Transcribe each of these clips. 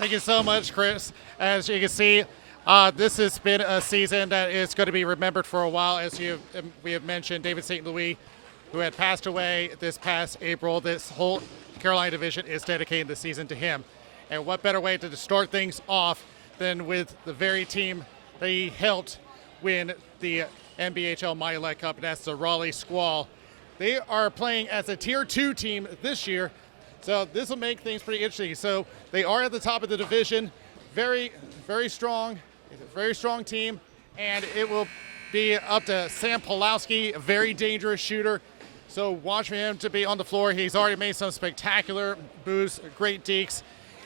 Thank you so much, Chris. As you can see, this has been a season that is going to be remembered for a while. We have mentioned, David St. Louis, who had passed away this past April. This whole Carolina division is dedicating the season to him. And what better way to start things off than with the very team that he helped win the NBHL Milet Cup, and that's the Raleigh Squall. They are playing as a Tier 2 team this year, so this will make things pretty interesting. So they are at the top of the division, very strong team, and it will be up to Sam Pulowski, a very dangerous shooter. So watch for him to be on the floor. He's already made some spectacular moves, great dekes,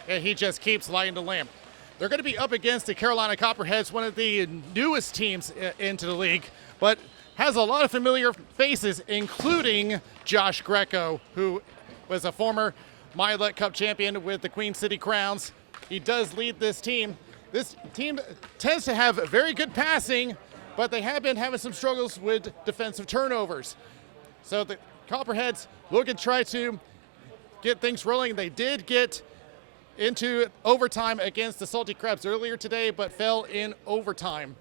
and he just keeps lighting the lamp. They're going to be up against the Carolina Copperheads, one of the newest teams into the league, but has a lot of familiar faces, including Josh Greco, who was a former Milet Cup champion with the Queen City Crowns. He does lead this team. This team tends to have very good passing, but they have been having some struggles with defensive turnovers. So the Copperheads look and try to get things rolling. They did get into overtime against the Salty Crabs earlier today, but fell in overtime.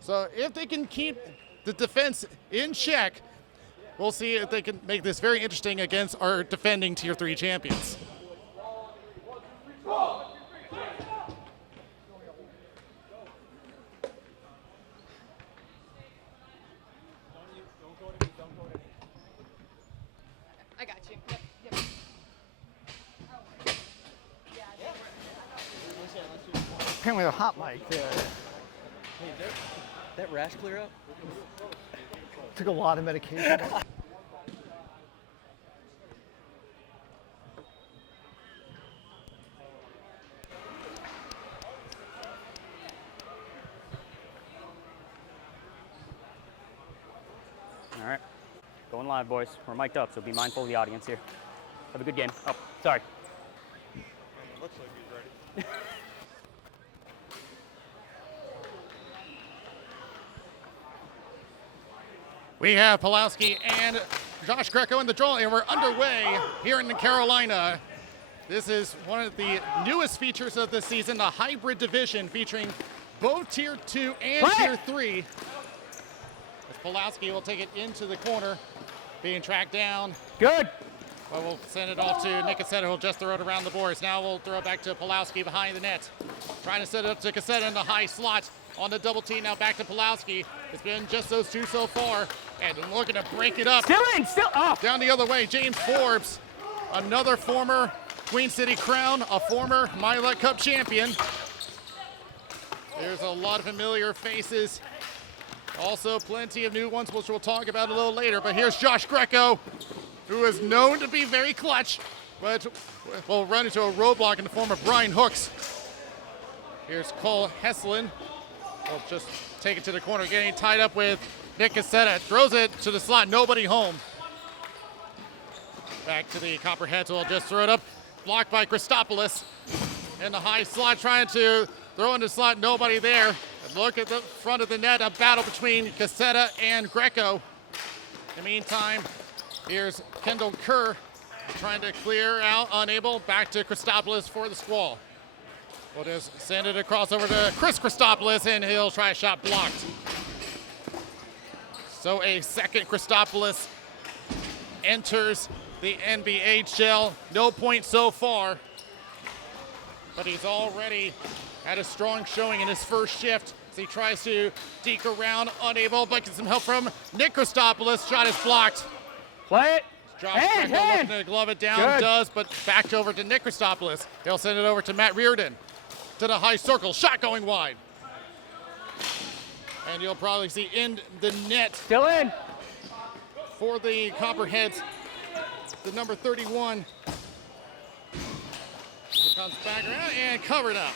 So if they can keep the defense in check, we'll see if they can make this very interesting against our defending Tier 3 champions. I got you. Yep. Apparently a hot mic there. Hey, that rash clear up? Took a lot of medication. All right. Going live, boys. We're mic'd up, so be mindful of the audience here. Have a good game. Oh, sorry. Looks like he's ready. We have Pulowski and Josh Greco in the draw, and we're underway here in Carolina. This is one of the newest features of the season, the hybrid division featuring both Tier 2 and Tier 3. As Pulowski will take it into the corner, being tracked down. Good. But we'll send it off to Nick Cassetta, who'll just throw it around the boards. Now we'll throw it back to Pulowski behind the net. Trying to set it up to Cassetta in the high slot on the double team. Now back to Pulowski. It's been just those two so far. And looking to break it up. Still off. Down the other way, James Forbes, another former Queen City Crown, a former Milet Cup champion. There's a lot of familiar faces. Also plenty of new ones, which we'll talk about a little later. But here's Josh Greco, who is known to be very clutch, but will run into a roadblock in the form of Brian Hooks. Here's Cole Heslin. He'll just take it to the corner, getting tied up with Nick Cassetta. Throws it to the slot, nobody home. Back to the Copperheads, who will just throw it up. Blocked by Christopoulos. In the high slot, trying to throw in the slot, nobody there. And look at the front of the net, a battle between Cassetta and Greco. In the meantime, here's Kendall Kerr trying to clear out, unable. Back to Christopoulos for the Squall. We'll just send it across over to Chris Christopoulos, and he'll try a shot blocked. So a second Christopoulos enters the NBHL. No points so far, but he's already had a strong showing in his first shift as he tries to deke around, unable, but gets some help from Nick Christopoulos. Shot is blocked. Play it. Josh Greco looking to glove it down. Good. Does, but back over to Nick Christopoulos. They'll send it over to Matt Reardon. To the high circle, shot going wide. And you'll probably see in the net. Still in. For the Copperheads, the number 31. It comes back around and covered up.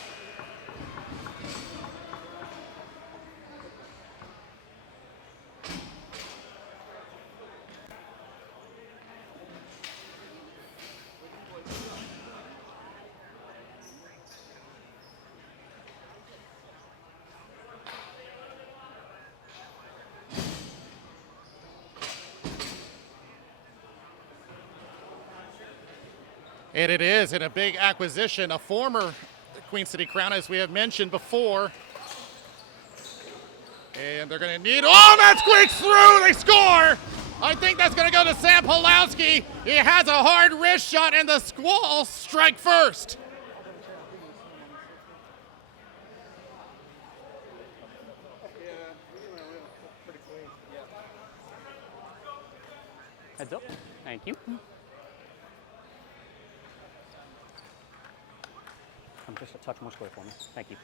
And it is in a big acquisition, a former Queen City Crown, as we have mentioned before. And they're going to need, oh, that squeaks through, they score! I think that's going to go to Sam Pulowski. He has a hard wrist shot, and the Squall strike first. Heads up. Thank you. Come just a touch more square for me. Thank you.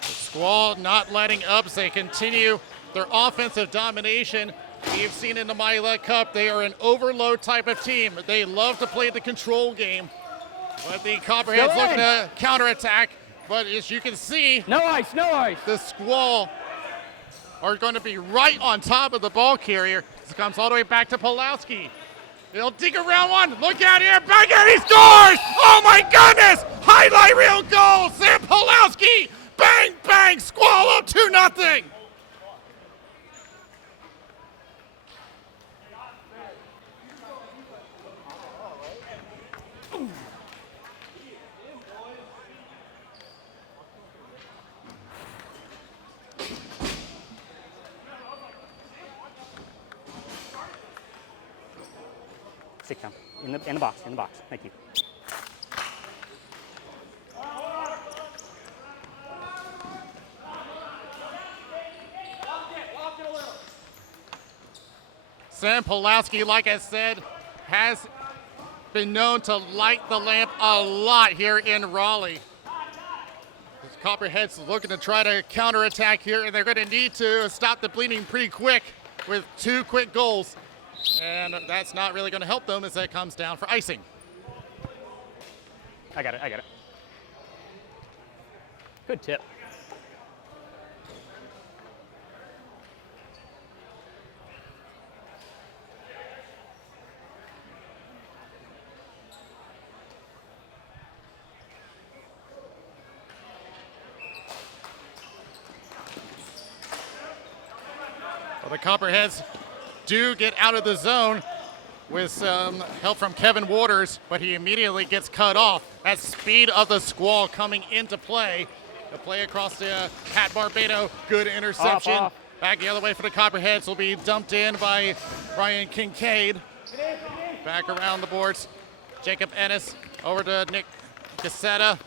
Squall not letting up as they continue their offensive domination. You've seen in the Mila Cup, they are an overload type of team. They love to play the control game. But the Copperheads looking to counterattack. But as you can see, No ice, no ice. the Squall are going to be right on top of the ball carrier. This comes all the way back to Pulowski. They'll dig around one. Look out here. Back in. He scores. Oh, my goodness. Highlight reel goal. Sam Pulowski. Bang, bang. Squall up 2-0. Sit down. In the box, in the box. Thank you. Sam Pulowski, like I said, has been known to light the lamp a lot here in Raleigh. The Copperheads looking to try to counterattack here, and they're going to need to stop the bleeding pretty quick with 2 quick goals. And that's not really going to help them as that comes down for icing. I got it, I got it. Good tip. Well, the Copperheads do get out of the zone with some help from Kevin Waters, but he immediately gets cut off. That speed of the Squall coming into play. The play across to Pat Barbado. Good interception. Off. Back the other way for the Copperheads will be dumped in by Brian Kincaid. Back around the boards. Jacob Ennis over to Nick Cassetta.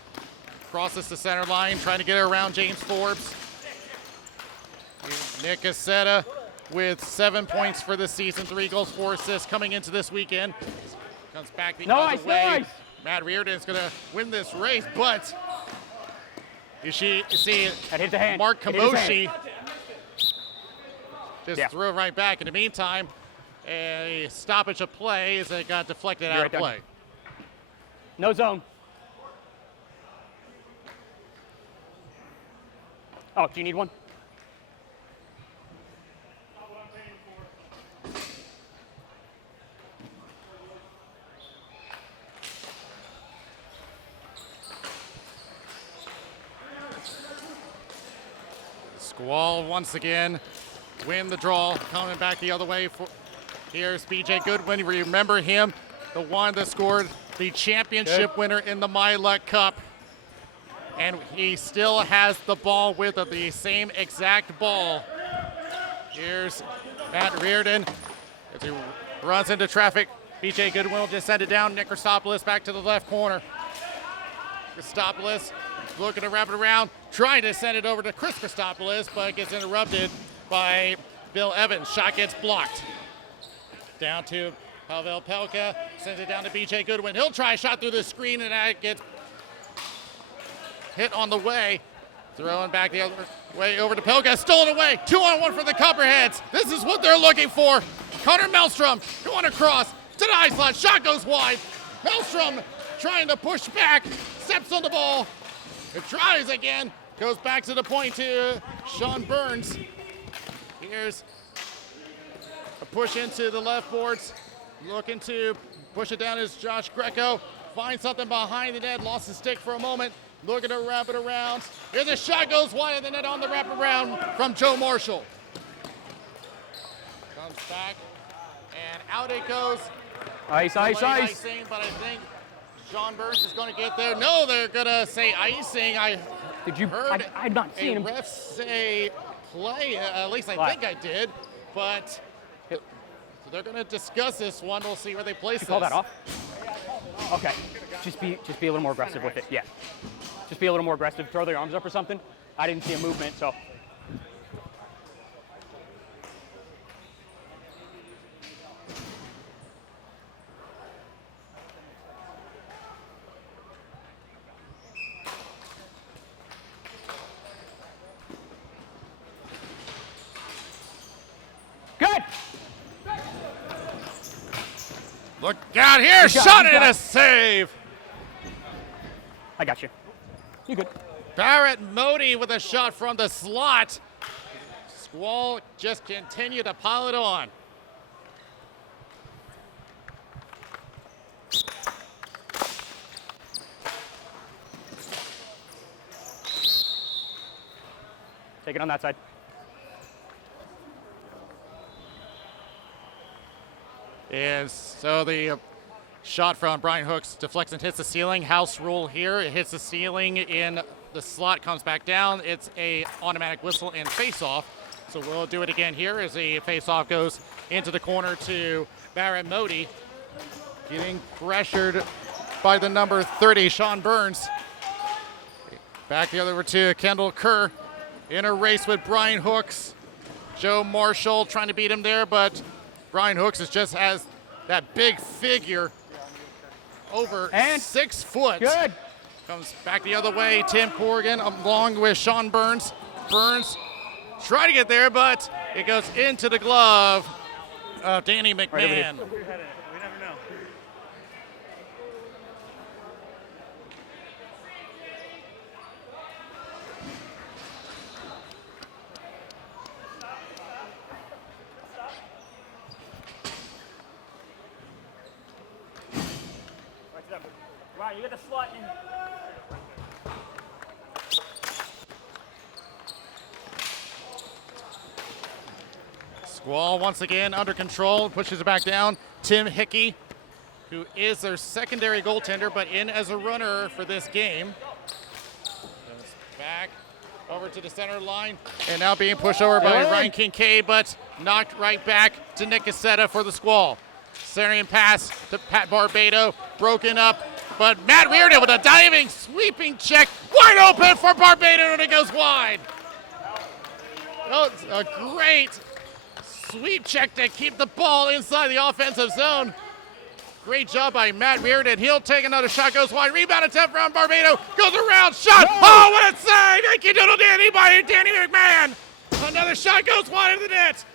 Crosses the center line, trying to get around James Forbes. Nick Cassetta with 7 points for the season, 3 goals, 4 assists coming into this weekend. Comes back the other way. Nice. Matt Reardon's going to win this race, but you see That hit the hand. Mark It hit his Kamoshi just Yeah. threw it right back. In the meantime, a stoppage of play as it got deflected out You're of right, play. No zone. Oh, do you need one? Squall once again win the draw, coming back the other way. Here's BJ Goodwin. You remember him, the one that scored the championship winner in the My Luck Cup. And he still has the ball with him, the same exact ball. Here's Matt Reardon as he runs into traffic. BJ Goodwin will just send it down. Nick Christopoulos back to the left corner. Christopoulos looking to wrap it around, trying to send it over to Chris Christopoulos, but gets interrupted by Bill Evans. Shot gets blocked. Down to Pavel Pelka, sends it down to BJ Goodwin. He'll try a shot through the screen, and that gets hit on the way. Throwing back the other way over to Pelka, stolen away. 2-on-1 for the Copperheads. This is what they're looking for. Connor Maelstrom going across to the high slot. Shot goes wide. Maelstrom trying to push back, steps on the ball. It tries again, goes back to the point to Sean Burns. Here's a push into the left boards, looking to Push it down is Josh Greco. Finds something behind the net. Lost his stick for a moment. Looking to wrap it around. Here's a shot, goes wide of the net on the wraparound from Joe Marshall. Comes back, and out it goes. Ice, ice, Late ice. icing, but I think Sean Burns is going to get there. No, they're going to say icing. I Did you? heard I've not a seen him. ref say play. At least I Play. think I did. But so they're going to discuss this one. We'll see where they place this. Call that off. Okay. Just be a little more aggressive with it. Yeah. Just be a little more aggressive. Throw their arms up or something. I didn't see a movement, so. Good. Look out here. Good shot, Shot good and a shot. save. I got you. You good? Barrett Modi with a shot from the slot. Squall just continue to pile it on. Take it on that side. And so the shot from Brian Hooks deflects and hits the ceiling. House rule here. It hits the ceiling in the slot, comes back down. It's a automatic whistle and face-off. So we'll do it again here as the face-off goes into the corner to Barrett Modi. Getting pressured by the number 30, Sean Burns. Back the other way to Kendall Kerr in a race with Brian Hooks. Joe Marshall trying to beat him there, but Brian Hooks is just has that big figure over And 6 foot. Good. Comes back the other way. Tim Corrigan along with Sean Burns. Burns try to get there, but it goes into the glove of Danny over McMahon. here. We never know. Wow, you get the slot in. Squall once again under control, pushes it back down. Tim Hickey, who is their secondary goaltender, but in as a runner for this game. Goes back over to the center line, and now being pushed over by Ryan Kincaid, but knocked right back to Nick Cassetta for the Squall. Syrian pass to Pat Barbado, broken up, but Matt Reardon with a diving, sweeping check, wide open for Barbado, and it goes wide. Oh, it's a great sweep check to keep the ball inside the offensive zone. Great job by Matt Reardon. He'll take another shot, goes wide. Rebound attempt from Barbado. Goes around, shot. No. Oh, what a save. Thank you, Doodle Danny by Danny McMahon. Another shot goes wide of the net.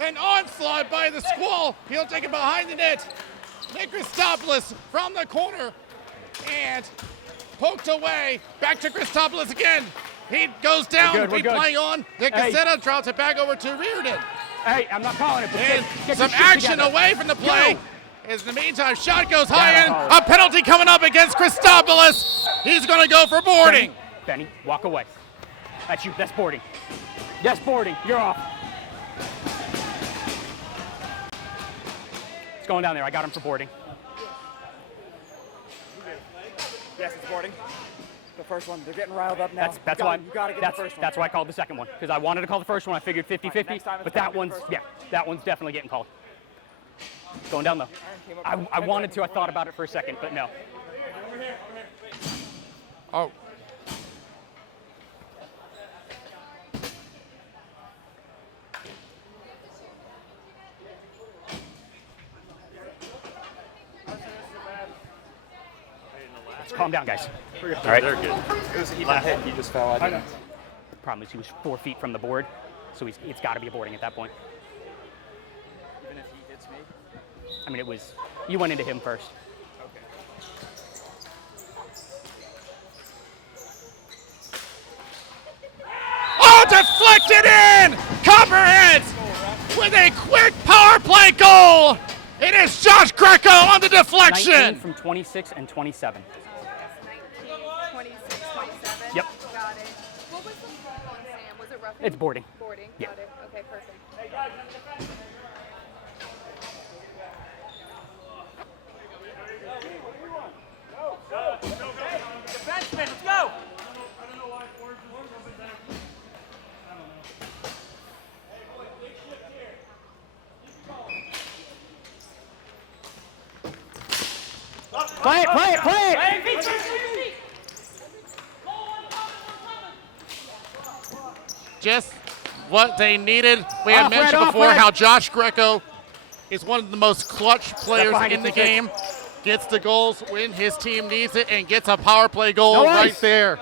An onslaught by the Squall. He'll take it behind the net. Nick Christopoulos from the corner. And poked away. Back to Christopoulos again. He goes down. We're good. Replay on. Nick Hey. Cassetta drops it back over to Reardon. Hey, I'm not calling it, but And get some your shit action together. away from the play. Go. As in the meantime, shot goes high Yeah, in. I'll A penalty coming up against Christopoulos. He's going to go for boarding. Benny, walk away. That's you. That's boarding. That's boarding. You're off. It's going down there. I got him for boarding. Yes, it's boarding. The first one. They're getting riled up now. That's why. You gotta get That's the first one. that's why I called the second one, because I wanted to call the first one. I figured 50-50, next time it's but gotta that be the one's first one. yeah, that one's definitely getting called. Going down though. I wanted to. I thought about it for a second, but no. Oh. Calm down, guys. All right. They're good. It was an even hit. He just fell. I didn't. The problem is he was 4 feet from the board, so it's got to be a boarding at that point. Even if he hits me. I mean, it was. You went into him first. Oh, deflected in! Copperheads with a quick power play goal. It is Josh Greco on the 19 deflection. from 26 and 27. 19, 26, 27. Yep. Got it. What was the call on Sam? Was it roughing? It's boarding. Boarding. Yeah. Got it. Okay, perfect. Defenseman, let's go. Play it, play it, play it! Just what they needed. We had Off red, mentioned off before red. how Josh Greco is one of the most clutch players behind in the it, T-shirt. game. Gets the goals when his team needs it and gets a power play goal No right ice. there.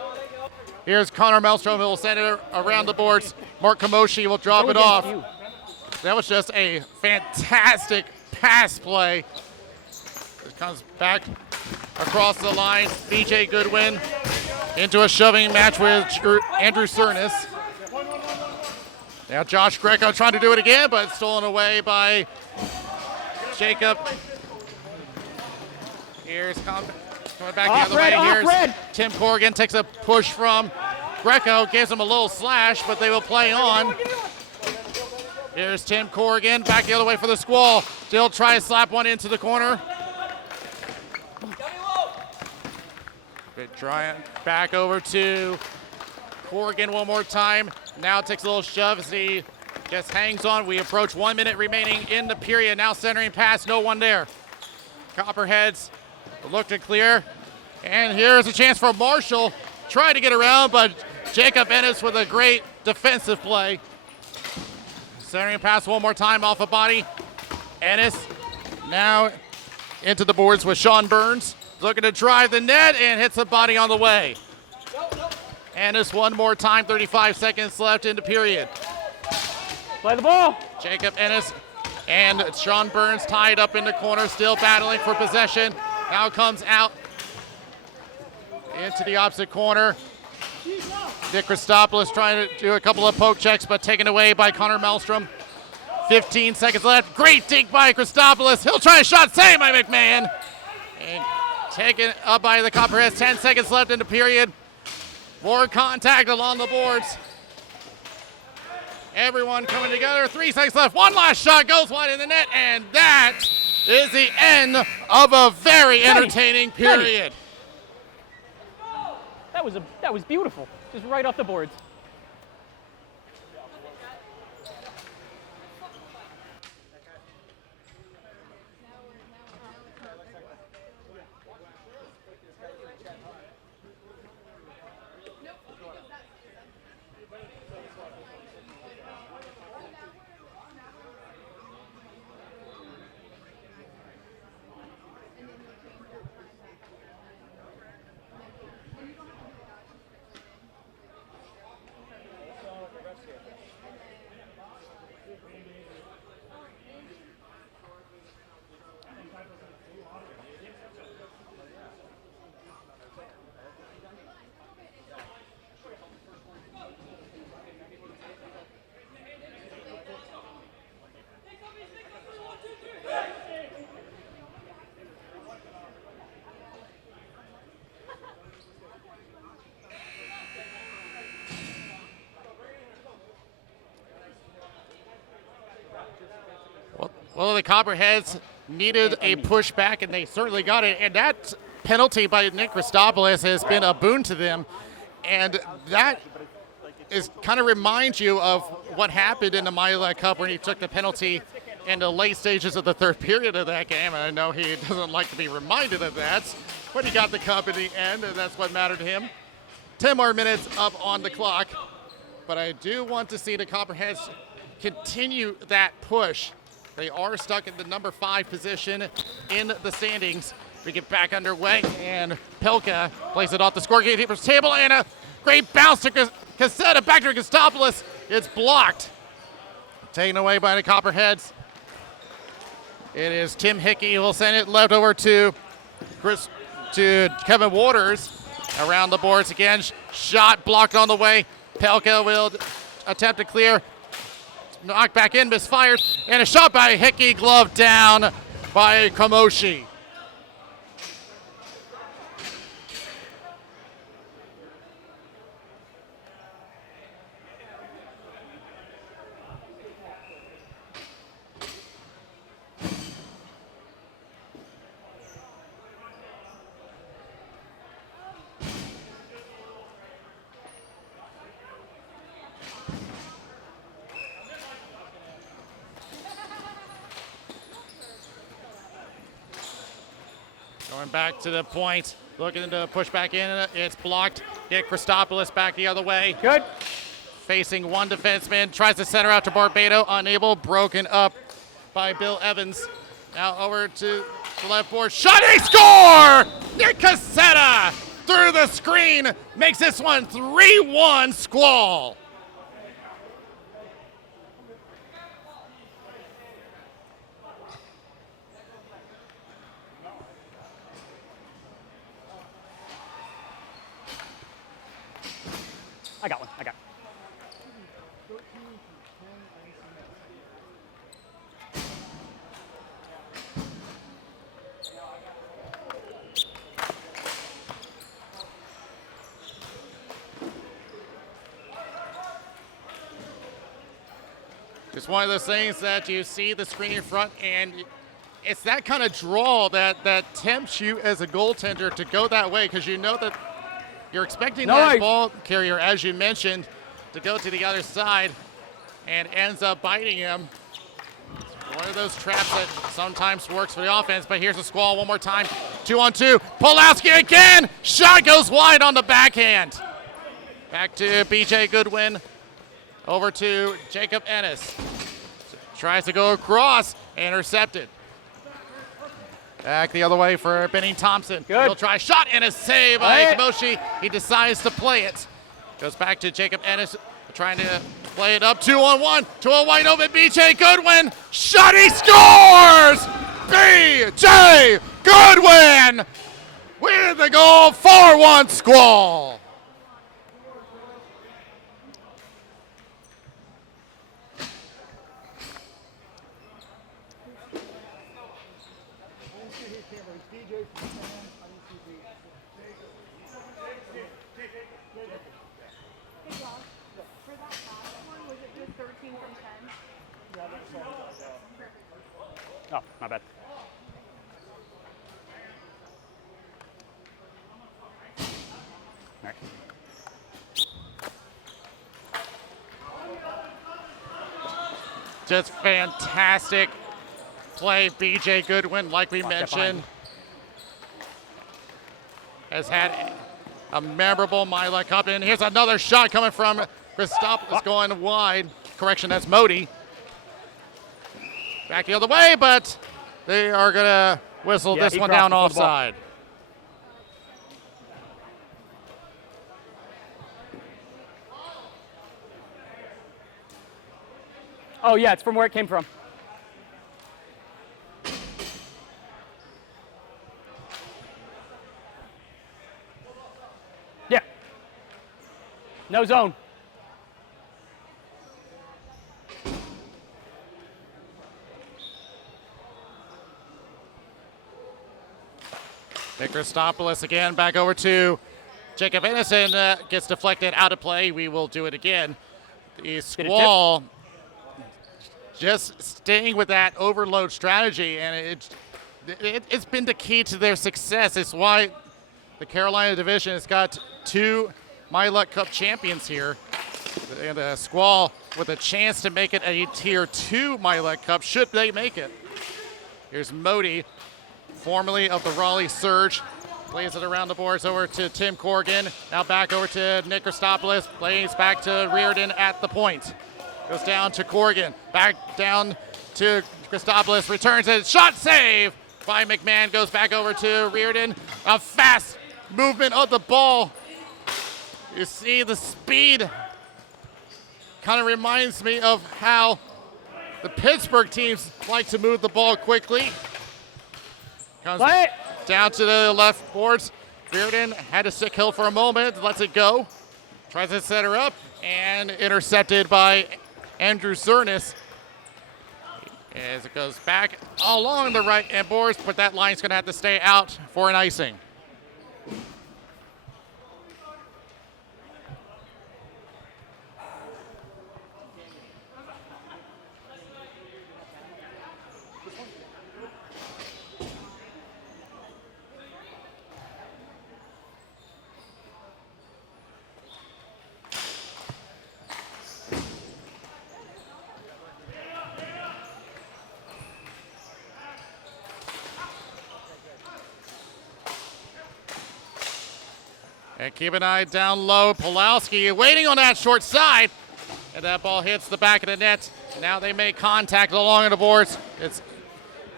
Here's Connor Melstrom who will send it around the boards. Mark Kamoshi will drop Go it against off. you. That was just a fantastic pass play. It comes back across the line. BJ Goodwin into a shoving match with Andrew Cernis. Now Josh Greco trying to do it again, but stolen away by Jacob. Here's coming back Off the other red, way. off Here's red. Tim Corrigan takes a push from Greco, gives him a little slash, but they will play on. Here's Tim Corrigan back the other way for the Squall. Still try to slap one into the corner. Good try back over to Corrigan one more time. Now takes a little shove as he just hangs on. We approach 1 minute remaining in the period. Now centering pass, no one there. Copperheads look to clear. And here's a chance for Marshall. Tried to get around, but Jacob Ennis with a great defensive play. Centering pass one more time off a body. Ennis now into the boards with Sean Burns. Looking to drive the net and hits the body on the way. Ennis one more time, 35 seconds left in the period. Play the ball. Jacob Ennis and Sean Burns tied up in the corner, still battling for possession. Now comes out into the opposite corner. Nick Christopoulos trying to do a couple of poke checks, but taken away by Connor Melstrom. 15 seconds left. Great dink by Christopoulos. He'll try a shot saved by McMahon. And taken up by the Copperheads. 10 seconds left in the period. More contact along the boards. Everyone coming together. 3 seconds left. One last shot goes wide in the net, and that is the end of a very entertaining period. That was beautiful. Just right off the boards. Well, the Copperheads needed a pushback, and they certainly got it. And that penalty by Nick Christopoulos has been a boon to them. And that is kind of reminds you of what happened in the Mila Cup when he took the penalty in the late stages of the third period of that game. And I know he doesn't like to be reminded of that, but he got the cup in the end, and that's what mattered to him. 10 more minutes up on the clock. But I do want to see the Copperheads continue that push. They are stuck in the number 5 position in the standings. We get back underway, and Pelka plays it off the scorekeeper's table, and a great bounce to Cassetta, back to Christopoulos. It's blocked. Taken away by the Copperheads. It is Tim Hickey who will send it left over to Kevin Waters. Around the boards again. Shot blocked on the way. Pelka will attempt to clear. Knocked back in, misfires, and a shot by Hickey, glove down. by Kamoshi. Going back to the point, looking to push back in. It's blocked. Get Christopoulos back the other way. Good. Facing one defenseman, tries to center out to Barbado, unable, broken up by Bill Evans. Now over to the left board, shot, he score! Nick Cassetta through the screen makes this one 3-1 Squall. I got one. I got. Just one of those things that you see the screen in front, and it's that kind of draw that tempts you as a goaltender to go that way, because you know that you're expecting that ball carrier, as you mentioned, to go to the other side, and ends up biting him. It's one of those traps that sometimes works for the offense, but here's the Squall one more time. 2-on-2. Pulowski again. Shot goes wide on the backhand. Back to BJ Goodwin. Over to Jacob Ennis. Tries to go across. Intercepted. Back the other way for Benny Thompson. Good. He'll try shot and a save by Kamoshi. He decides to play it. Goes back to Jacob Ennis, trying to play it up 2-on-1 to a wide open BJ Goodwin. Shot, he scores! BJ Goodwin with the goal, 4-1 Squall. For that last one, was it just 13 from 10? Oh, my bad. All right. Just fantastic play, BJ Goodwin, like we mentioned, has had a memorable Mila Cup. And here's another shot coming from Christopoulos going wide. Correction, that's Modi. Back the other way, but they are going to whistle this one down offside. Oh, yeah, it's from where it came from. Yeah. No zone. Nick Christopoulos again, back over to Jacob Innocent, gets deflected out of play. We will do it again. The Squall just staying with that overload strategy, and it's been the key to their success. It's why the Carolina division has got 2 My Luck Cup champions here. And the Squall with a chance to make it a Tier 2 My Luck Cup, should they make it. Here's Modi, formerly of the Raleigh Surge. Plays it around the boards over to Tim Corrigan. Now back over to Nick Christopoulos. Plays back to Reardon at the point. Goes down to Corrigan. Back down to Christopoulos. Returns it. Shot save by McMahon. Goes back over to Reardon. A fast movement of the ball. You see the speed. Kind of reminds me of how the Pittsburgh teams like to move the ball quickly. Comes down to the left boards. Reardon had to stick hill for a moment. Lets it go. Tries to set her up. And intercepted by Andrew Zernis. As it goes back along the right end boards, but that line's going to have to stay out for an icing. And keep an eye down low. Pulowski waiting on that short side. And that ball hits the back of the net. Now they make contact along the boards. It's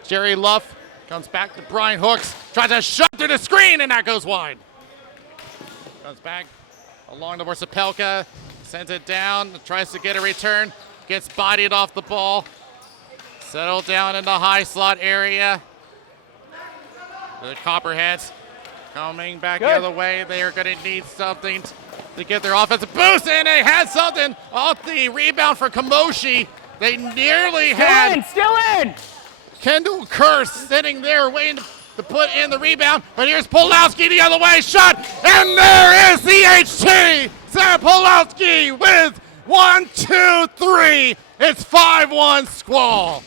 Jerry Luff. Comes back to Brian Hooks. Tries to shut through the screen, and that goes wide. Comes back along the board. Sapelka sends it down. Tries to get a return. Gets bodied off the ball. Settled down in the high slot area. The Copperheads coming back the other way. They are going to need something to get their offensive boost, and they had something off the rebound for Kamoshi. They nearly had Still in! Kendall Kerr sitting there waiting to put in the rebound, but here's Pulowski the other way, shot, and there is the HT! Sam Pulowski with 1, 2, 3. It's 5-1 Squall.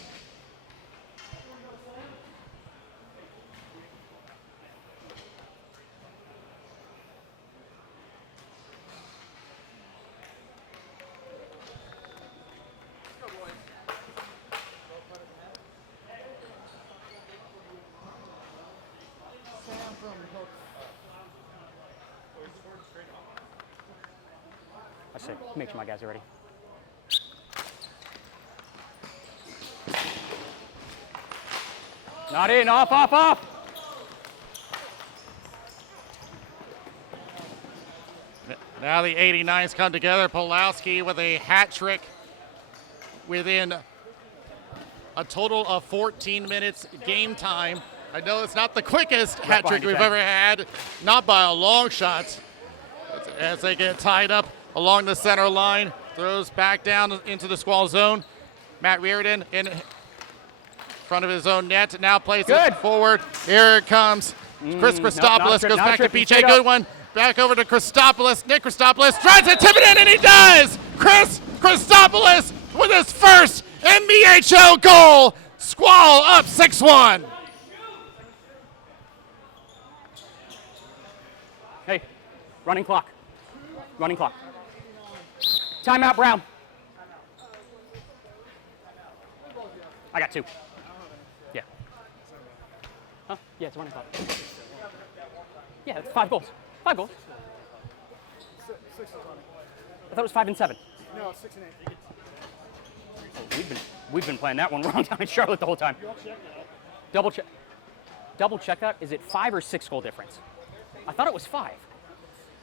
I say, make sure my guys are ready. Not in, off, off, off. Now the 89s come together. Pulowski with a hat trick within a total of 14 minutes game time. I know it's not the quickest hat trick we've ever had, not by a long shot. As they get tied up along the center line, throws back down into the Squall zone. Matt Reardon in front of his own net, now plays it forward. Here it comes. Chris Christopoulos goes back to BJ Goodwin. Back over to Christopoulos. Nick Christopoulos tries to tip it in, and he does! Chris Christopoulos with his first NBHL goal. Squall up 6-1. Hey, running clock. Running clock. Timeout, Brown. I got 2. Yeah. Huh? Yeah, it's running clock. Yeah, it's 5 goals. 5 goals. 6 is on it. I thought it was 5 and 7. No, 6 and 8. We've been playing that one wrong down in Charlotte the whole time. Double check. Double check that. Is it 5 or 6 goal difference? I thought it was 5. I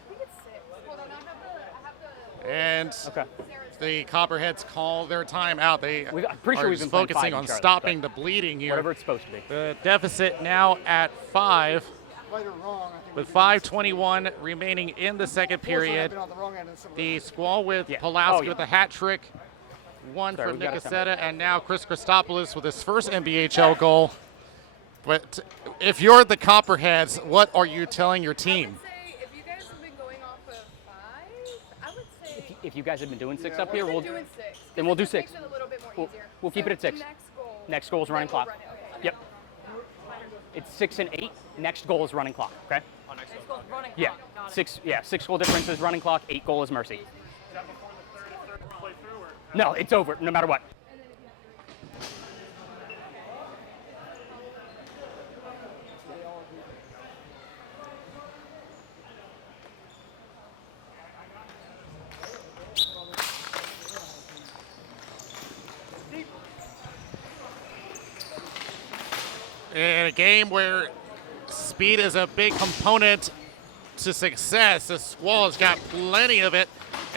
think it's 6. Hold on, I have the And Okay. the Copperheads call their timeout. They I'm pretty sure are we've been playing 5 focusing in on Charlotte, stopping but the bleeding here. whatever it's supposed to be. The deficit now at 5, Right or wrong, I think with 5:21 remaining in the second period. been on the wrong end of some of The Squall with Yeah. Pulowski Oh, yeah. with a hat trick. One Sorry, from we got Nicossetta, and now Chris Christopoulos with his first NBHL goal. But if you're the Copperheads, what are you telling your I team? would say if you guys have been going off of 5, I would say If you guys have been doing 6 up we've here, been we'll doing 6. then we'll do It 6. makes it a little bit more We'll- easier. we'll keep it at 6. Next goal is running then we'll clock. run it, okay. Yep. It's 6 and 8. Next goal is running clock. Okay. Yeah. 6. Yeah. 6 goal difference is running clock. 8 goal is mercy. No, it's over. No matter what. In a game where speed is a big component to success, the Squall's got plenty of it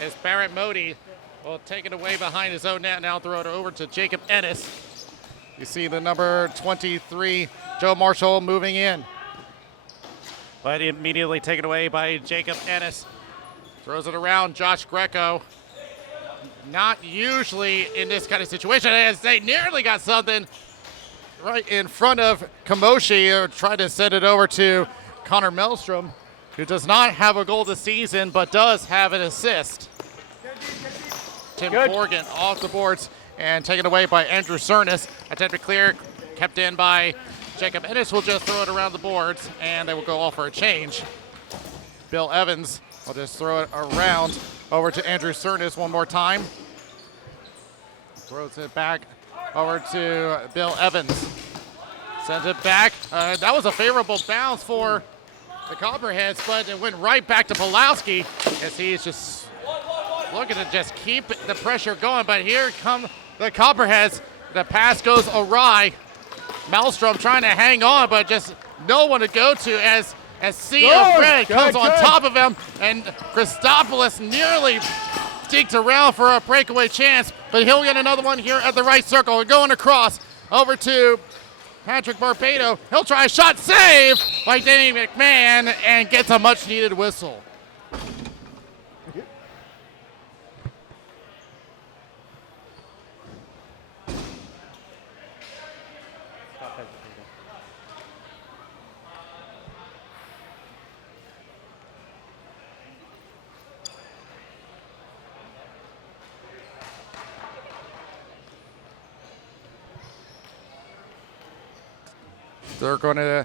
as Barrett Modi will take it away behind his own net and now throw it over to Jacob Ennis. You see the number 23, Joe Marshall, moving in. But immediately taken away by Jacob Ennis. Throws it around, Josh Greco. Not usually in this kind of situation, as they nearly got something right in front of Kamoshi, or tried to send it over to Connor Melstrom, who does not have a goal this season, but does have an assist. Tim Corrigan off the boards and taken away by Andrew Cernas. Attempted clear, kept in by Jacob Ennis. Will just throw it around the boards, and they will go off for a change. Bill Evans will just throw it around over to Andrew Cernas one more time. Throws it back over to Bill Evans. Sends it back. That was a favorable bounce for the Copperheads, but it went right back to Pulowski as he's just looking to just keep the pressure going. But here come the Copperheads. The pass goes awry. Maelstrom trying to hang on, but just no one to go to as Sea of Red comes on top of him, and Christopoulos nearly deked around for a breakaway chance, but he'll get another one here at the right circle. We're going across over to Patrick Barbado. He'll try a shot, save by Danny McMahon, and gets a much-needed whistle. They're going to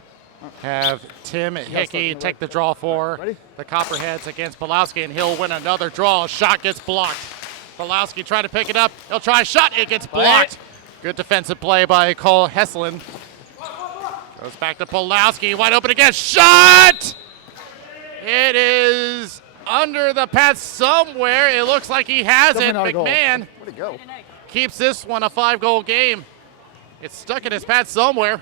have Tim Hickey take the draw for the Copperheads against Pulowski, and he'll win another draw. Shot gets blocked. Pulowski trying to pick it up. He'll try a shot. It gets blocked. Good defensive play by Cole Hesselin. Goes back to Pulowski. Wide open again. Shot! It is under the pads somewhere. It looks like he has it. McMahon Where'd it go? keeps this one a 5-goal game. It's stuck in his pads somewhere.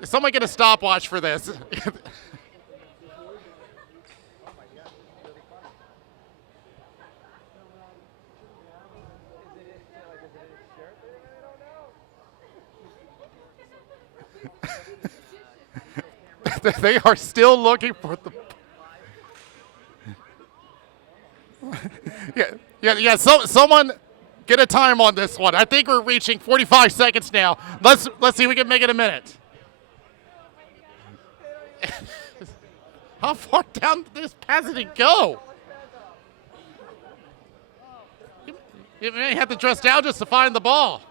Is someone get a stopwatch for this? They are still looking for the. Yeah. Someone get a time on this one. I think we're reaching 45 seconds now. Let's see if we can make it a minute. How far down this pass did it go? You may have to dress down just to find the ball.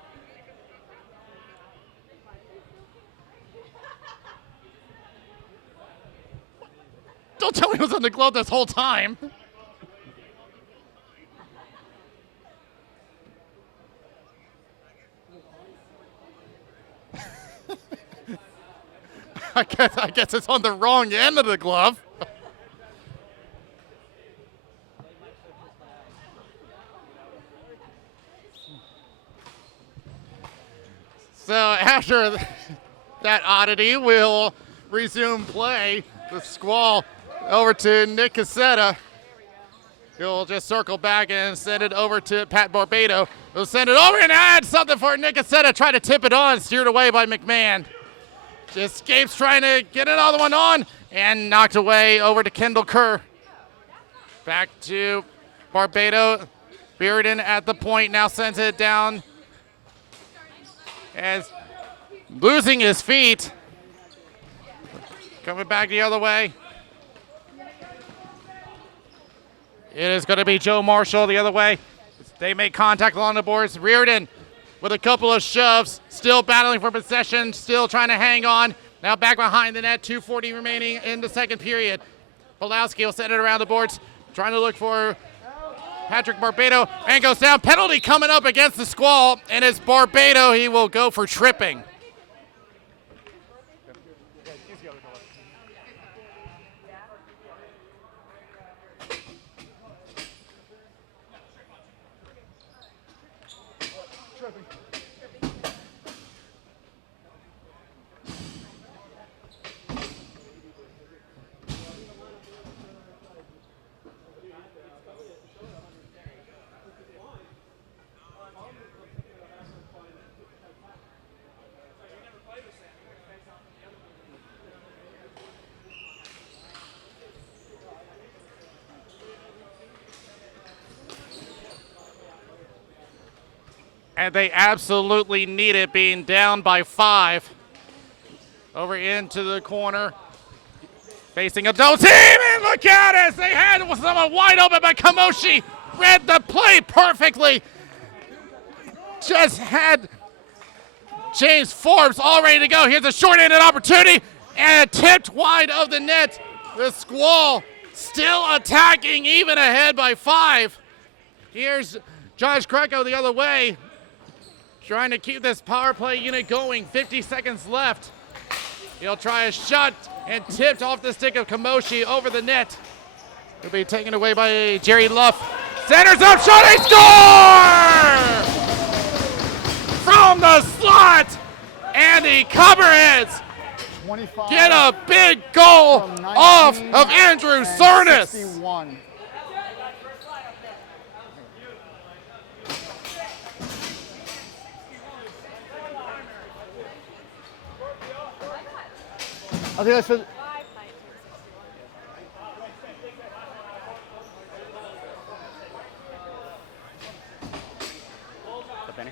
Don't tell me it was on the glove this whole time. I guess it's on the wrong end of the glove. So after that oddity, we'll resume play. The Squall over to Nick Cassetta. He'll just circle back and send it over to Pat Barbado. He'll send it over and add something for Nick Cassetta. Try to tip it on, steered away by McMahon. Escapes trying to get another one on and knocked away over to Kendall Kerr. Back to Barbado. Bearden at the point now sends it down as losing his feet. Coming back the other way. It is going to be Joe Marshall the other way. They make contact along the boards. Reardon with a couple of shoves, still battling for possession, still trying to hang on. Now back behind the net, 2:40 remaining in the second period. Pulowski will send it around the boards, trying to look for Patrick Barbado, and goes down. Penalty coming up against the Squall, and it's Barbado. He will go for tripping. And they absolutely need it, being down by 5. Over into the corner. Facing a double team, and look at it! They had someone wide open, but Kamoshi read the play perfectly. Just had James Forbes all ready to go. Here's a short-handed opportunity, and tipped wide of the net. The Squall still attacking, even ahead by 5. Here's Josh Greco the other way, trying to keep this power play unit going. 50 seconds left. He'll try a shot, and tipped off the stick of Kamoshi over the net. It'll be taken away by Jerry Luff. Centers up, shot, he score! From the slot, Andy Copperheads 25 get a big goal from 19 off of Andrew and Cernas. 61. I think I said. The Benny.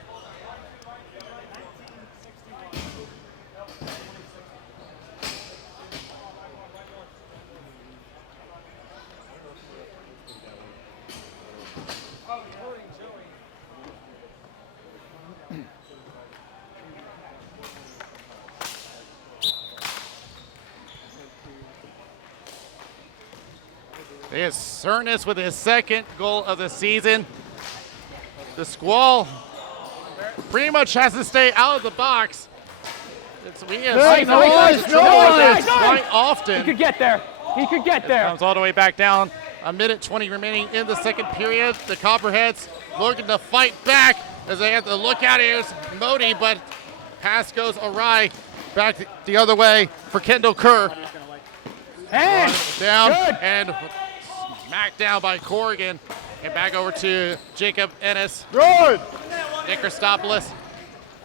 There's Cernas with his second goal of the season. The Squall pretty much has to stay out of the box. We have seen Nice, nice. quite He often. could get there. He could get there. Comes all the way back down. A minute 20 remaining in the second period. The Copperheads looking to fight back as they have to look out. Here's Modi, but pass goes awry. Back the other way for Kendall Kerr. Hey! Down Good. and smacked down by Corrigan. And back over to Jacob Ennis. Good. Nick Christopoulos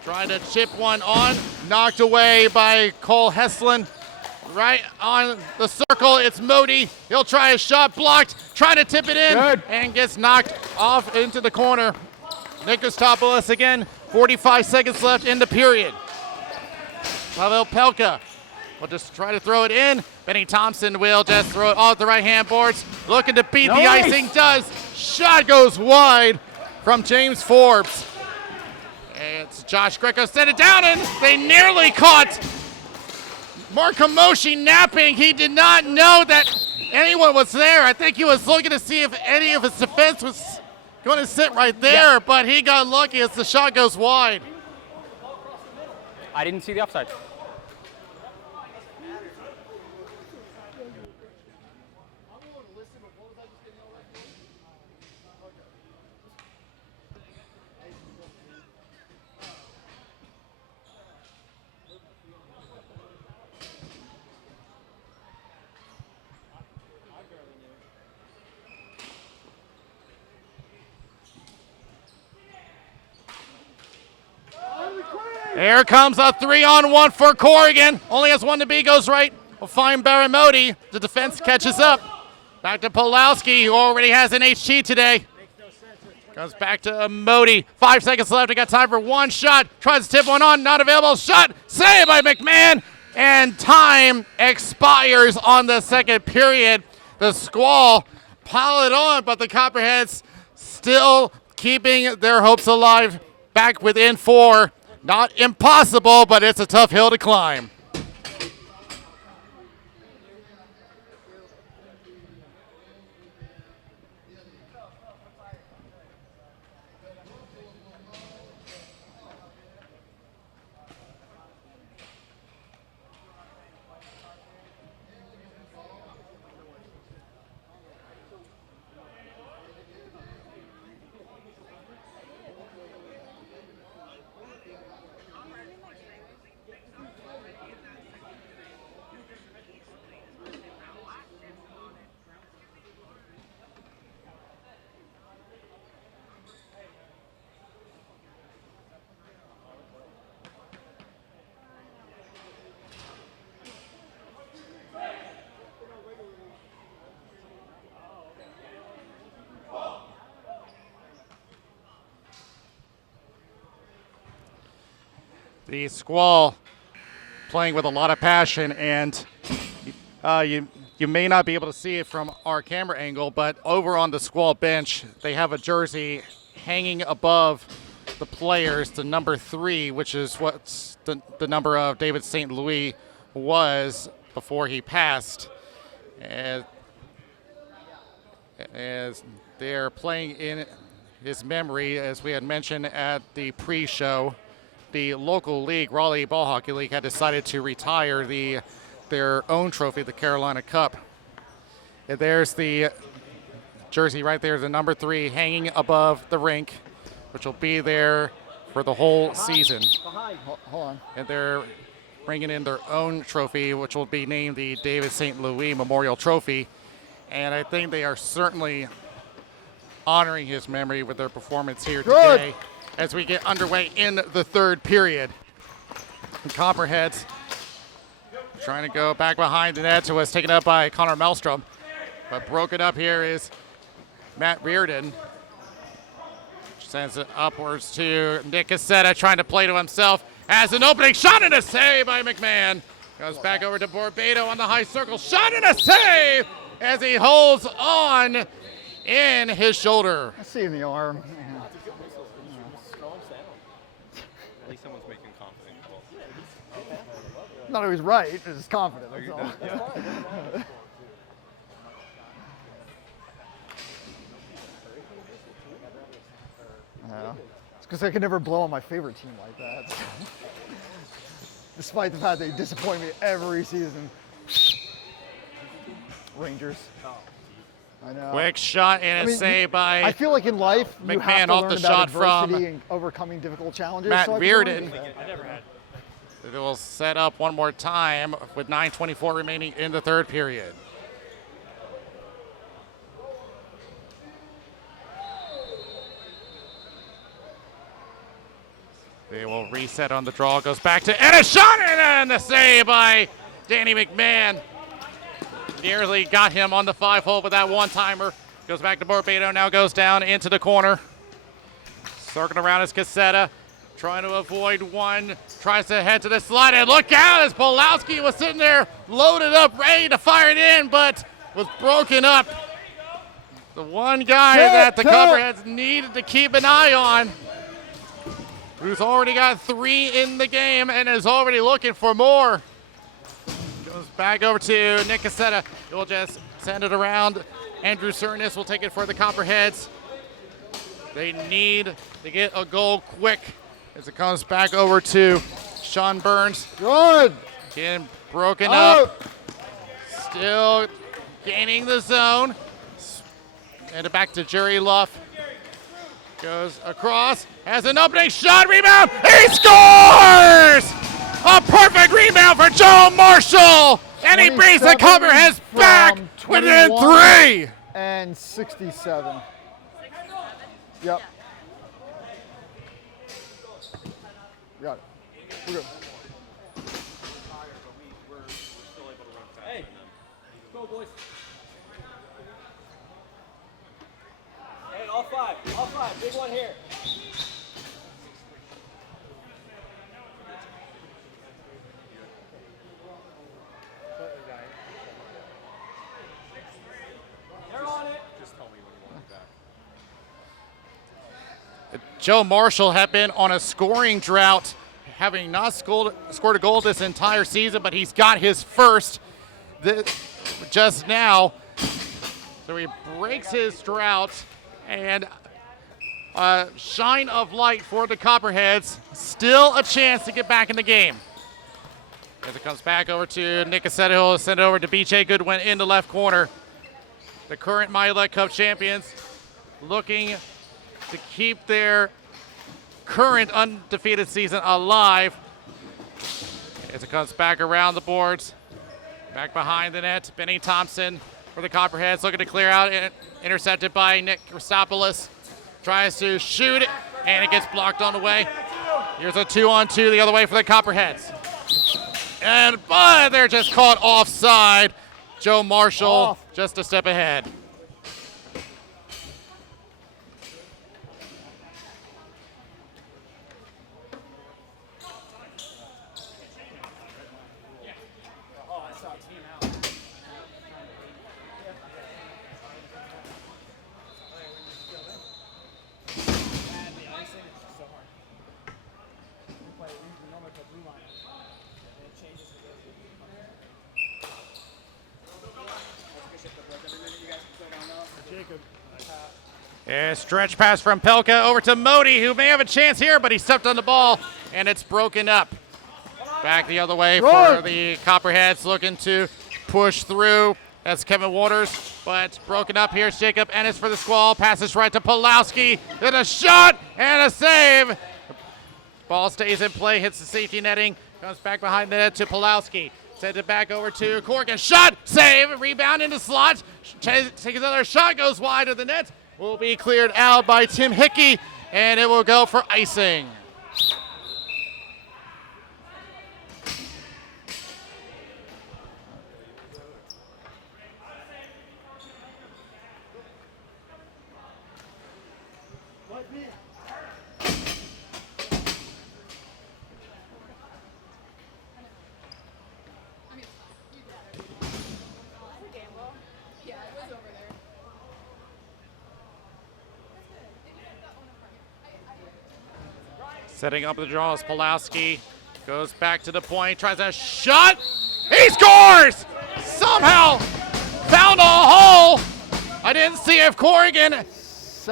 trying to chip one on. Knocked away by Cole Heslin. Right on the circle, it's Modi. He'll try a shot, blocked, trying to tip it in, Good. and gets knocked off into the corner. Nick Christopoulos again, 45 seconds left in the period. Pavel Pelka will just try to throw it in. Benny Thompson will just throw it off the right-hand boards. Looking to beat the Nice. icing, does. Shot goes wide from James Forbes. And it's Josh Greco set it down, and they nearly caught Mark Kamoshi napping. He did not know that anyone was there. I think he was looking to see if any of his defense was going to sit right there, but he got lucky as the shot goes wide. I didn't see the offside. Here comes a 3-on-1 for Corrigan. Only has one to be, goes right. Will find Baramoti. The defense catches up. Back to Pulowski, who already has an HT today. Goes back to Modi. 5 seconds left. We got time for one shot. Tries to tip one on. Not available. Shot. Saved by McMahon. And time expires on the second period. The Squall pile it on, but the Copperheads still keeping their hopes alive. Back within 4. Not impossible, but it's a tough hill to climb. The Squall playing with a lot of passion, and you may not be able to see it from our camera angle, but over on the Squall bench, they have a jersey hanging above the players to number 3, which is what the number of David St. Louis was before he passed. As they're playing in his memory, as we had mentioned at the pre-show, the local league, Raleigh Ball Hockey League, had decided to retire their own trophy, the Carolina Cup. And there's the jersey right there, the number 3 hanging above the rink, which will be there for the whole season. Hold on. And they're bringing in their own trophy, which will be named the David St. Louis Memorial Trophy. And I think they are certainly honoring his memory with their performance here today as we get underway in the third period. The Copperheads trying to go back behind the net, was taken up by Connor Maelstrom. But broken up here is Matt Reardon. Sends it upwards to Nick Cassetta, trying to play to himself. Has an opening shot and a save by McMahon. Goes back over to Borbedo on the high circle. Shot and a save as he holds on in his shoulder. I see in the arm. At least someone's making confident calls. Not always right, but it's confident. That's all. Yeah. It's because I could never blow on my favorite team like that. Despite the fact they disappoint me every season. Rangers. I know. Quick shot and a save by I feel like in life, you McMahon have to off learn the about shot from adversity and overcoming difficult challenges. Matt so I can Reardon. learn that. It will set up one more time with 9:24 remaining in the third period. They will reset on the draw. Goes back to and a shot and the save by Danny McMahon. Nearly got him on the 5-hole with that one-timer. Goes back to Borbedo, now goes down into the corner. Circling around is Cassetta, trying to avoid one. Tries to head to the slide, and look out as Pulowski was sitting there loaded up, ready to fire it in, but was broken up. The one guy that the Copperheads needed to keep an eye on, who's already got 3 in the game and is already looking for more. Goes back over to Nick Cassetta. He'll just send it around. Andrew Cernis will take it for the Copperheads. They need to get a goal quick as it comes back over to Sean Burns. Good. Getting broken up. Still gaining the zone. And it back to Jerry Luff. Goes across, has an opening shot, rebound, he scores! A perfect rebound for Joe Marshall! And he brings the Copperheads back within 3! And 67. Yep. Got it. We're good. Hey, go boys. Hey, all five, big one here. They're on it. Just tell me when you want it back. Joe Marshall had been on a scoring drought, having not scored a goal this entire season, but he's got his first just now. So he breaks his drought, and a shine of light for the Copperheads. Still a chance to get back in the game. As it comes back over to Nick Cassetta, who will send it over to BJ Goodwin in the left corner. The current Milet Cup champions looking to keep their current undefeated season alive. As it comes back around the boards, back behind the net, Benny Thompson for the Copperheads, looking to clear out, intercepted by Nick Christopoulos. Tries to shoot it, and it gets blocked on the way. Here's a 2-on-2 the other way for the Copperheads. But they're just caught offside. Joe Marshall just a step ahead. A stretch pass from Pelka over to Modi, who may have a chance here, but he stepped on the ball, and it's broken up. Back the other way for the Copperheads, looking to push through. That's Kevin Waters, but broken up. Here's Jacob Ennis for the Squall. Passes right to Pulowski. Then a shot and a save. Ball stays in play, hits the safety netting, comes back behind the net to Pulowski. Sends it back over to Corkin. Shot, save, rebound into slot. Takes another shot, goes wide of the net. Will be cleared out by Tim Hickey, and it will go for icing. Setting up the draw is Pulowski. Goes back to the point, tries a shot. He scores! Somehow found a hole. I didn't see if Corrigan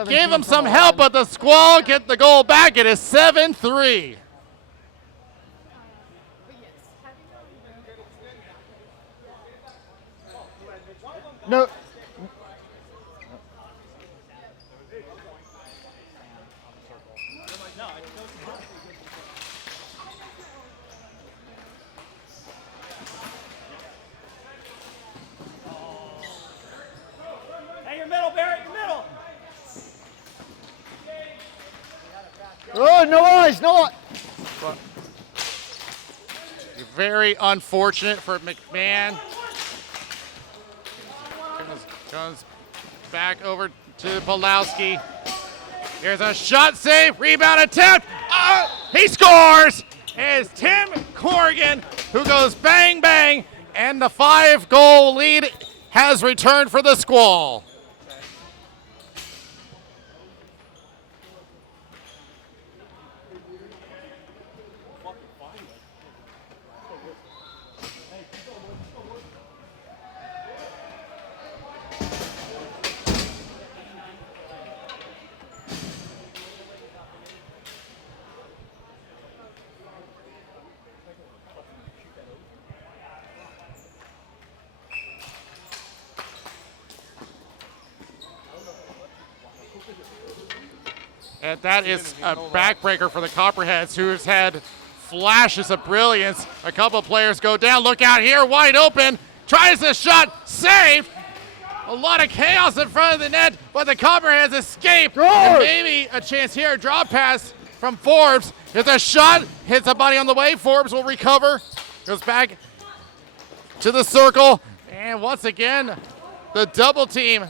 gave him some help, but the Squall get the goal back. It is 7-3. No. Hey, your middle, Barrett, your middle. Oh, no eyes, no eyes. Very unfortunate for McMahon. Comes back over to Pulowski. Here's a shot save, rebound attempt. He scores! It's Tim Corrigan who goes bang, bang, and the 5-goal lead has returned for the Squall. And that is a backbreaker for the Copperheads, who's had flashes of brilliance. A couple players go down. Look out here, wide open. Tries the shot, saved. A lot of chaos in front of the net, but the Copperheads escape. And maybe a chance here. Drop pass from Forbes. It's a shot, hits a body on the way. Forbes will recover. Goes back to the circle. And once again, the double team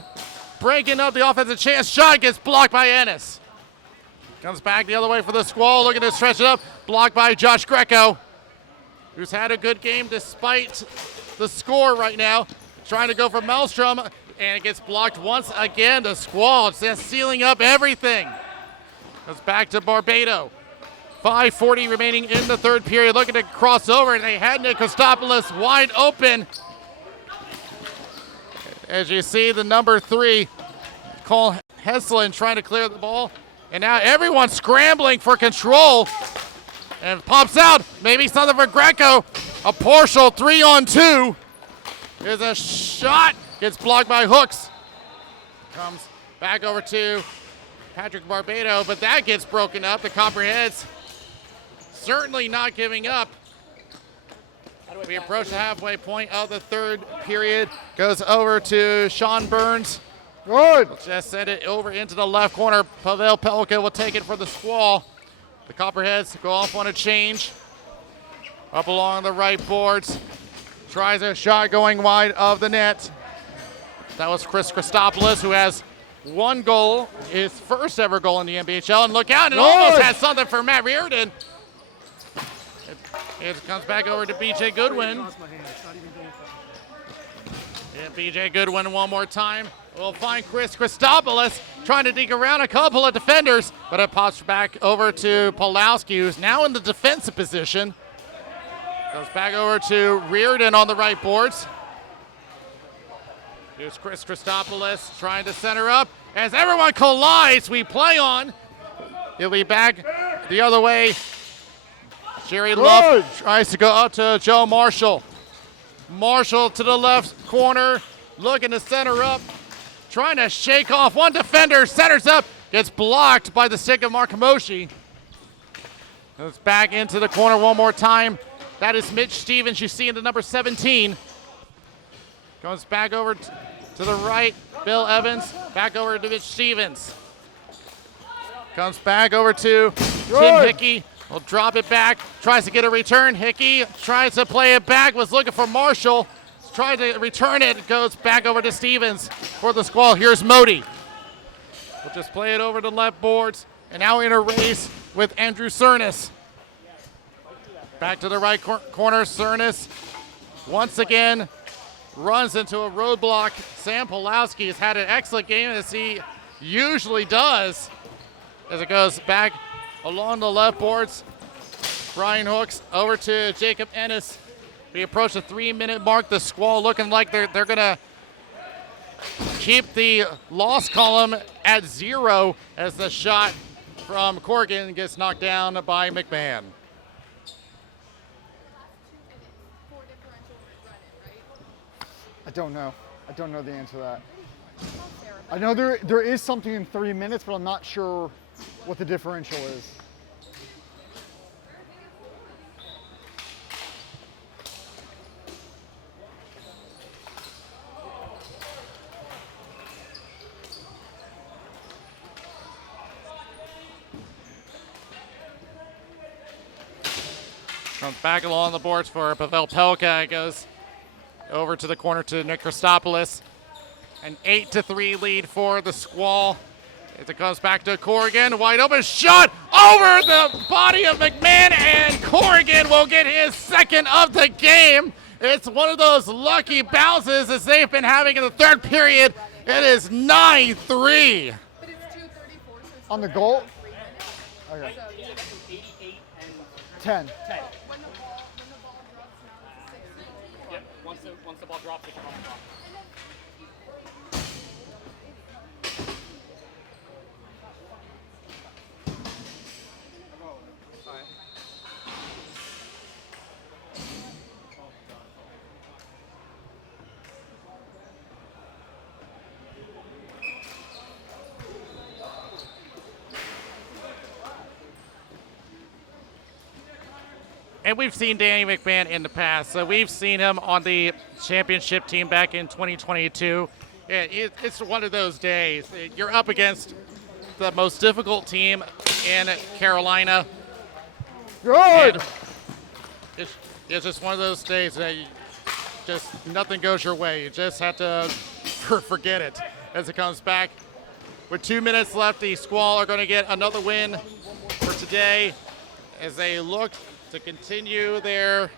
breaking up the offensive chance. Shot gets blocked by Ennis. Comes back the other way for the Squall, looking to stretch it up. Blocked by Josh Greco, who's had a good game despite the score right now. Trying to go for Maelstrom, and it gets blocked once again. The Squall just sealing up everything. Goes back to Barbado. 5:40 remaining in the third period. Looking to cross over, and they had Nick Kostopoulos wide open. As you see, the number 3, Cole Heslin, trying to clear the ball. And now everyone's scrambling for control. And pops out. Maybe something for Greco. A partial 3-on-2. There's a shot. Gets blocked by Hooks. Comes back over to Patrick Barbado, but that gets broken up. The Copperheads certainly not giving up. We approach the halfway point of the third period. Goes over to Sean Burns. Good. Just send it over into the left corner. Pavel Pelka will take it for the Squall. The Copperheads go off on a change. Up along the right boards. Tries a shot going wide of the net. That was Chris Christopoulos, who has 1 goal, his first ever goal in the NBHL. And look out, and almost has something for Matt Reardon. It comes back over to BJ Goodwin. And BJ Goodwin one more time. We'll find Chris Christopoulos trying to dig around a couple of defenders, but it pops back over to Pulowski, who's now in the defensive position. Goes back over to Reardon on the right boards. Here's Chris Christopoulos trying to center up. As everyone collides, we play on. He'll be back the other way. Jerry Love tries to go up to Joe Marshall. Marshall to the left corner, looking to center up. Trying to shake off one defender, centers up, gets blocked by the stick of Mark Moshi. Goes back into the corner one more time. That is Mitch Stevens, you see in the number 17. Goes back over to the right, Bill Evans, back over to Mitch Stevens. Comes back over to Tim Hickey, will drop it back, tries to get a return. Hickey tries to play it back, was looking for Marshall. Trying to return it, goes back over to Stevens for the Squall. Here's Modi. We'll just play it over to left boards, and now in a race with Andrew Cernas. Back to the right corner, Cernas once again runs into a roadblock. Sam Pulowski has had an excellent game, as he usually does, as it goes back along the left boards. Brian Hooks over to Jacob Ennis. We approach the 3-minute mark. The Squall looking like they're going to keep the loss column at 0 as the shot from Corrigan gets knocked down by McMahon. I don't know. I don't know the answer to that. I know there is something in 3 minutes, but I'm not sure what the differential is. Comes back along the boards for Pavel Pelka. It goes over to the corner to Nick Christopoulos. An 8-3 lead for the Squall. As it goes back to Corrigan. Wide open shot over the body of McMahon, and Corrigan will get his second of the game. It's one of those lucky bounces as they've been having in the third period. It is 9-3. But it's 2:34, so it's On the still goal? like 3 minutes. Okay. So, yeah. 88 and 10. 10. When the ball drops now, it's a 6-19. Yep. Once the ball drops, it's on the clock. And we've seen Danny McMahon in the past. So we've seen him on the championship team back in 2022. It's one of those days. You're up against the most difficult team in Carolina. Good! It's just one of those days that just nothing goes your way. You just have to forget it as it comes back. With 2 minutes left, the Squall are going to get another win for today as they look to continue their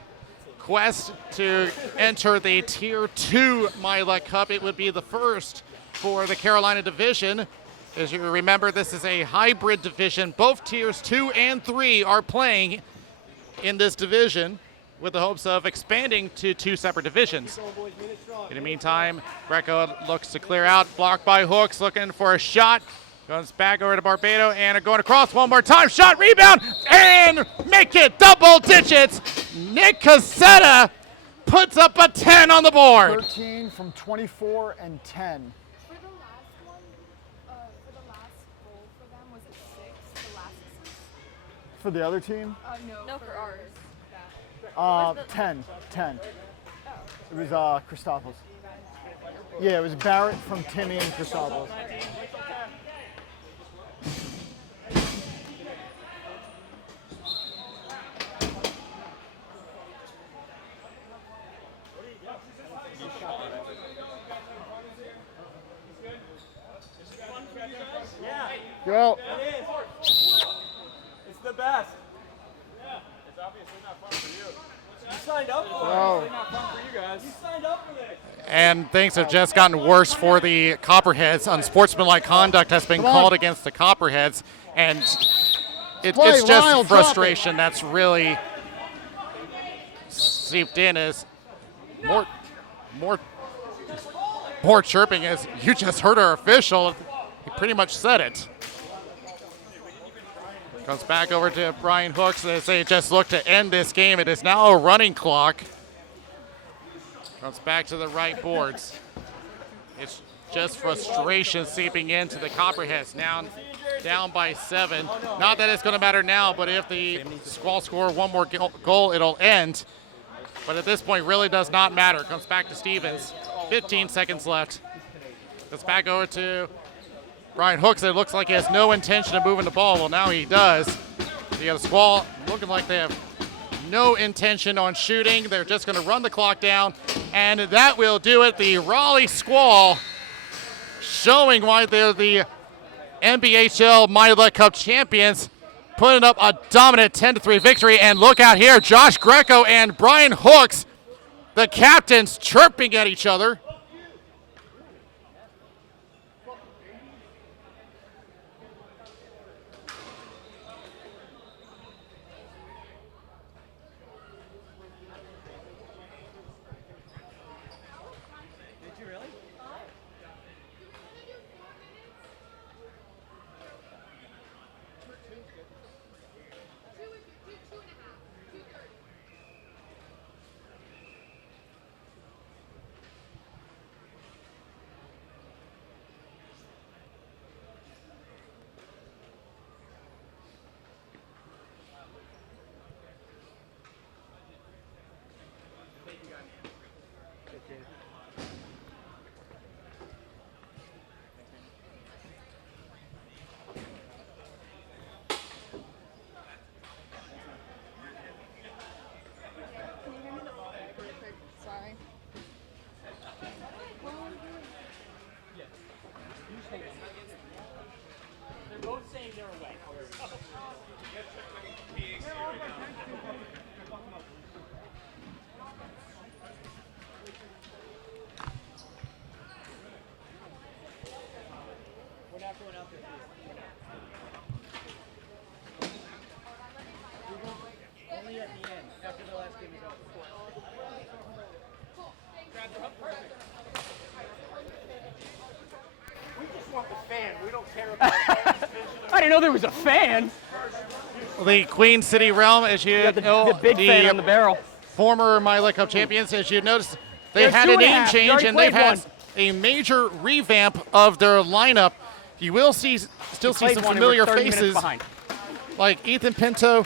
quest to enter the Tier 2 Mila Cup. It would be the first for the Carolina division. As you remember, this is a hybrid division. Both Tiers 2 and 3 are playing in this division with the hopes of expanding to 2 separate divisions. In the meantime, Greco looks to clear out, blocked by Hooks, looking for a shot. Goes back over to Barbado and going across one more time. Shot, rebound, and make it double digits. Nick Cassetta puts up a 10 on the board. 13 from 24 and 10. For the last one, for the last goal for them, was it 6? The last assist? For the other team, No, for ours. 10. It was Christopoulos. Yeah, it was Barrett from Timmy and Christopoulos. Go. It's the best. Yeah. It's obviously not fun for you. You signed up for it. Go. It's not fun for you guys. You signed up for this. And things have just gotten worse for the Copperheads. Unsportsmanlike conduct has been Come on. called against the Copperheads, and it's Play, just Lyle, drop frustration that's really seeped in as more more chirping as you just heard our official. He pretty much said it. Comes back over to Brian Hooks as they just look to end this game. It is now a running clock. Comes back to the right boards. It's just frustration seeping into the Copperheads. Now down by 7. Not that it's going to matter now, but if the Squall score one more goal, it'll end. But at this point, really does not matter. Comes back to Stevens. 15 seconds left. Goes back over to Brian Hooks. It looks like he has no intention of moving the ball. Well, now he does. You got a Squall looking like they have no intention on shooting. They're just going to run the clock down, and that will do it. The Raleigh Squall showing why they're the NBHL Mighty Duck Cup champions, putting up a dominant 10-3 victory. And look out here, Josh Greco and Brian Hooks, the captains, chirping at each other. Sorry. They're both saying they're away. I didn't know there was a fan. The Queen City Realm, as you You got know, the big fan on the barrel. former Mighty Duck Cup champions, as you noticed, they There's had two a and a name half. You change, already and they've played had one. a major revamp of their lineup. You will still see Played some one and we're familiar 30 minutes faces, behind. like Ethan Pinto,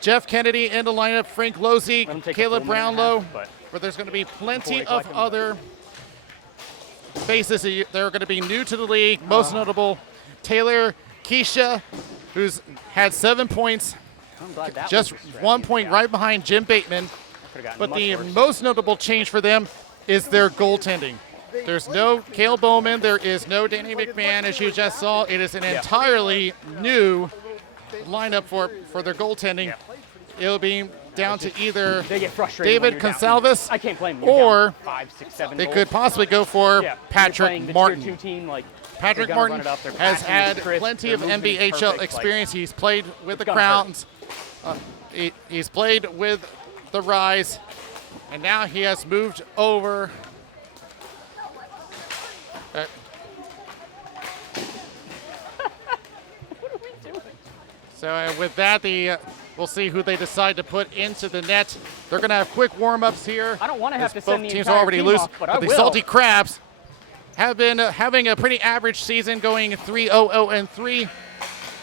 Jeff Kennedy in the lineup, Frank Losey, Let him take a Caleb full minute and a Brownlow, half, but but there's going to be plenty Before we of collect them. other faces that are going to be new to the league. Most notable, Taylor Keisha, who's had 7 points, I'm glad that just was the 1 strategy. point Yeah. right behind Jim Bateman. Could've gotten But much the worse. most notable change for them is their goaltending. There's no Cale Bowman. There is no Danny McMahon, as you just saw. It is an entirely new lineup for their goaltending. Yeah. It'll be down to either They get frustrated when David you're down. Consalves I can't blame them. You're or down 5, 6, 7 they goals. could possibly go for Yeah, when you're Patrick playing the Martin. Tier 2 team, like, Patrick they're gonna Martin run it up, their has passing is had crisp, plenty their of movement is NBHL perfect, like, experience. He's played with the gonna hurt. Crowns. He's played with the Rise, and now he has moved over. So with that, we'll see who they decide to put into the net. They're going to have quick warm-ups here. I don't want to have as to send both the teams entire are already team loose, off, but I the will. Salty Crabs have been having a pretty average season, going 3-0-0-3.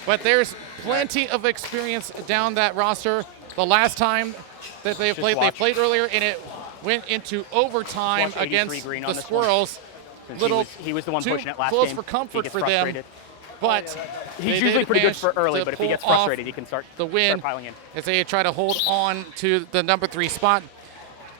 But there's plenty of experience down that roster. The last time that they played earlier, and it went into overtime Watch 83 against green the on this one. Squirrels. Since Little he was the one too pushing it last close game. for He comfort gets for them. frustrated. But He's they usually did pretty good manage for early, to but if he pull gets off frustrated, he can start the win piling in. as they try to hold on to the number 3 spot.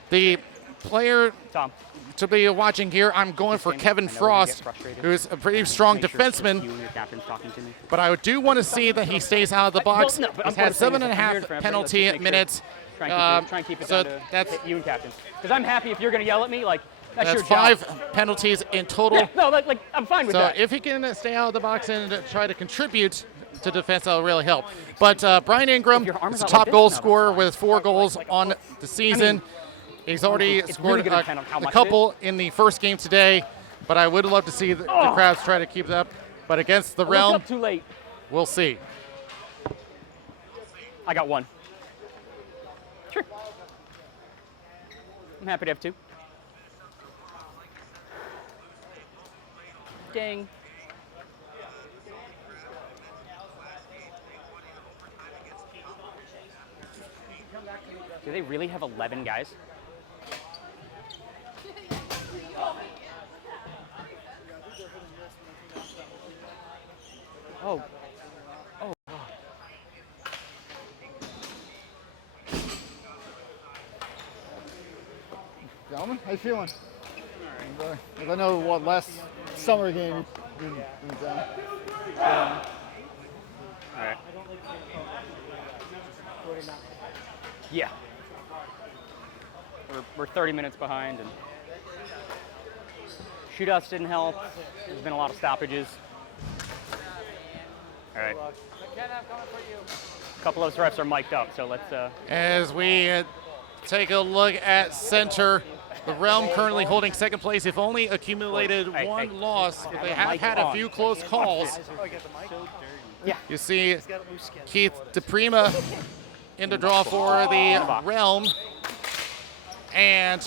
The player Tom, to be watching here, I'm going for game, Kevin I know we're gonna get Frost, frustrated. who's a pretty strong make sure it's defenseman. you and your captain's talking to me. But I do want to see that he stays out of the box. Well, no, but He's what I'm had saying is, 7.5 I'm here for everybody. Let's penalty just make sure- minutes. Try and keep it so down to that's you and captain. Because I'm happy if you're going to yell at me, like, that's your that's job. 5 penalties in total. Yeah, no, like I'm fine with So that. if he can stay out of the box and try to contribute to defense, that'll really help. But Brian Ingram your arm is is the out like top this, goal no, that's scorer fine. with 4 goals on the season. He's already It's really scored gonna depend on how a much it couple in the first game today, but I would love to see the Crabs try to keep it up. But against the I looked Realm, up too late. we'll see. I got one. Sure. I'm happy to have two. Dang. Do they really have 11 guys? Oh. Oh. Gentlemen, how you feeling? I know what last summer game you done. All right. Yeah. We're 30 minutes behind, and shootouts didn't help. There's been a lot of stoppages. All right. A couple of those refs are mic'd up, so let's. As we take a look at center, the Realm currently holding second place. If only accumulated one loss, but they have had a few close calls. Yeah. You see Keith DePrima in the draw for the Realm, and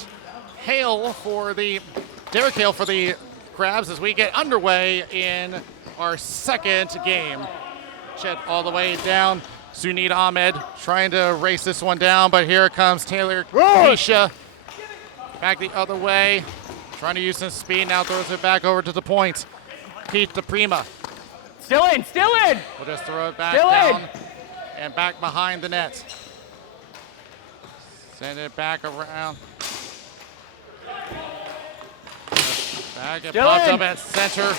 Derek Hale for the Crabs as we get underway in our second game. Chet all the way down. Sunit Ahmed trying to race this one down, but here comes Taylor Keisha. Back the other way, trying to use some speed, now throws it back over to the point. Keith DePrima. Still in, still in! We'll just throw it back Still down in. and back behind the net. Send it back around. Back, it Still pops in. up at center.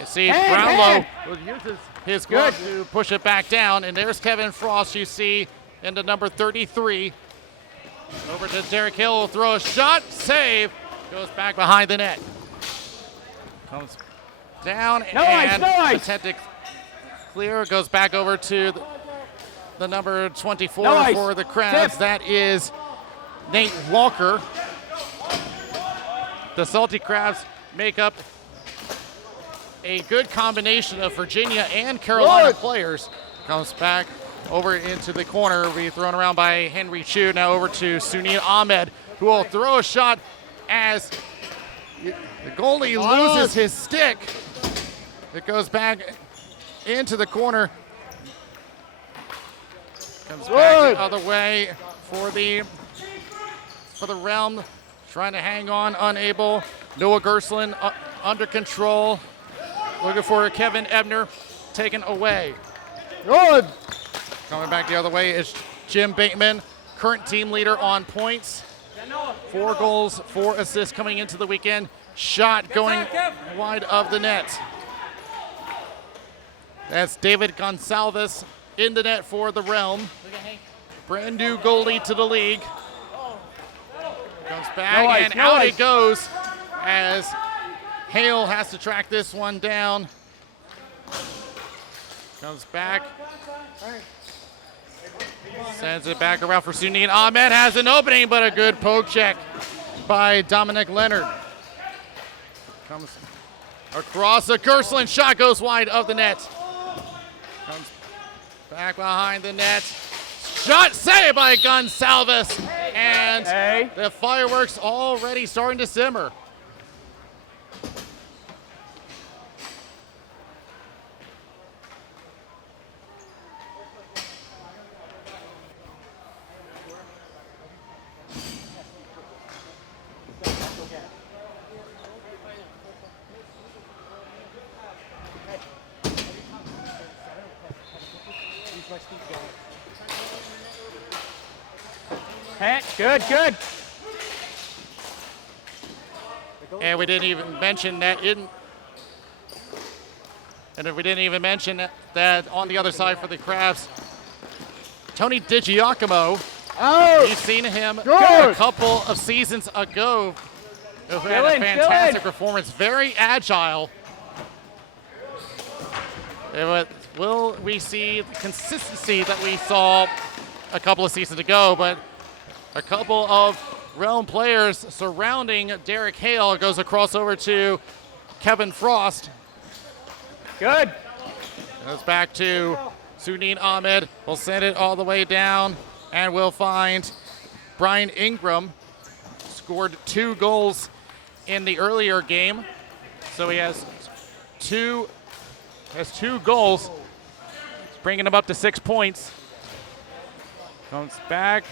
You see Hey, Brownlow hey. uses his glove to push it back down, and there's Kevin Frost, you see, into number 33. Over to Derek Hill, will throw a shot, save, goes back behind the net. Comes down and attempted clear, goes back over to the number 24 for the Crabs. Tip. That is Nate Walker. The Salty Crabs make up a good combination of Virginia and Carolina players. Comes back over into the corner, be thrown around by Henry Chu. Now over to Sunil Ahmed, who will throw a shot as the goalie loses his stick. It goes back into the corner. Comes back the other way for the Realm, trying to hang on, unable. Noah Gerstlin under control. Looking for Kevin Ebner, taken away. Good. Coming back the other way is Jim Bateman, current team leader on points. 4 goals, 4 assists coming into the weekend. Shot going wide of the net. That's David Gonsalves in the net for the Realm. Brand new goalie to the league. Comes back and out it goes as Hale has to track this one down. Comes back. Sends it back around for Sunit Ahmed. Has an opening, but a good poke check by Dominic Leonard. Comes across a Gerstlin shot, goes wide of the net. Comes back behind the net. Shot saved by Gonsalves. And the fireworks already starting to simmer. Good, good. And we didn't even mention that we didn't even mention that on the other side for the Crabs, Tony DiGiacomo. You've seen him a couple of seasons ago, who had a fantastic performance, very agile. Will we see the consistency that we saw a couple of seasons ago? But A couple of Realm players surrounding Derek Hale. Goes across over to Kevin Frost. Good. Goes back to Sunit Ahmed. Will send it all the way down, and we'll find Brian Ingram. Scored 2 goals in the earlier game, so he has two goals, bringing him up to 6 points. Comes back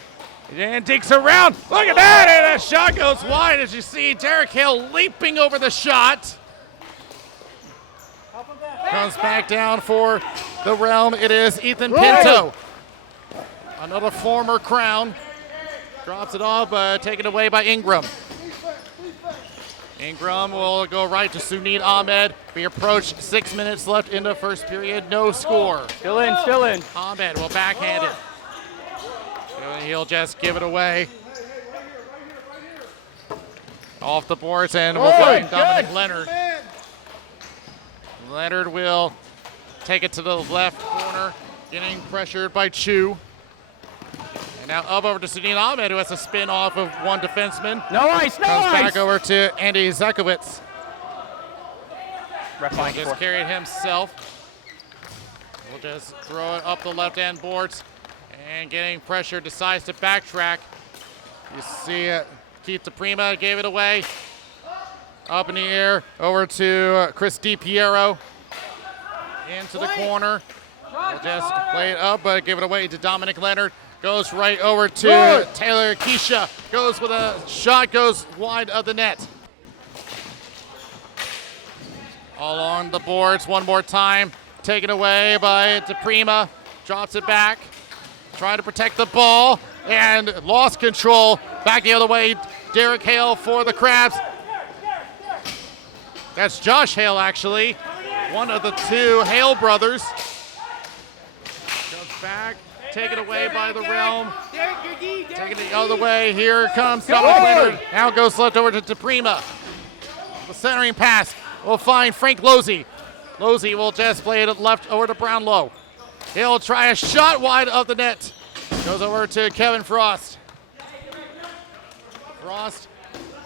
and digs around. Look at that, and that shot goes wide. As you see, Derek Hale leaping over the shot. Comes back down for the Realm. It is Ethan Pinto, another former Crown. Drops it off, but taken away by Ingram. Ingram will go right to Sunit Ahmed. We approach 6 minutes left in the first period. No score. Still in, still in. Ahmed will backhand it. He'll just give it away. Off the boards, and we'll find Dominic Leonard. Leonard will take it to the left corner, getting pressured by Chu. And now up over to Sunit Ahmed, who has a spin off of one defenseman. No ice, no Comes ice. back over to Andy Zakowicz. Ref fine Just for. carried himself. We'll just throw it up the left-hand boards. And getting pressure, decides to backtrack. You see Keith DePrima gave it away. Up in the air, over to Chris DiPiero. Into the corner. We'll just play it up, but give it away to Dominic Leonard. Goes right over to Taylor Keisha. Goes with a shot, goes wide of the net. Along the boards one more time. Taken away by DePrima. Drops it back. Trying to protect the ball and lost control. Back the other way. Derek Hale for the Crabs. That's Josh Hale, actually. One of the 2 Hale brothers. Goes back. Taken away by the Realm. Taking it the other way. Here comes Dominic Leonard. Now goes left over to DePrima. The centering pass will find Frank Lozzi. Lozzi will just play it left over to Brownlow. He'll try a shot wide of the net. Goes over to Kevin Frost. Frost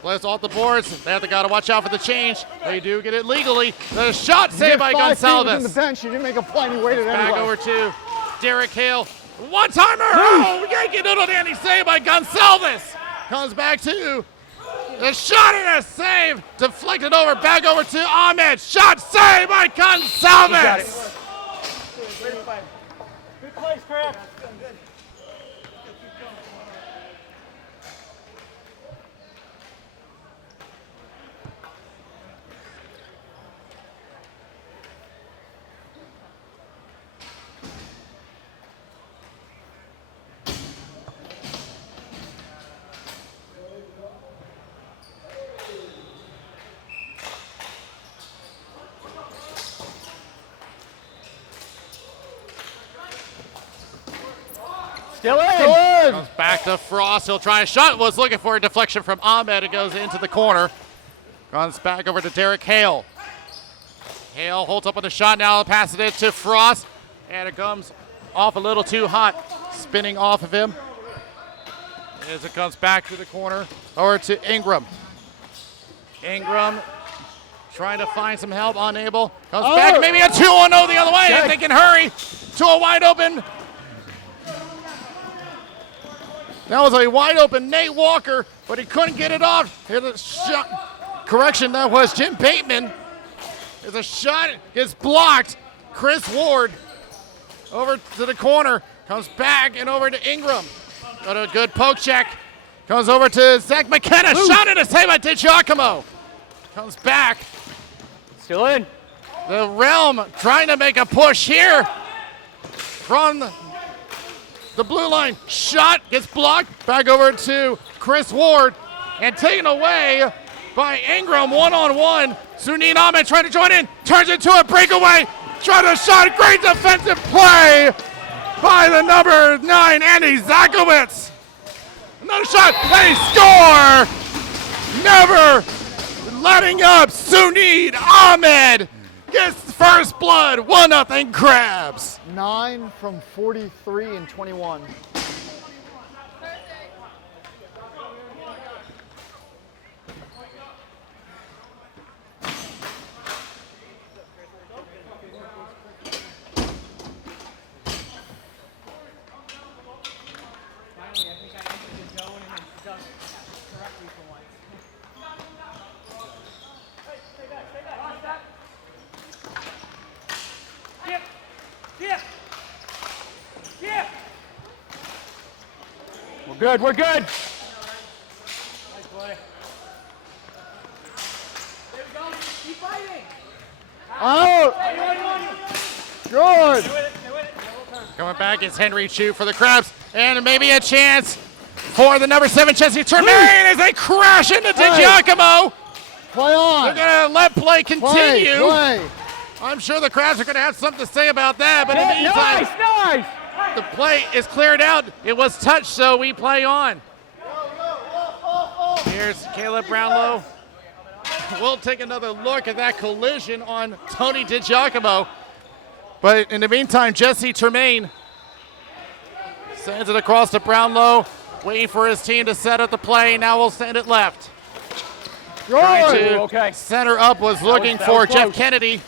plays off the boards. They have to watch out for the change. They do get it legally. The shot saved by Gonsalves. Gonsalves. On the bench, he didn't make a play. He waited Back anyway. over to Derek Hale. One-timer! Oh, Yankee Doodle Dandy saved by Gonsalves. Comes back to the shot and a save. Deflected over, back over to Ahmed. Shot saved by Gonsalves. Got it. Good place, Crab. Still in. Comes back to Frost. He'll try a shot. Was looking for a deflection from Ahmed. It goes into the corner. Comes back over to Derek Hale. Hale holds up on the shot. Now passes it to Frost. And it comes off a little too hot. Spinning off of him. As it comes back to the corner. Over to Ingram. Ingram trying to find some help. Unable. Comes back. Maybe a 2-1-0 the other way. If they can hurry to a wide open. That was a wide open Nate Walker, but he couldn't get it off. Hit a shot. Correction, that was Jim Bateman. There's a shot, gets blocked. Chris Ward over to the corner, comes back and over to Ingram. Got a good poke check. Comes over to Zach McKenna. Shot and a save by DiGiacomo. Comes back. Still in. The Realm trying to make a push here from the blue line. Shot gets blocked. Back over to Chris Ward and taken away by Ingram one-on-one. Sunit Ahmed trying to join in. Turns into a breakaway. Trying to shot. Great defensive play by the number 9, Andy Zakowicz. Another shot. They score. Never letting up. Sunit Ahmed gets first blood. 1-0 Crabs. 9 from 43 and 21. We're good. We're good. Nice play. There we go. Keep fighting. Out. Good. Stay with it. Stay with it. Coming back is Henry Chu for the Crabs, and maybe a chance for the number 7 Jesse Tremaine as they crash into DiGiacomo. Play on. They're gonna let play continue. Play. I'm sure the Crabs are gonna have something to say about that, but in the meantime, Nice. the play is cleared out. It was touched, so we play on. Here's Caleb Brownlow. We'll take another look at that collision on Tony DiGiacomo. But in the meantime, Jesse Tremaine sends it across to Brownlow, waiting for his team to set up the play. Now we'll send it left. Trying to okay. center up was looking that for was Jeff close. Kennedy.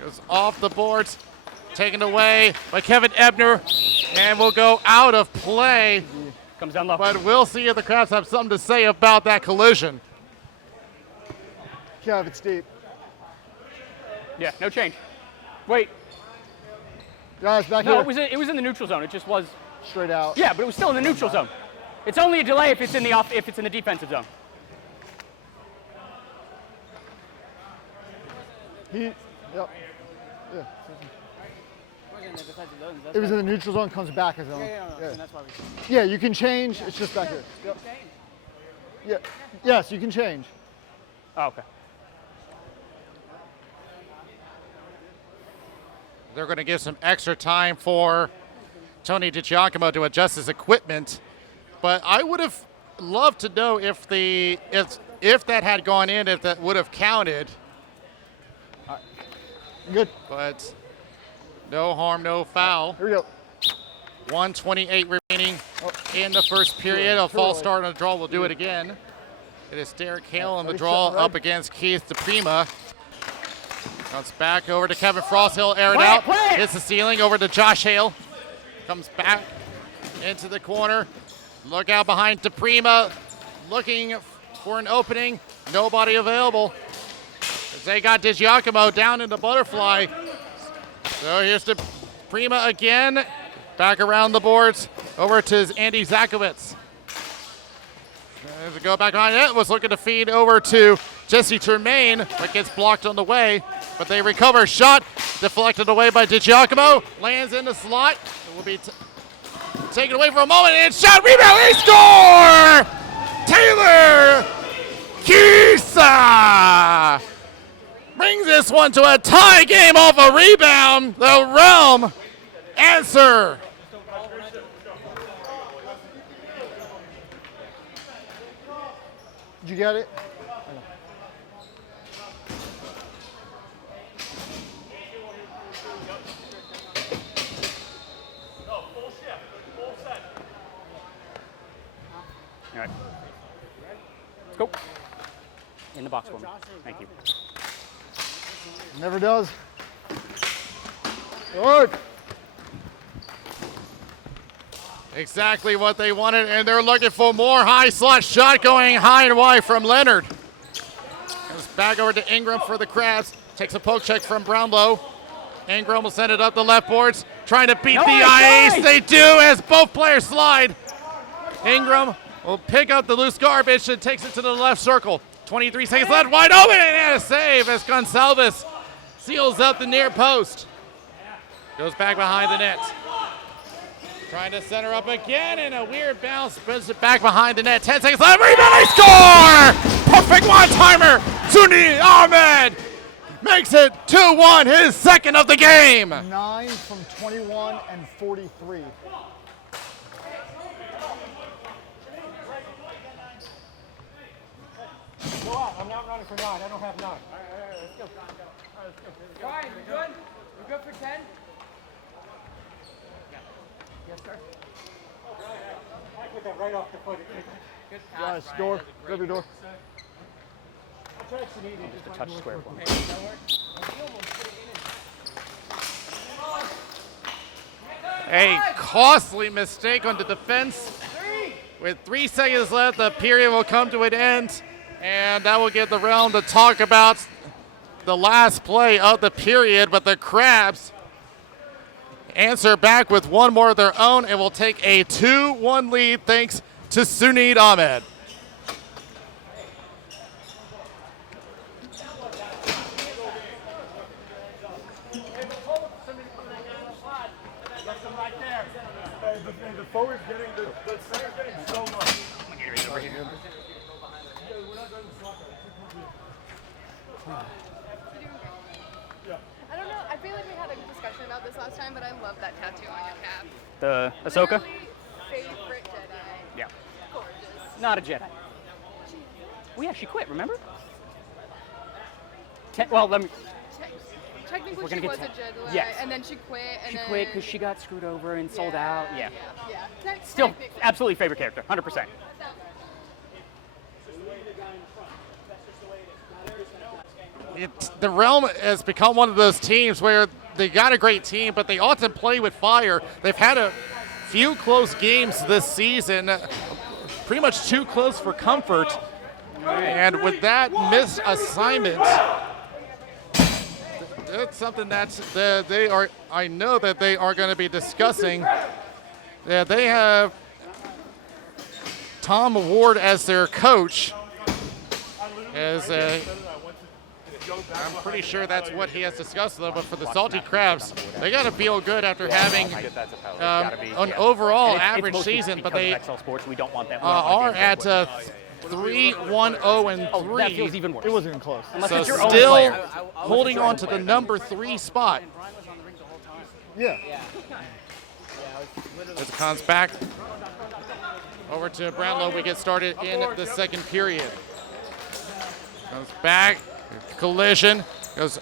Goes off the boards, taken away by Kevin Ebner, and will go out of play. Comes down low. But we'll see if the Crabs have something to say about that collision. Kev, it's deep. Yeah, no change. Wait. Guys, back No, here. it was in the neutral zone. It just was. Straight out. Yeah, but it was still in the neutral zone. It's only a delay if it's in the defensive zone. Yep. Yeah. It was in the neutral zone, comes back as zone. Yeah, you can change. It's just back here. Yep. Yeah. Yes, you can change. Oh, okay. They're going to give some extra time for Tony DiGiacomo to adjust his equipment. But I would have loved to know if that had gone in, if that would have counted. Good. But no harm, no foul. Here we go. 1:28 remaining in the first period. A false start on a draw. We'll do it again. It is Derek Hale on the draw up against Keith DePrima. Comes back over to Kevin Frost. He'll air it out. Hits the ceiling over to Josh Hale. Comes back into the corner. Look out behind DePrima. Looking for an opening. Nobody available. They got DiGiacomo down in the butterfly. So here's DePrima again. Back around the boards. Over to Andy Zakowicz. As we go back on it, was looking to feed over to Jesse Tremaine, but gets blocked on the way. But they recover. Shot deflected away by DiGiacomo. Lands in the slot. It will be taken away for a moment. And shot, rebound, they score! Taylor Kisa brings this one to a tie game off a rebound. The Realm answer. Did you get it? All right. Let's go. In the box for me. Thank you. Never does. Good. Exactly what they wanted, and they're looking for more high slot shot going high and wide from Leonard. Goes back over to Ingram for the Crabs. Takes a poke check from Brownlow. Ingram will send it up the left boards, trying to beat the ice. They do as both players slide. Ingram will pick up the loose garbage and takes it to the left circle. 23 seconds left, wide open, and a save as Gonsalves seals up the near post. Goes back behind the net. Trying to center up again, and a weird bounce brings it back behind the net. 10 seconds left, rebound, they score! Perfect one-timer! Suni Ahmed makes it 2-1, his second of the game. 9 from 21 and 43. Go out. I'm not running for 9. I don't have 9. All right, let's go. Ryan, we good? We good for 10? Yes, sir. I put that right off the foot. Good Guys, door. Grab your door. Just a touch square for me. A costly mistake on the defense. With 3 seconds left, the period will come to an end, and that will give the Realm to talk about the last play of the period. But the Crabs answer back with one more of their own and will take a 2-1 lead thanks to Sunit Ahmed. The forward's getting, the center's getting so much. I don't know. I feel like we had a discussion about this last time, but I love that tattoo on your calf. The Ahsoka? Literally favorite Jedi. Yeah. Gorgeous. Not a Jedi. Well, yeah, she quit, remember? Well, let me. Technically, We're she gonna was get a Jedi, yes. and then she quit. And She then quit because she got screwed over and sold out. Yeah. Yeah. Still, Technically. absolutely favorite character, 100%. The Realm has become one of those teams where they got a great team, but they often play with fire. They've had a few close games this season, pretty much too close for comfort. And with that missed assignment, that's something that I know that they are going to be discussing. Yeah, they have Tom Ward as their coach. I'm pretty sure that's what he has discussed, though. But for the Salty Crabs, they got to feel good after having an overall average season. But they we don't want that. are at 3-1-0-3. Oh, that feels even worse. It wasn't even close. Unless So it's your own still player. holding on to the number 3 spot. Yeah. As it comes back over to Brownlow, we get started in the second period. Comes back, collision, goes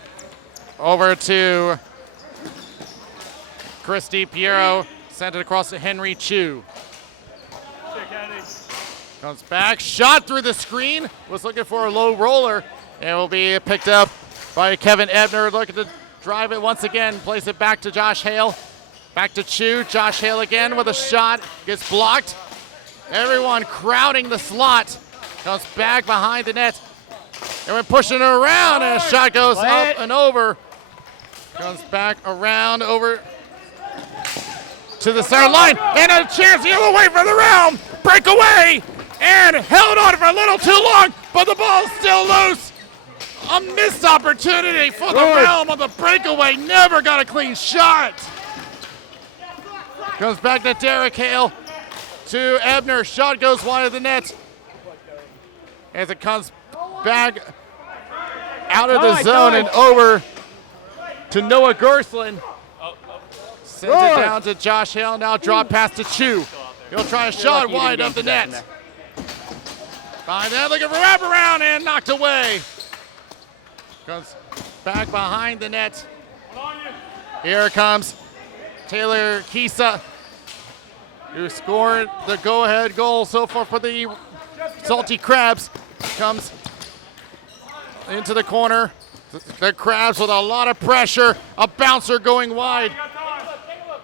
over to Christy Piero, sent it across to Henry Chu. Comes back, shot through the screen, was looking for a low roller, and will be picked up by Kevin Ebner, looking to drive it once again, place it back to Josh Hale. Back to Chu, Josh Hale again with a shot, gets blocked. Everyone crowding the slot, comes back behind the net. Everyone pushing it around, and a shot goes up and over. Comes back around over to the center line, and a chance the other way for the Realm. Break away, and held on for a little too long, but the ball's still loose. A missed opportunity for the Realm on the breakaway. Never got a clean shot. Goes back to Derek Hale, to Ebner. Shot goes wide of the net. As it comes back out of the zone and over to Noah Gerslin. Sends it down to Josh Hale. Now drop pass to Chu. He'll try a shot wide of the net. Behind that, looking for wraparound and knocked away. Comes back behind the net. Here comes Taylor Kisa, who scored the go-ahead goal so far for the Salty Crabs. Comes into the corner. The Crabs with a lot of pressure. A bouncer going wide.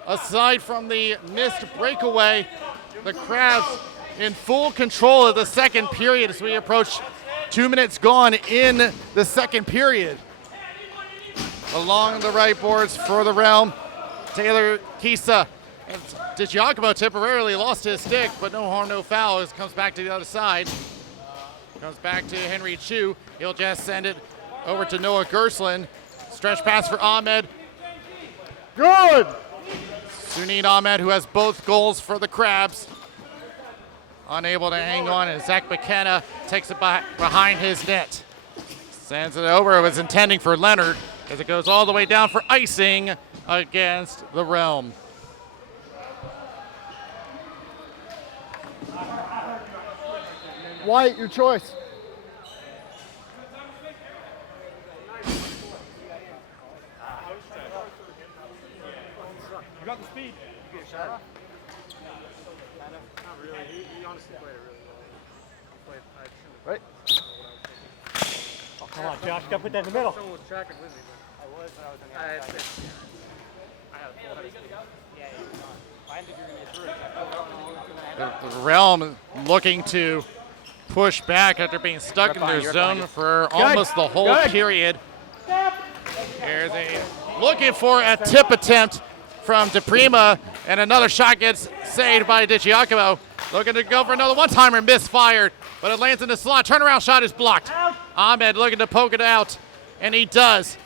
Aside from the missed breakaway, the Crabs in full control of the second period as we approach 2 minutes gone in the second period. Along the right boards for the Realm, Taylor Kisa. And DiGiacomo temporarily lost his stick, but no harm, no foul. As it comes back to the other side. Comes back to Henry Chu. He'll just send it over to Noah Gerslin. Stretch pass for Ahmed. Good. Sunit Ahmed, who has both goals for the Crabs. Unable to hang on, and Zach McKenna takes it behind his net. Sends it over. It was intending for Leonard as it goes all the way down for icing against the Realm. White, your choice. You got the speed. Not really. He honestly played it really well. Right. Oh, come on, Josh. You got to put that in the middle. Someone was tracking with me. I was on the outside. I had a full head of speed. Yeah, I didn't think you were going to get through it. The Realm looking to push back after being stuck in their zone for almost the whole period. Here's looking for a tip attempt. from DePrima, and another shot gets saved by DiGiacomo. Looking to go for another one-timer, misfired, but it lands in the slot. Turnaround shot is blocked. Ahmed looking to poke it out, and he does.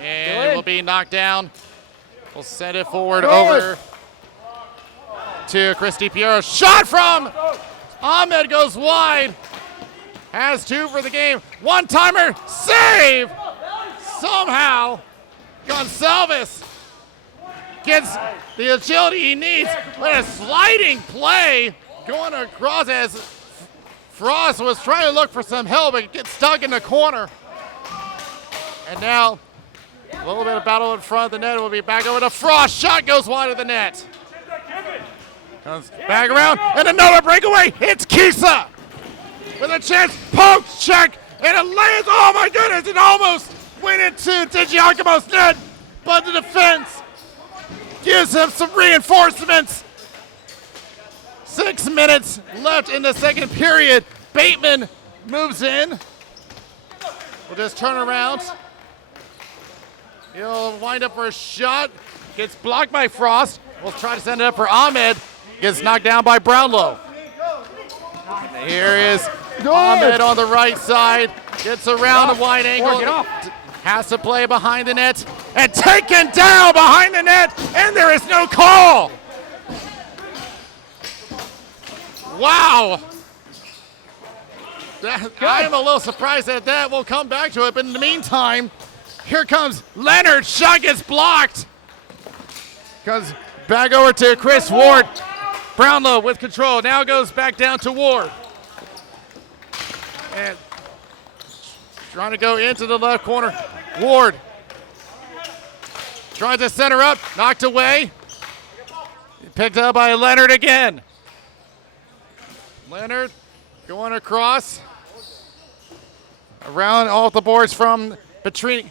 And it will be knocked down. We'll send it forward over to Christy Piero. Shot from Ahmed goes wide. Has 2 for the game. One-timer, save! Somehow, Gonsalves gets the agility he needs. But a sliding play going across as Frost was trying to look for some help but gets stuck in the corner. And now, a little bit of battle in front of the net. We'll be back over to Frost. Shot goes wide of the net. Comes back around, and another breakaway. It's Kisa with a chance. Poke, check, and it lands. Oh my goodness, it almost went into DiGiacomo's net, but the defense gives him some reinforcements. 6 minutes left in the second period. Bateman moves in. We'll just turn around. He'll wind up for a shot. Gets blocked by Frost. We'll try to send it up for Ahmed. Gets knocked down by Brownlow. Here is Ahmed on the right side. Gets around a wide angle. Has to play behind the net. And taken down behind the net. And there is no call. Wow. I am a little surprised at that. We'll come back to it. But in the meantime, here comes Leonard. Shot gets blocked. Comes back over to Chris Ward. Brownlow with control. Now goes back down to Ward. And trying to go into the left corner. Ward tries to center up. Knocked away. Picked up by Leonard again. Leonard going across. Around off the boards from Petrini.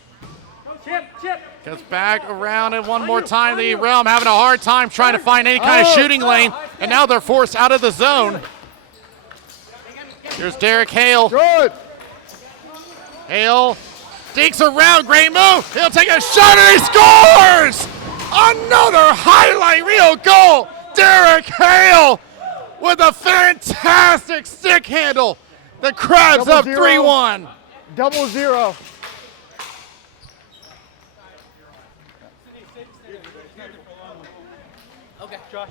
Gets back around and one more time. The Realm having a hard time trying to find any kind of shooting lane. And now they're forced out of the zone. Here's Derek Hale. Good. Hale dinks around. Great move. He'll take a shot and he scores! Another highlight reel goal. Derek Hale with a fantastic stick handle. The Crabs up 3-1. 0-0. Okay, Josh.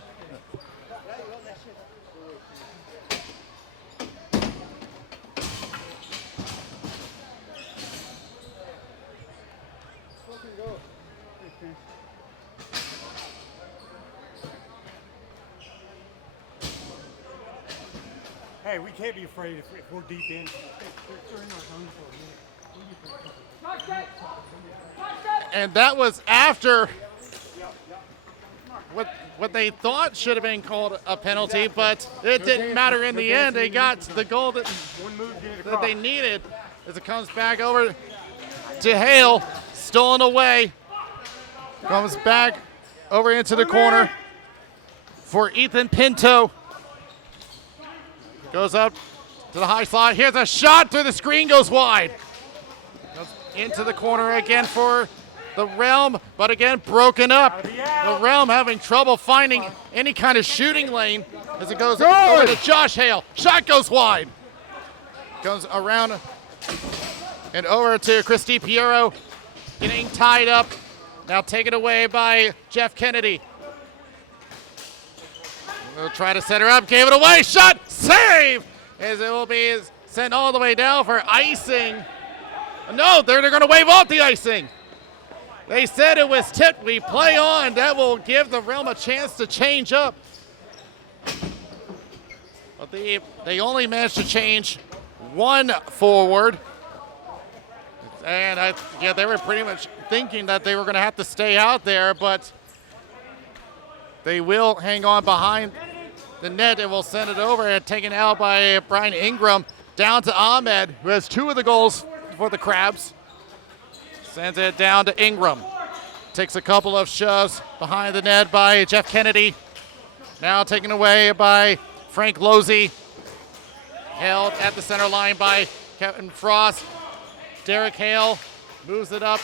Hey, we can't be afraid if we're deep in. They're in our zone for a minute. And that was after what they thought should have been called a penalty, but it didn't matter in the end. They got the goal that they needed as it comes back over to Hale. Stolen away. Comes back over into the corner for Ethan Pinto. Goes up to the high slot. Here's a shot through the screen, goes wide. Goes into the corner again for the Realm, but again broken up. The Realm having trouble finding any kind of shooting lane as it goes over to Josh Hale. Shot goes wide. Goes around and over to Christy Piero. Getting tied up. Now taken away by Jeff Kennedy. We'll try to set her up. Gave it away. Shot. Save. As it will be sent all the way down for icing. No, they're going to wave off the icing. They said it was tipped. We play on. That will give the Realm a chance to change up. But they only managed to change one forward. And they were pretty much thinking that they were going to have to stay out there, but they will hang on behind the net and will send it over and taken out by Brian Ingram down to Ahmed, who has 2 of the goals for the Crabs. Sends it down to Ingram. Takes a couple of shoves behind the net by Jeff Kennedy. Now taken away by Frank Losey. Held at the center line by Kevin Frost. Derek Hale moves it up.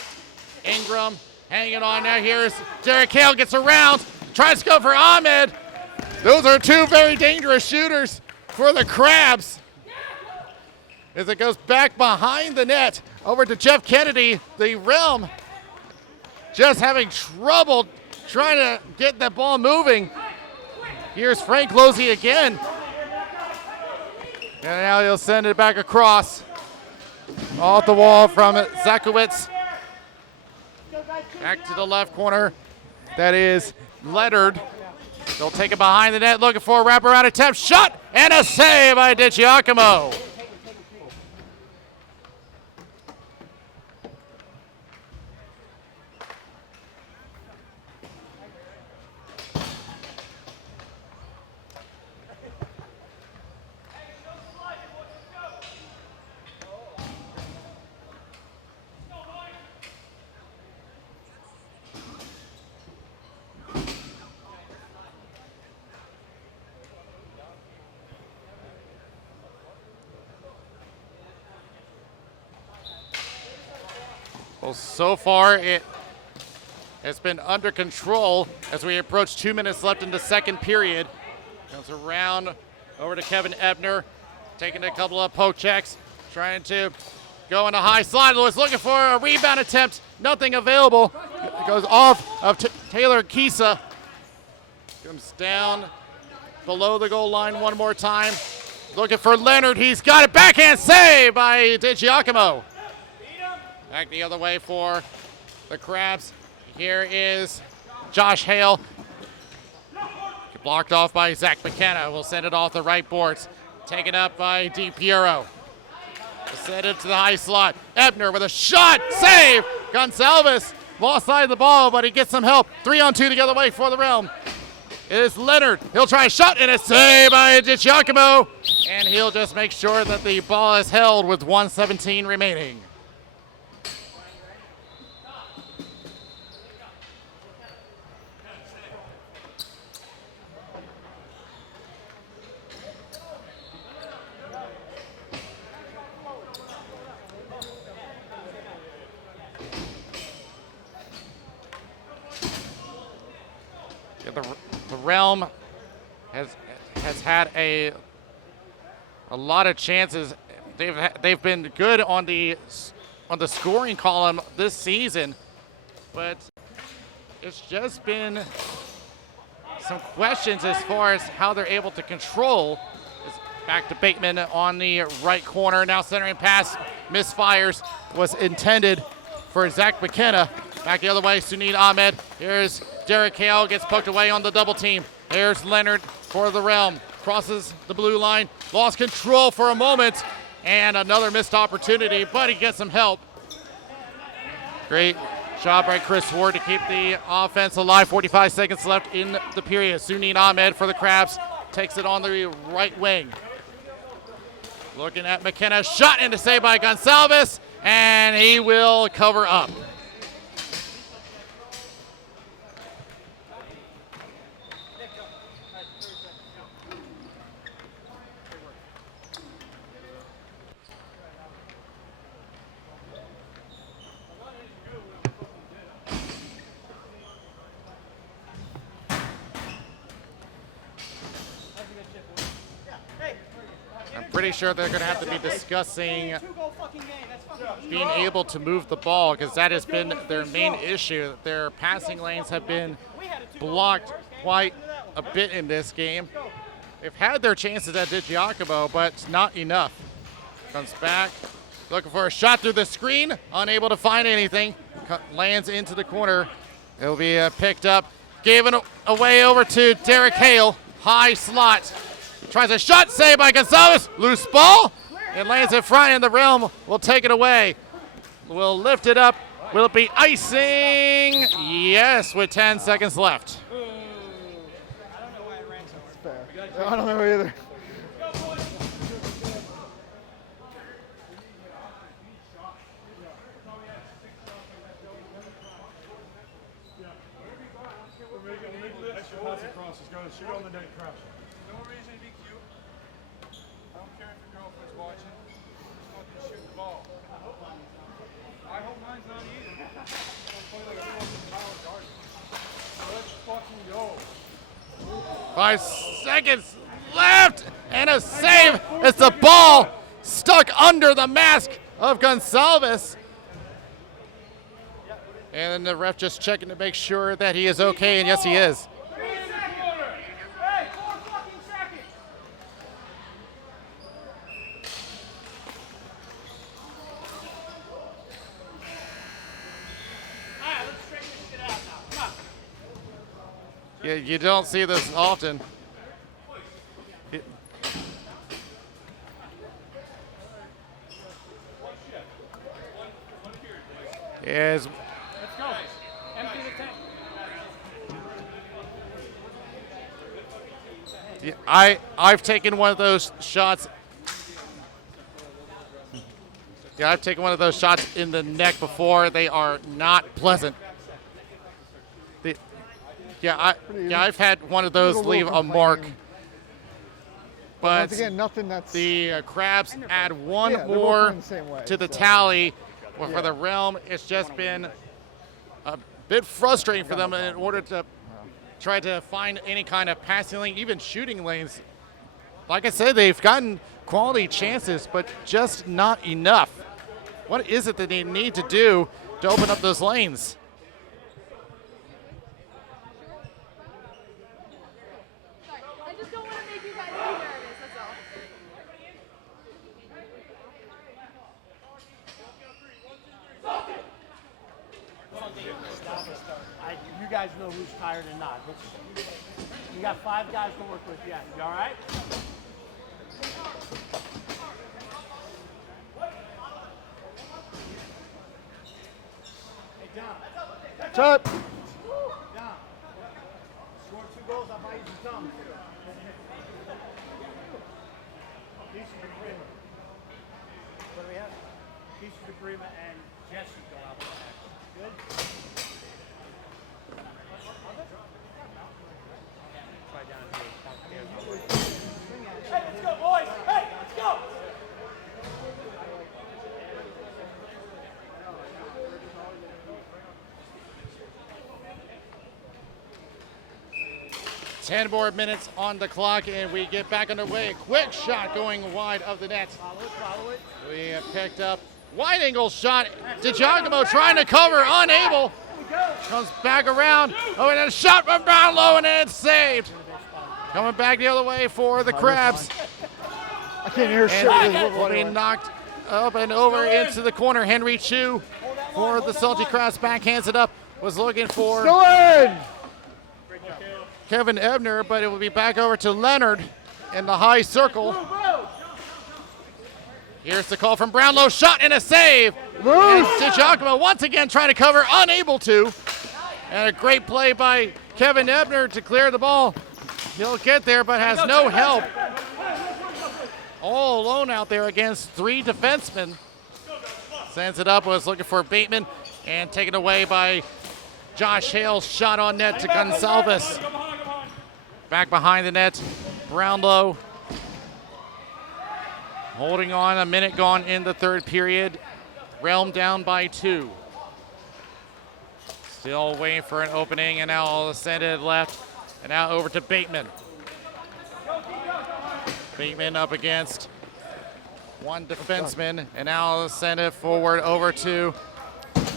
Ingram hanging on now. Here's Derek Hale, gets around, tries to go for Ahmed. Those are two very dangerous shooters for the Crabs. As it goes back behind the net, over to Jeff Kennedy, the Realm just having trouble trying to get that ball moving. Here's Frank Losey again. And now he'll send it back across. Off the wall from Zakowicz. Back to the left corner. That is Leonard. They'll take it behind the net, looking for a wraparound attempt. Shot and a save by DiGiacomo. Well, so far it has been under control as we approach 2 minutes left in the second period. Comes around over to Kevin Ebner, taking a couple of poke checks, trying to go in a high slide. Was looking for a rebound attempt, nothing available. It goes off of Taylor Kisa. Comes down below the goal line one more time. Looking for Leonard, he's got it, backhand save by DiGiacomo. Back the other way for the Crabs. Here is Josh Hale. Blocked off by Zach McKenna. We'll send it off the right boards. Taken up by DiPiero. Send it to the high slot. Ebner with a shot. Save! Gonsalves lost side of the ball, but he gets some help. 3-on-2 the other way for the Realm. It is Leonard. He'll try a shot and a save by DiGiacomo. And he'll just make sure that the ball is held with 1:17 remaining. The Realm has had a lot of chances. They've been good on the scoring column this season, but it's just been some questions as far as how they're able to control. It's back to Bateman on the right corner. Now centering pass misfires, was intended for Zach McKenna. Back the other way, Sunit Ahmed. Here's Derek Hale, gets poked away on the double team. Here's Leonard for the Realm. Crosses the blue line, lost control for a moment, and another missed opportunity, but he gets some help. Great job by Chris Ward to keep the offense alive. 45 seconds left in the period. Sunit Ahmed for the Crabs takes it on the right wing. Looking at McKenna, shot and a save by Gonsalves, and he will cover up. Pretty sure they're going to have to be discussing being able to move the ball, because that has been their main issue. Their passing lanes have been blocked quite a bit in this game. They've had their chances at DiGiacomo, but not enough. Comes back, looking for a shot through the screen, unable to find anything. Lands into the corner. It'll be picked up. Gave it away over to Derek Hale. High slot. Tries a shot, saved by Gonsalves. Loose ball. It lands in front, and the Realm will take it away. We'll lift it up. Will it be icing? Yes, with 10 seconds left. Fair. I don't know either. Shoot on the net, crouch. No reason to be cute. I don't care if your girlfriend's watching. Just want you to shoot the ball. I I hope mine's not either. I'm playing like everyone's in College Garden. Let's fucking go. 5 seconds left, and a save as the ball stuck under the mask of Gonsalves. And the ref just checking to make sure that he is okay, and yes, he is. 3 seconds. Hey, 4 fucking seconds. All right, let's straighten this shit out now. Come on. Yeah, you don't see this often. Is Let's go. Empty the tank. I've taken one of those shots. Yeah, I've taken one of those shots in the neck before. They are not pleasant. I've had one of those leave a mark. But Once again, nothing that's. the Crabs add one Yeah, they're both more playing the same way, to the so. tally. Well, for the Realm, it's just been a bit frustrating for them in order to try to find any kind of passing lane, even shooting lanes. Like I said, they've gotten quality chances, but just not enough. What is it that they need to do to open up those lanes? Sorry, I just don't want to make you guys too nervous, that's all. You guys know who's tired and not. You got 5 guys to work with. Yeah, you all right? Hey, John. Shut. John. Score 2 goals, I'll buy you some thumbs. Keisha DePrima. What do we have? Keisha DePrima and Jesse go out there. Good? Try down here. Hey, let's go, boys! Hey, let's go! Ten more minutes on the clock, and we get back underway. Quick shot going wide of the net. Follow it. We have picked up wide angle shot. DiGiacomo trying to cover, unable. Comes back around. Oh, and a shot from Brownlow, and it's saved. Coming back the other way for the Crabs. I can't hear shit. And will be knocked up and over into the corner. Henry Chu for the Salty Crabs backhands it up. Was looking for Go in. Kevin Ebner, but it will be back over to Leonard in the high circle. Here's the call from Brownlow, shot and a save. And DiGiacomo once again trying to cover, unable to. And a great play by Kevin Ebner to clear the ball. He'll get there, but has no help. All alone out there against 3 defensemen. Sends it up, was looking for Bateman, and taken away by Josh Hale's shot on net to Gonsalves. Back behind the net, Brownlow holding on, a minute gone in the third period. Realm down by 2. Still waiting for an opening, and now all of a sudden it left, and now over to Bateman. Bateman up against one defenseman, and now all of a sudden it forward over to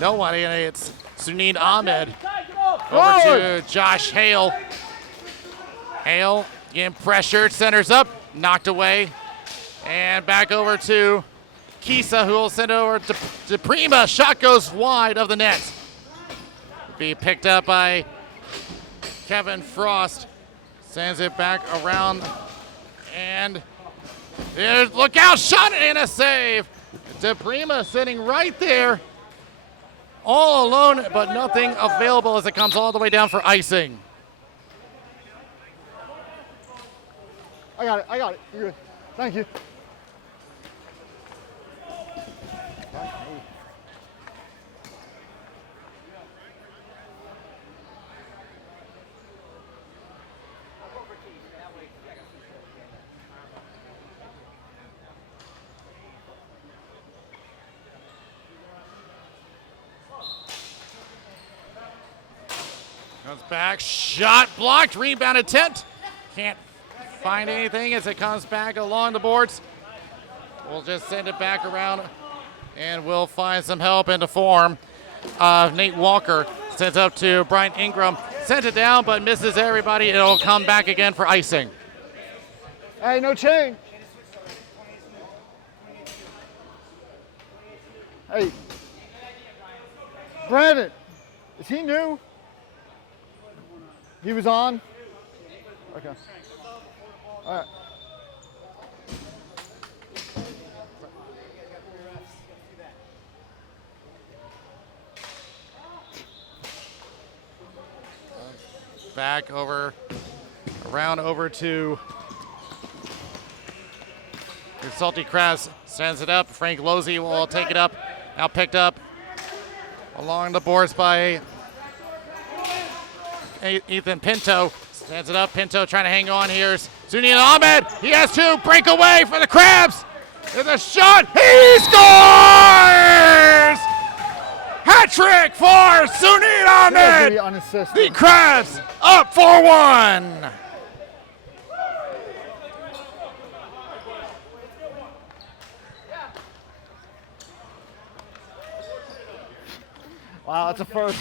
nobody, and it's Sunid Ahmed. Over to Josh Hale. Hale getting pressured, centers up, knocked away. And back over to Kisa, who will send it over to Prima. Shot goes wide of the net. Be picked up by Kevin Frost. Sends it back around. And look out, shot and a save. DePrima sitting right there. All alone, but nothing available as it comes all the way down for icing. I got it. You're good. Thank you. Comes back, shot blocked, rebound attempt. Can't find anything as it comes back along the boards. We'll just send it back around and we'll find some help in the form of Nate Walker. Sends up to Brian Ingram. Sent it down but misses everybody. It'll come back again for icing. Hey, no change. Hey, Brandon, is he new? He was on? Okay. All right. Back over, around over to the Salty Crabs. Sends it up. Frank Lozzi will take it up. Now picked up along the boards by Ethan Pinto. Stands it up. Pinto trying to hang on here. Zunian Ahmed. He has to break away for the Crabs. There's a shot. He scores! Hat trick for Zunian Ahmed. Unassisted. The Crabs up 4-1. Wow, that's a first.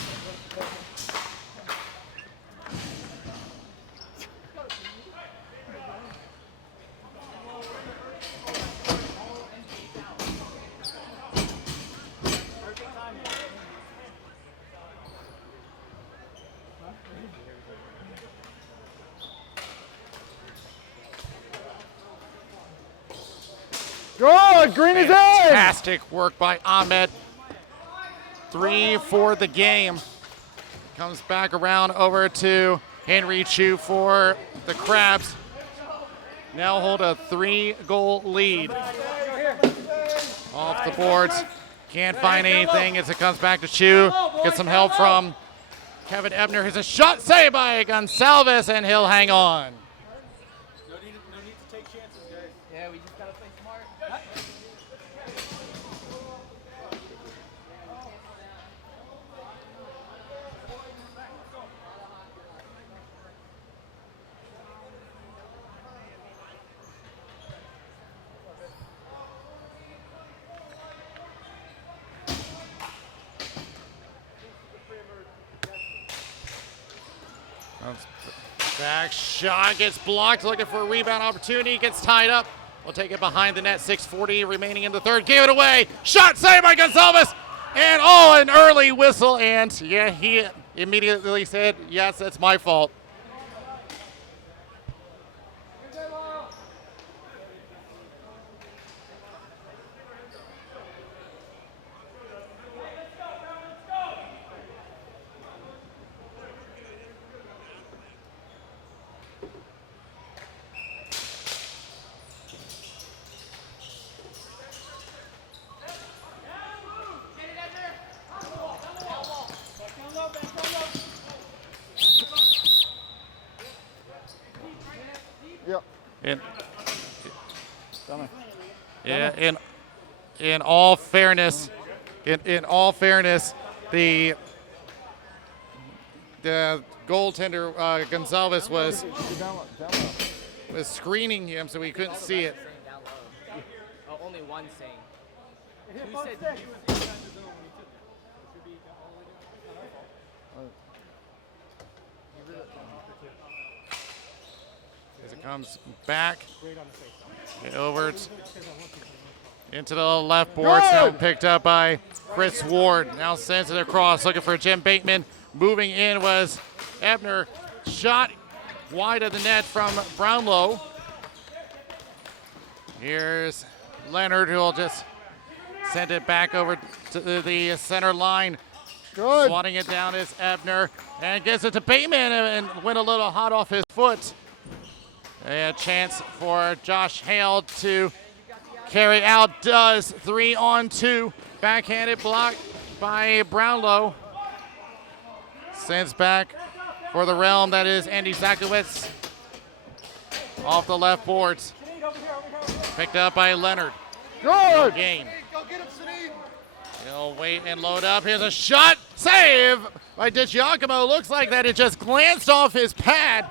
Good, green is in. Fantastic work by Ahmed. 3 for the game. Comes back around over to Henry Chu for the Crabs. Now hold a 3-goal lead. Off the boards. Can't find anything as it comes back to Chu. Get some help from Kevin Ebner. Here's a shot saved by Gonsalves, and he'll hang on. No need to take chances, guys. Yeah, we just gotta play smart. Back shot gets blocked, looking for a rebound opportunity, gets tied up. We'll take it behind the net, 6:40 remaining in the third. Give it away, shot saved by Gonsalves, and an early whistle, and yeah, he immediately said, yes, that's my fault. Yep. And Done. yeah, in all fairness, in all fairness, the goaltender Gonsalves was Down low. screening him, so we couldn't see it. Down low. Oh, only one saying. Who said As it comes back over into the left boards, now picked up by Chris Ward. Now sends it across, looking for Jim Bateman. Moving in was Ebner. Shot wide of the net from Brownlow. Here's Leonard, who will just send it back over to the center line. Good. Swatting it down is Ebner, and gets it to Bateman and went a little hot off his foot. A chance for Josh Hale to carry out. Does 3-on-2. Backhanded block by Brownlow. Sends back for the realm. That is Andy Zakowicz. Off the left boards. Picked up by Leonard. Good. Gain. Go get him, Sadiq. He'll wait and load up. Here's a shot. Save by DiGiacomo. Looks like that it just glanced off his pad.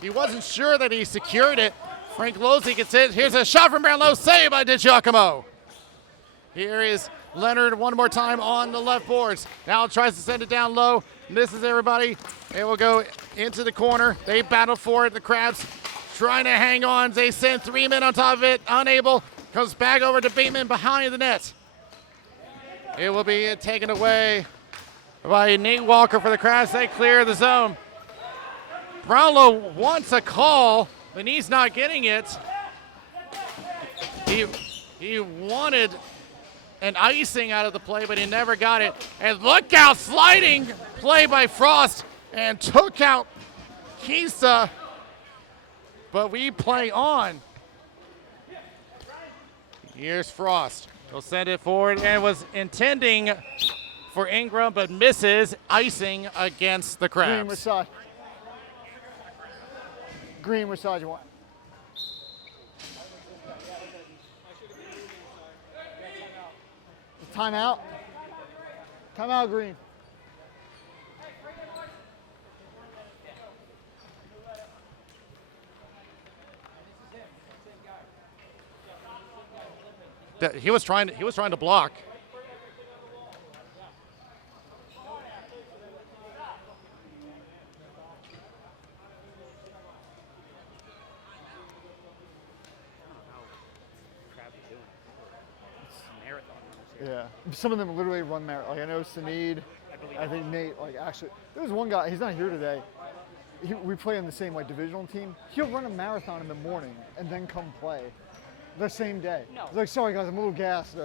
He wasn't sure that he secured it. Frank Losey gets it. Here's a shot from Brownlow, saved by DiGiacomo. Here is Leonard one more time on the left boards. Now tries to send it down low. Misses everybody. It will go into the corner. They battle for it. The Crabs trying to hang on. They send 3 men on top of it. Unable. Comes back over to Bateman behind the net. It will be taken away by Nate Walker for the Crabs. They clear the zone. Brownlow wants a call, but he's not getting it. He wanted an icing out of the play, but he never got it. And look out, sliding play by Frost and took out Kisa. But we play on. Here's Frost. He'll send it forward and was intending for Ingram, but misses, icing against the Crabs. Green, which side? Green, which side you want? Timeout. Timeout, Green. He was trying to block. Yeah, some of them literally run marathon. Like I know Sneed, I think Nate. Like actually, there was one guy. He's not here today. We play on the same like divisional team. He'll run a marathon in the morning and then come play the same day. No. He's like, sorry guys, I'm a little gassed,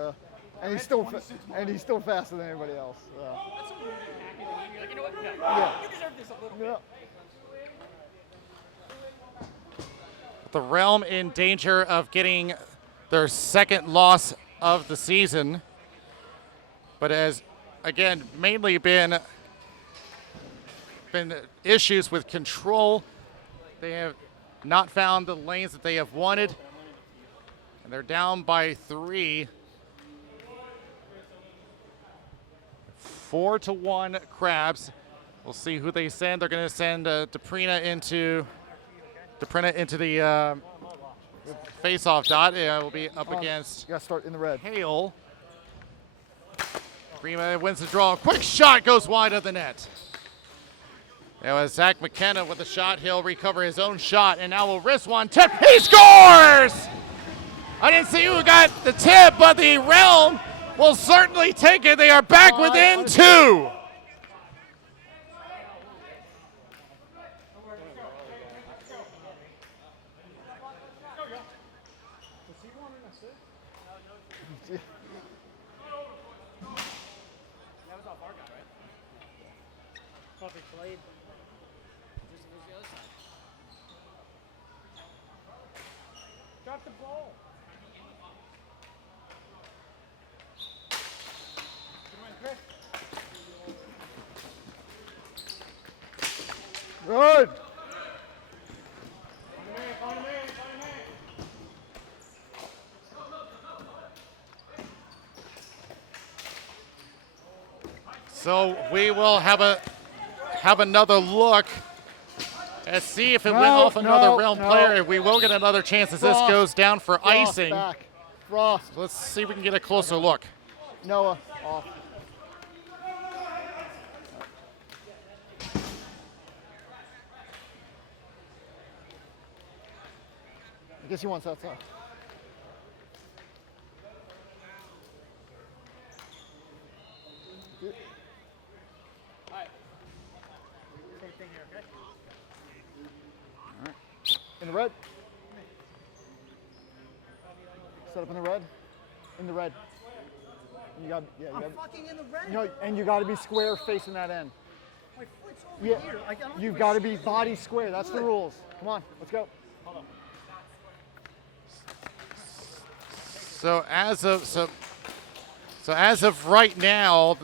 and he's still faster than anybody else. That's what you're like, you know what? No. Yeah. You deserve this a little bit. Yeah. The Realm in danger of getting their second loss of the season, but has again mainly been issues with control. They have not found the lanes that they have wanted, and they're down by 3. 4-1 Crabs. We'll see who they send. They're going to send Deprina into the face-off dot. Will be up against You got to start in the red. Hale. Prima wins the draw. Quick shot goes wide of the net. It was Zach McKenna with the shot. He'll recover his own shot and now will wrist one tip. He scores! I didn't see who got the tip, but the Realm will certainly take it. They are back within 2. Drop the ball. Good. So we will have another look and see if it went off another Realm player. And we will get another chance as this goes down for icing. Back. Frost. Let's see if we can get a closer look. Noah off. I guess he wants outside. Same thing here, okay? In the red. Set up in the red. In the red. You got, yeah. You got, Fucking in the red. no, and you got to be square facing that end. My foot's over Yeah, here. I don't you've got to be body square. That's the rules. Come on, let's go. So as of right now,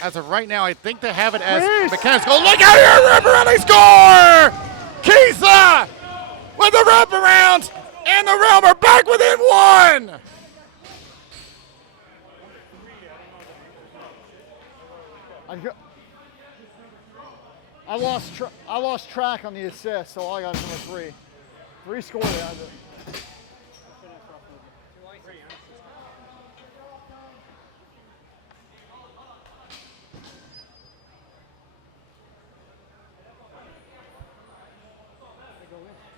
I think they have it as McKenna's goal. Look out here, wraparound, they score! Kisa with the wraparound, and the Realm are back within 1. I lost track on the assist, so all I got is number 3. 3 scored out of it.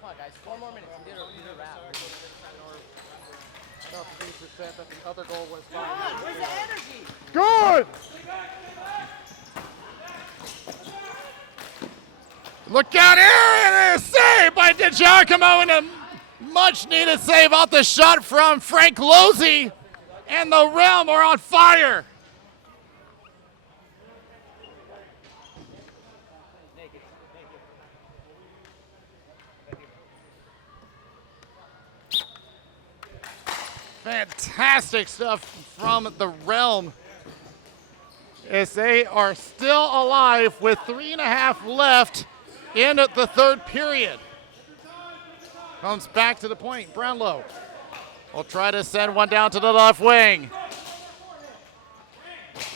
Come on, guys. 4 more minutes. You did a wrap. 3% that the other goal was fine. Where's the energy? Good! Look out here, and a save by DiGiacomo, and a much-needed save off the shot from Frank Lozzi, and the Realm are on fire. Fantastic stuff from the Realm, as they are still alive with 3.5 left in the third period. Comes back to the point. Brownlow will try to send one down to the left wing.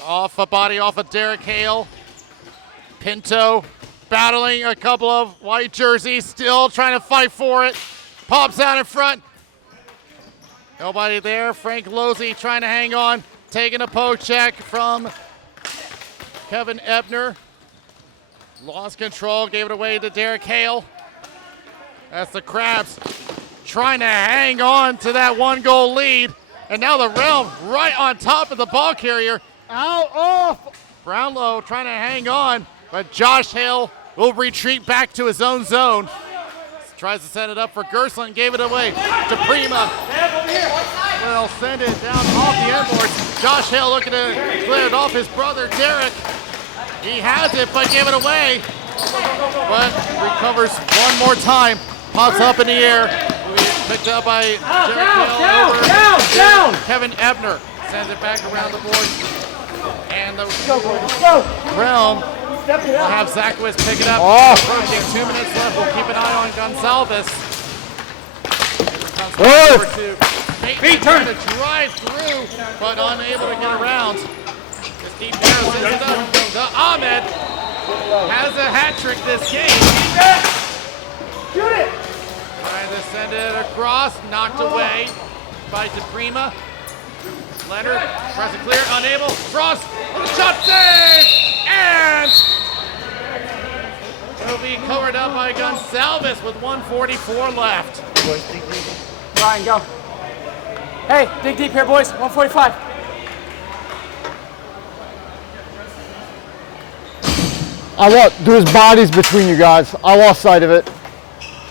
Off a body off of Derek Hale. Pinto battling a couple of white jerseys, still trying to fight for it. Pops out in front. Nobody there. Frank Lozzi trying to hang on. Taking a poke check from Kevin Ebner. Lost control, gave it away to Derek Hale. That's the Crabs trying to hang on to that 1-goal lead. And now the Realm right on top of the ball carrier. Out off! Brownlow trying to hang on, but Josh Hale will retreat back to his own zone. Tries to set it up for Gerstlin, gave it away to Prima. Will send it down off the end boards. Josh Hale looking to clear it off his brother Derek. He has it, but gave it away. But recovers one more time. Pops up in the air. Picked up by Derek Hale. Down. Kevin Ebner sends it back around the board. And the Realm will have Zachowicz pick it up. Approaching 2 minutes left. We'll keep an eye on Gonsalves. Feet turn to drive through, but unable to get around. Steve Harris sends it up to Ahmed. Has a hat trick this game. Shoot it! Trying to send it across, knocked away by DePrima. Leonard tries to clear, unable. Frost, shot save! And it'll be covered up by Gonsalves with 1:44 left. Ryan, go. Hey, dig deep here, boys. 145. There's bodies between you guys. I lost sight of it.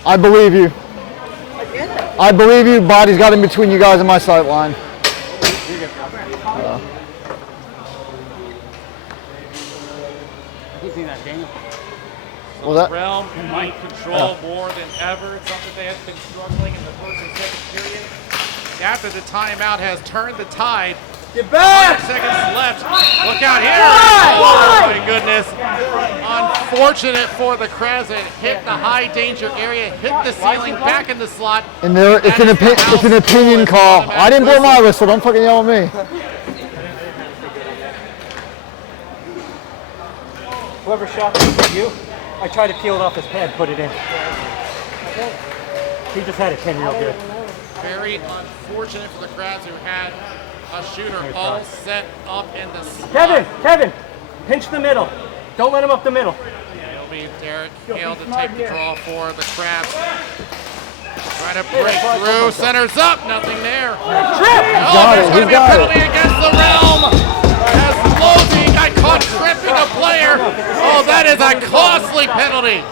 I believe you. I believe you. Bodies got in between you guys and my sight line. The Realm might control more than ever. It's something they have been struggling in the first and second period. After the timeout has turned the tide. Get back! 5 seconds left. Look out here. Oh my goodness. Unfortunate for the Crabs. It hit the high danger area, hit the ceiling, back in the slot. And it's an opinion call. I didn't blow my whistle. Don't fucking yell at me. Whoever shot you, I tried to peel it off his pad, put it in. He just had it 10 real good. Very unfortunate for the Crabs, who had a shooter all set up in the slot. Kevin, pinch the middle. Don't let him up the middle. It'll be Derek Hale to take the draw for the Crabs. Trying to break through, centers up, nothing there. Oh, there's going to be a penalty against the Realm. As Lozzi got caught tripping a player. Oh, that is a costly penalty.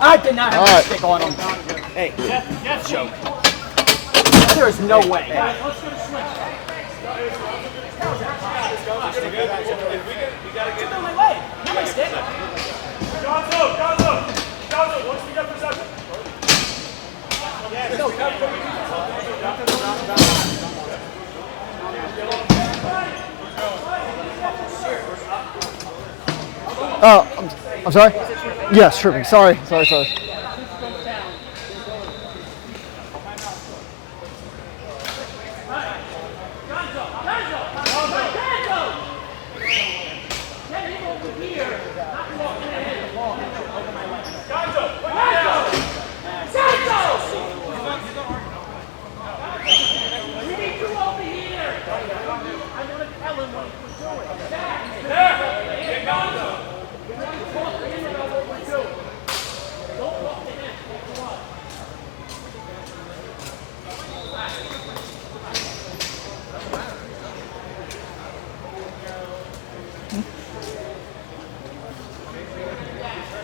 I did not have a stick on him. Hey, joke. There is no way. I'm sorry? Yes, tripping. Sorry.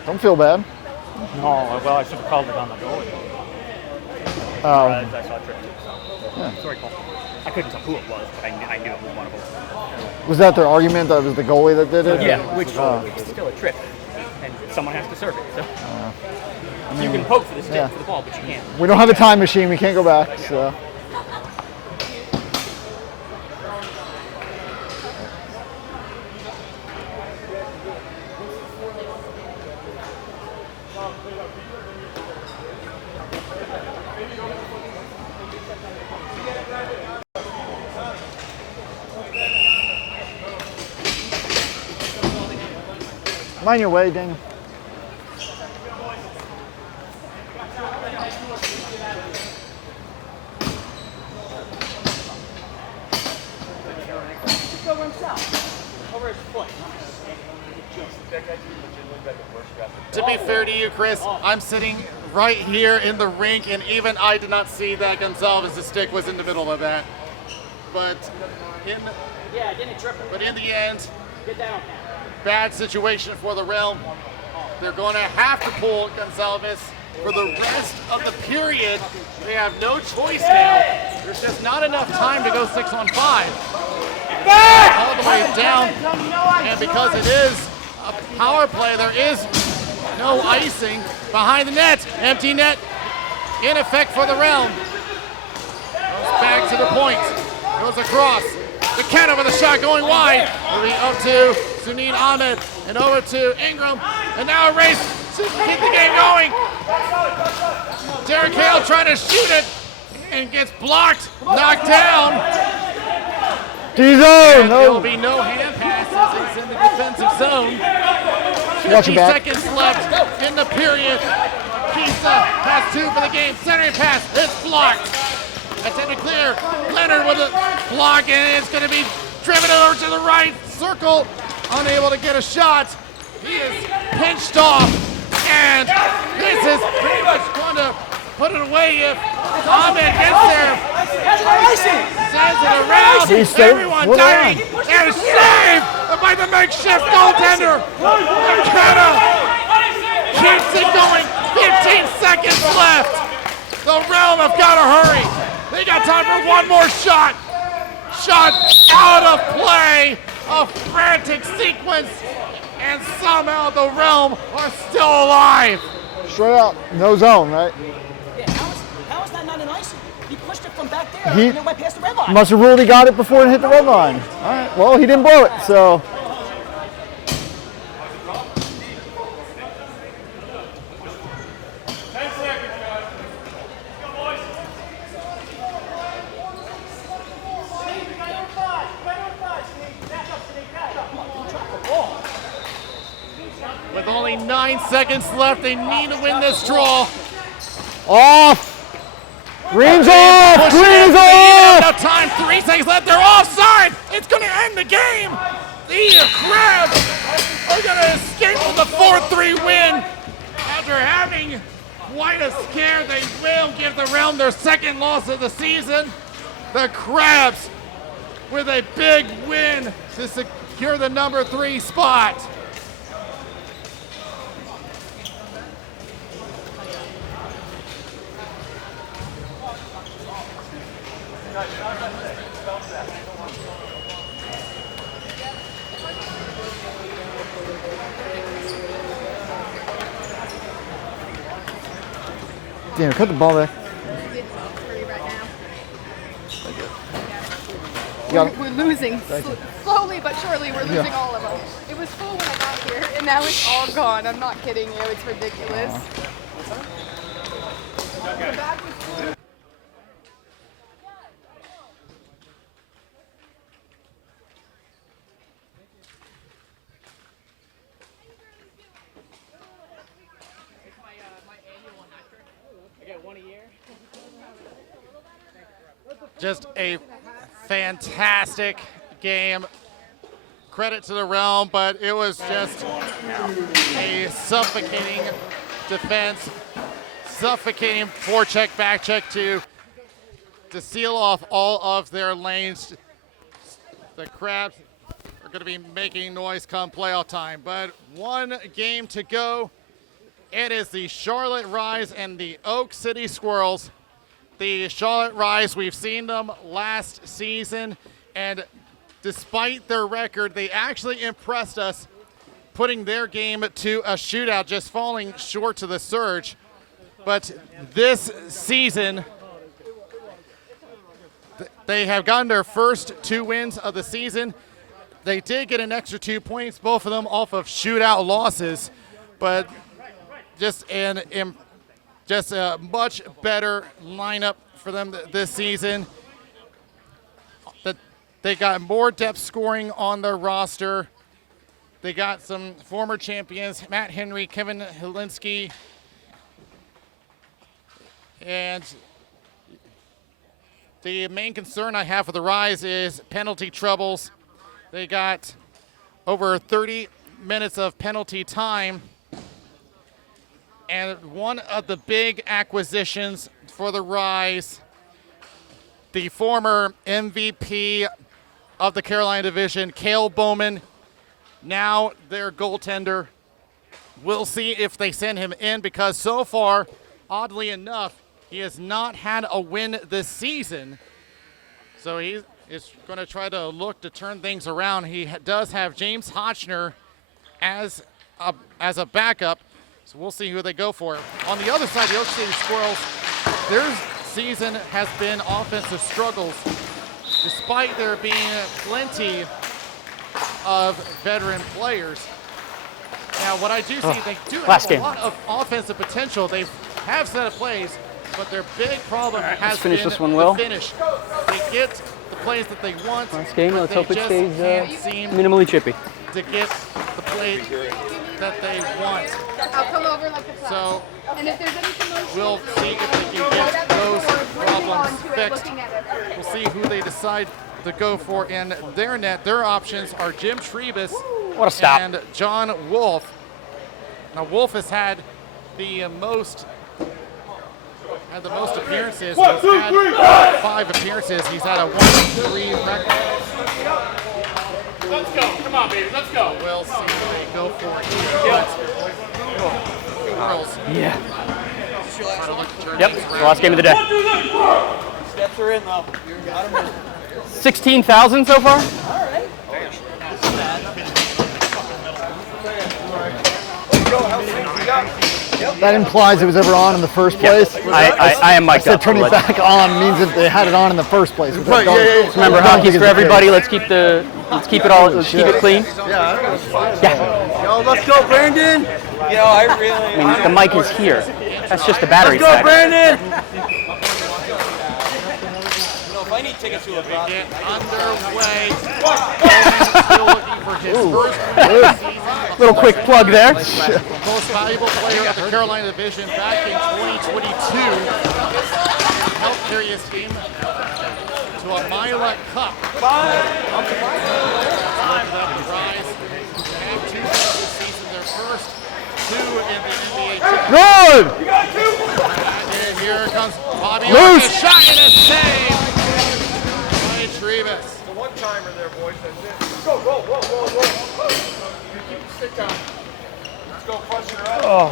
Don't feel bad. No, well, I should have called it on the goal. I saw a trick too, so. Sorry, Paul. I couldn't tell who it was, but I knew it was one of them. Was that their argument that it was the goalie that did it? Yeah, which is still a trick, and someone has to serve it. So you can poke for the stick for the ball, but you can't. We don't have a time machine. We can't go back. So. Mind your way, Daniel. To be fair to you, Chris, I'm sitting right here in the rink, and even I did not see that Gonzalez's stick was in the middle of that. But in the end, bad situation for the Realm. They're going to have to pull Gonzalez for the rest of the period. They have no choice now. There's just not enough time to go 6-on-5. All the way down, and because it is a power play, there is no icing behind the net. Empty net in effect for the Realm. Goes back to the point. Goes across. McKenna with a shot going wide. Moving up to Sunit Ahmed and over to Ingram. And now a race to keep the game going. Derek Hale trying to shoot it and gets blocked, knocked down. D-zone, There will be no hand passes. He's in the defensive zone. 50 seconds left in the period. Kisa has 2 for the game. Centering pass, it's blocked. Attempt to clear. Leonard with a block, and it's going to be driven over to the right circle. Unable to get a shot. He is pinched off, and this is pretty much going to put it away if Ahmed gets there. Sends it around. Everyone diving. And saved by the makeshift goaltender. McKenna keeps it going. 15 seconds left. The Realm have got to hurry. They got time for one more shot. Shot out of play. A frantic sequence. And somehow the Realm are still alive. Straight up, no zone, right? Yeah, how is that not an icing? He pushed it from back there and it went past the red line. Must have ruled he got it before it hit the red line. All right, well, he didn't blow it, so. With only 9 seconds left, they need to win this draw. Off! Green's off! Green's off! Enough time, 3 seconds left, they're offside! It's gonna end the game! The Crabs are gonna escape with a 4-3 win. After having quite a scare, they will give the Realm their second loss of the season. The Crabs with a big win to secure the number 3 spot. Damn, cut the ball there. We're losing. Slowly but surely, we're losing all of them. It was full when I got here. and now it's all gone. I'm not kidding you. It's ridiculous. Just a fantastic game. Credit to the Realm, but it was just a suffocating defense, suffocating forecheck, back check to seal off all of their lanes. The Crabs are going to be making noise come playoff time, but one game to go. It is the Charlotte Rise and the Oak City Squirrels. The Charlotte Rise, we've seen them last season, and despite their record, they actually impressed us, putting their game to a shootout, just falling short to the Surge. But this season, they have gotten their first 2 wins of the season. They did get an extra 2 points, both of them off of shootout losses, but just a much better lineup for them this season. They got more depth scoring on their roster. They got some former champions, Matt Henry, Kevin Helinski, and the main concern I have for the Rise is penalty troubles. They got over 30 minutes of penalty time. And one of the big acquisitions for the Rise, the former MVP of the Carolina Division, Cale Bowman, now their goaltender. We'll see if they send him in, because so far, oddly enough, he has not had a win this season. So he is going to try to look to turn things around. He does have James Hotchner as a backup. So we'll see who they go for. On the other side, the Oak City Squirrels, their season has been offensive struggles, despite there being plenty of veteran players. Now, what I do see, they do have a lot of offensive potential. They have set of plays, but their big problem has been the finish. They get the plays that they want, Last game, but let's they hope it just stays can't seem minimally chippy. to get the play that they want. I'll come over like a flash. So And if there's anything else, we'll see if they can get those problems fixed. We'll see who they decide to go for in their net. Their options are Jim Trebus What a stop. and John Wolf. Now Wolf has had the most appearances. He's had 5 appearances. He's had a 1-3 record. Let's go. Come on, baby. Let's go. We'll see who they go for here. Girls. Yeah. Try to look to turn Yep. things The around. last game of the day. Steps are in though. 16,000 so far? That implies it was ever on in the first place. I am I mic'd said up. turning it back on means that they had it on in the first place. Right, yeah. Remember, hockey's for everybody. Let's keep it clean. Yeah. Yo, let's go, Brandon. Yo, I mean, the mic is here. That's just the battery pack. Brandon. If I need tickets to a We get underway. Still looking for his first win of the season. Little quick plug there. Most valuable player of the Carolina Division back in 2022. Helped carry his team to a Mila Cup. Rise had 2 wins this season, their first 2 in the NBA. Good! And here comes Bobby Loose. Orkin, shot and a save by Trebus. The one-timer there, boys. That's it. Let's go. Roll. You keep the stick down. Let's go. Crush your up. Oh.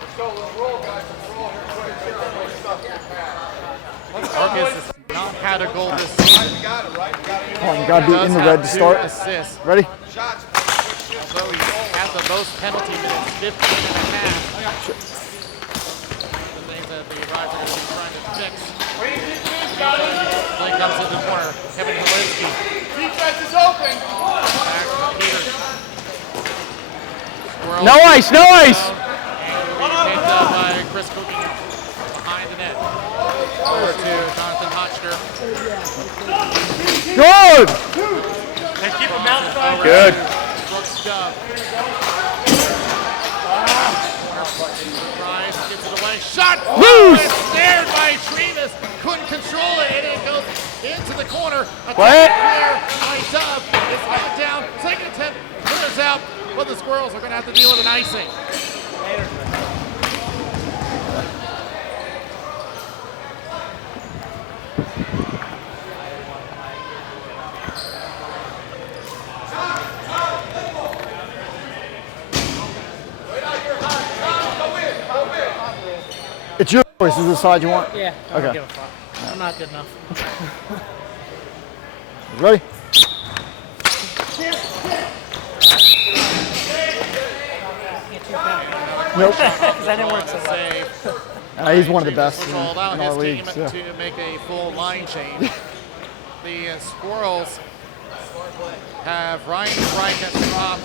Let's go. Let's roll, guys. Let's roll here quick. Get everybody's stuff. Marcus has not had a goal this season. You got it, right? You got it. Come on, you gotta be in the red to Does have start. 2 assists. Ready? Shots. Although he's had the most penalty minutes, 15 and a half. The things that the Rise are going to be trying to fix. Blake comes into the corner. Kevin Helinski. Defense is open. Back to Peters. Squirrels. No ice, no ice. Picked up by Chris Cooking behind the net. Over to Jonathan Hotchner. Good. And keep him outside. Good. Brooks Dove. Tries, gets it away. Shot! Loose! Snared by Trevis. Couldn't control it, and it goes into the corner. A What? clear by Dove. It's knocked down. Second attempt. Clears out. But the Squirrels are going to have to deal with an icing. It's your choice. Is this the side you want? Yeah, I Okay. don't give a fuck. I'm not good enough. Ready? Nope. Because I didn't work so well. Save. He's one of the best Which in, will allow in his our team leagues. Yeah. to make a full line change. The Squirrels have Ryan Reich at the top,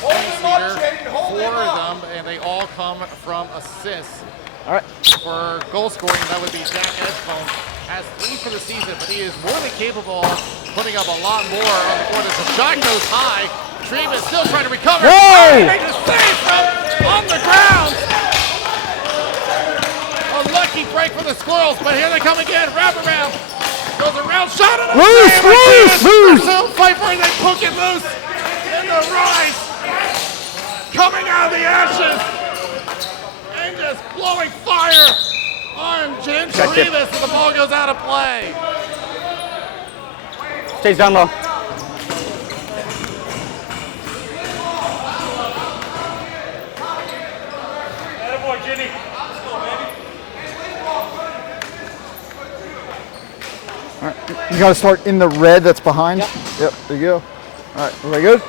points leader, 4 of them, and they all come from assists. All right. For goal scoring, that would be Jack Edgecombe. Has 3 for the season, but he is more than capable of putting up a lot more on the board as the shot goes high. Trevis still trying to recover. Whoa! Makes a save from on the ground. A lucky break for the Squirrels, but here they come again. Wraparound. Goes around, shot it. Loose, loose. Piper, and they poke it loose. And the Rise coming out of the ashes and just blowing fire on Jim Trevis, and the ball goes out of play. Stays down low. All right. You got to start in the red that's behind. Yep. There you go. All right. Very good.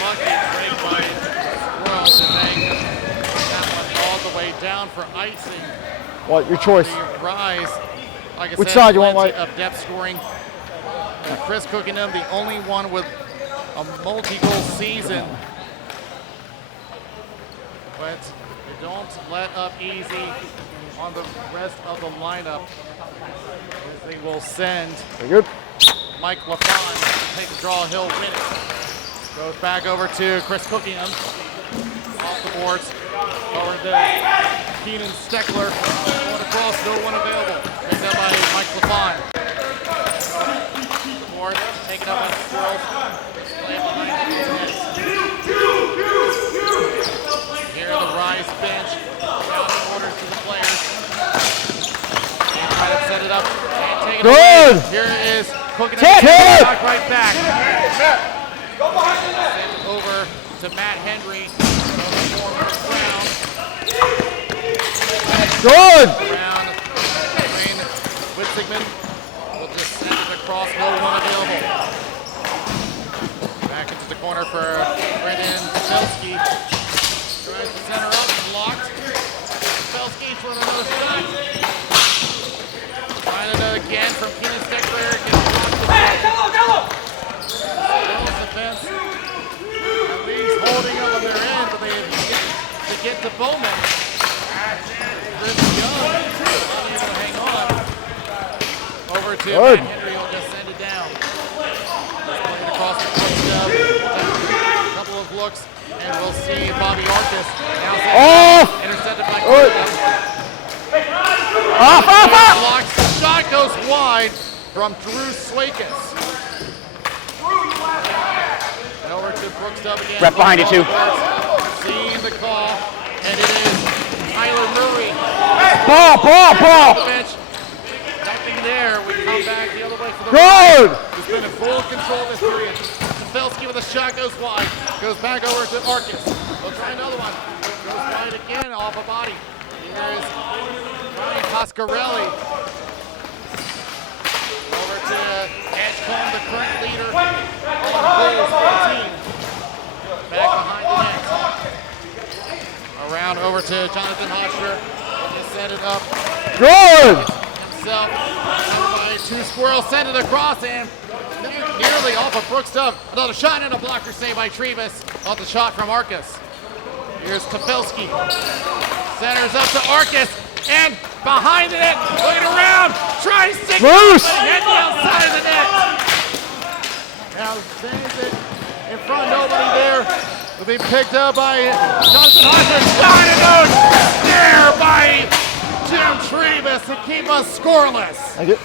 Lucky break by Squirrels, and they that one all the way down for icing. What? Your choice. The Rise, like I Which said, side you want, plenty White? of depth scoring. And Chris Cookingham, the only one with a multi-goal season. But they don't let up easy on the rest of the lineup, as they will send Very good. Mike LaFond to take the draw. He'll win it. Goes back over to Chris Cookingham. Off the boards. Over to Keenan Steckler. Going across, no one available. Picked up by Mike LaFond. Board taken up by the Squirrels. Play behind the net. Here the Rise bench. Shouting orders to the players. And try to set it up. And take it Good. away. Here is Cookingham. Tip. Knocked right back. Sent over to Matt Henry. Good. Brown, Green, Witzigman will just send it across, no one available. Back into the corner for Brendan Pavelski. Tries to center up, blocked. Pavelski for another shot. Trying it again from Keenan Steckler. Squirrels defense. At least holding up on their end, but they have yet to get to Bowman. Chris Young, not able to hang on. Over to Good. Matt Henry, will just send it down. Just playing across the front stub. A couple of looks, and we'll see Bobby Arcus now intercepted by Good. Cookingham. Off. Blocks, the shot goes wide from Drew Swakis. And over to Brooks Dub again. Rep behind you, too. Seeing the call, and it is Tyler Murray. Ball. The bench. Nothing there. We come back the other way for the Good. Rise, who's been in full control this period. Pavelski with a shot goes wide. Goes back over to Arcus. We'll try another one. Goes wide again off a body. Here is Ryan Coscarelli. to Edgecombe, the current leader on goals for the team. Back behind the net. Around over to Jonathan Hotcher. Just set it up. Good! Himself. By two Squirrels. Send it across and nearly off of Brooks Dove. Another shot and a blocker save by Trevis. Off the shot from Arcus. Here's Kapelski. Centers up to Arcus. And behind the net. Looking around. Trying to stick it Loose! up, but hit the outside of the net. Now sends it in front. Nobody there. Will be picked up by Jonathan Hotcher. Shot and a snare by Jim Trevis to keep us scoreless. I get.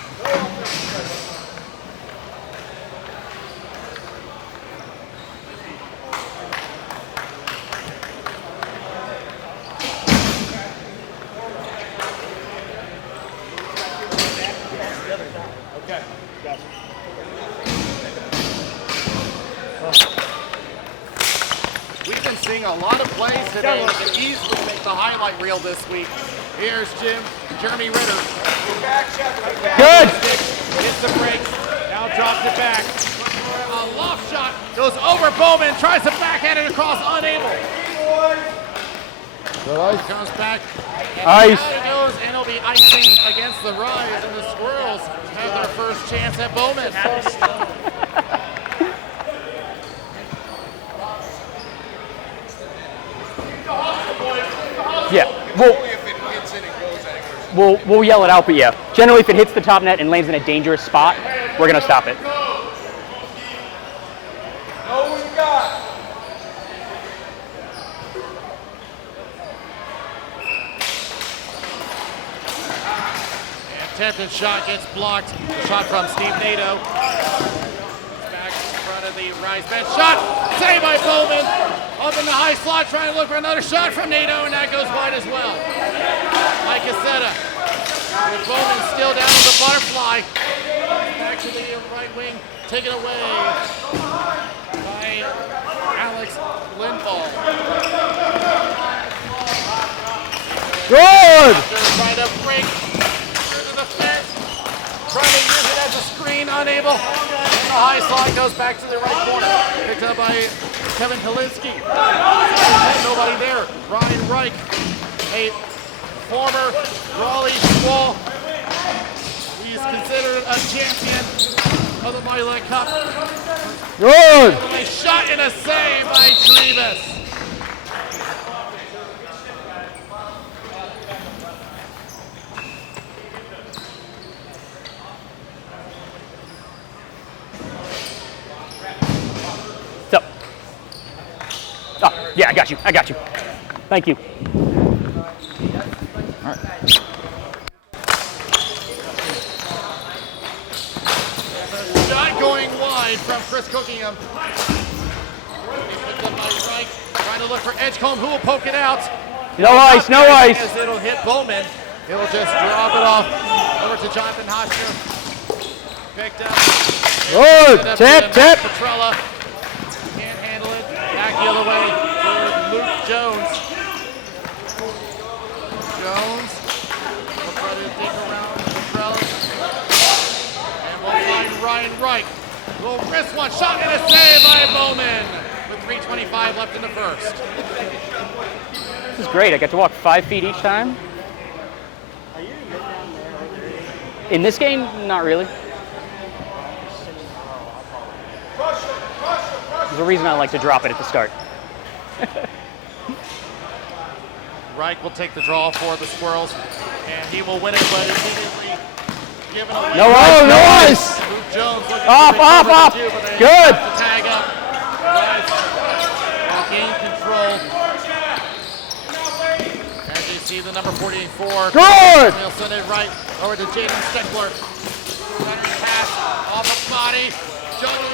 We've been seeing a lot of plays today that can easily make the highlight reel this week. Here's Jeremy Ritter. Good! Hits the brakes, now drops it back. A loft shot goes over Bowman, tries to backhand it across, unable. Good Comes back. And Ice. down it goes, and it'll be icing against the Rise, and the Squirrels have their first chance at Bowman. Yeah. We'll yell it out, but yeah. Generally, if it hits the top net and lands in a dangerous spot, we're gonna stop it. Attempted shot gets blocked. The shot from Steve Nato. Back in front of the Rise bench. Shot! Saved by Bowman. Up in the high slot, trying to look for another shot from Nato, and that goes wide as well. Mike Cassetta. With Bowman still down to the butterfly. Back to the right wing. Taken away by Alex Lindvall. Good! Trying to break through to the fence. Trying to use it as a screen, unable. And the high slot goes back to the right corner. Picked up by Kevin Kalinski. Nobody there. Ryan Reich, a former Raleigh Squall. He's considered a champion of the Milan Cup. Good! A shot and a save by Trevis. So. Oh, yeah, I got you. I got you. Thank you. Shot going wide from Chris Cookingham. Picked up by Reich, trying to look for Edgecombe, who will poke it out. No ice, no ice. As it'll hit Bowman. It'll just drop it off over to Jonathan Hotcher. Picked up. Good! Tip! Petrella. Can't handle it. Back the other way for Luke Jones. Jones will try to dig around Petrella. And we'll find Ryan Reich. Will wrist one shot and a save by Bowman with 3:25 left in the first. This is great. I get to walk 5 feet each time. In this game, not really. There's a reason I like to drop it at the start. Reich will take the draw for the Squirrels, and he will win it, but immediately given away. No ice, no ice! Luke Jones looking Off, to off, recover off. the two, but they Good. have to tag up. Rise will gain control. As you see the number 44. Good. They'll send it right over to Jaden Steckler. Runner's pass off a body. Jones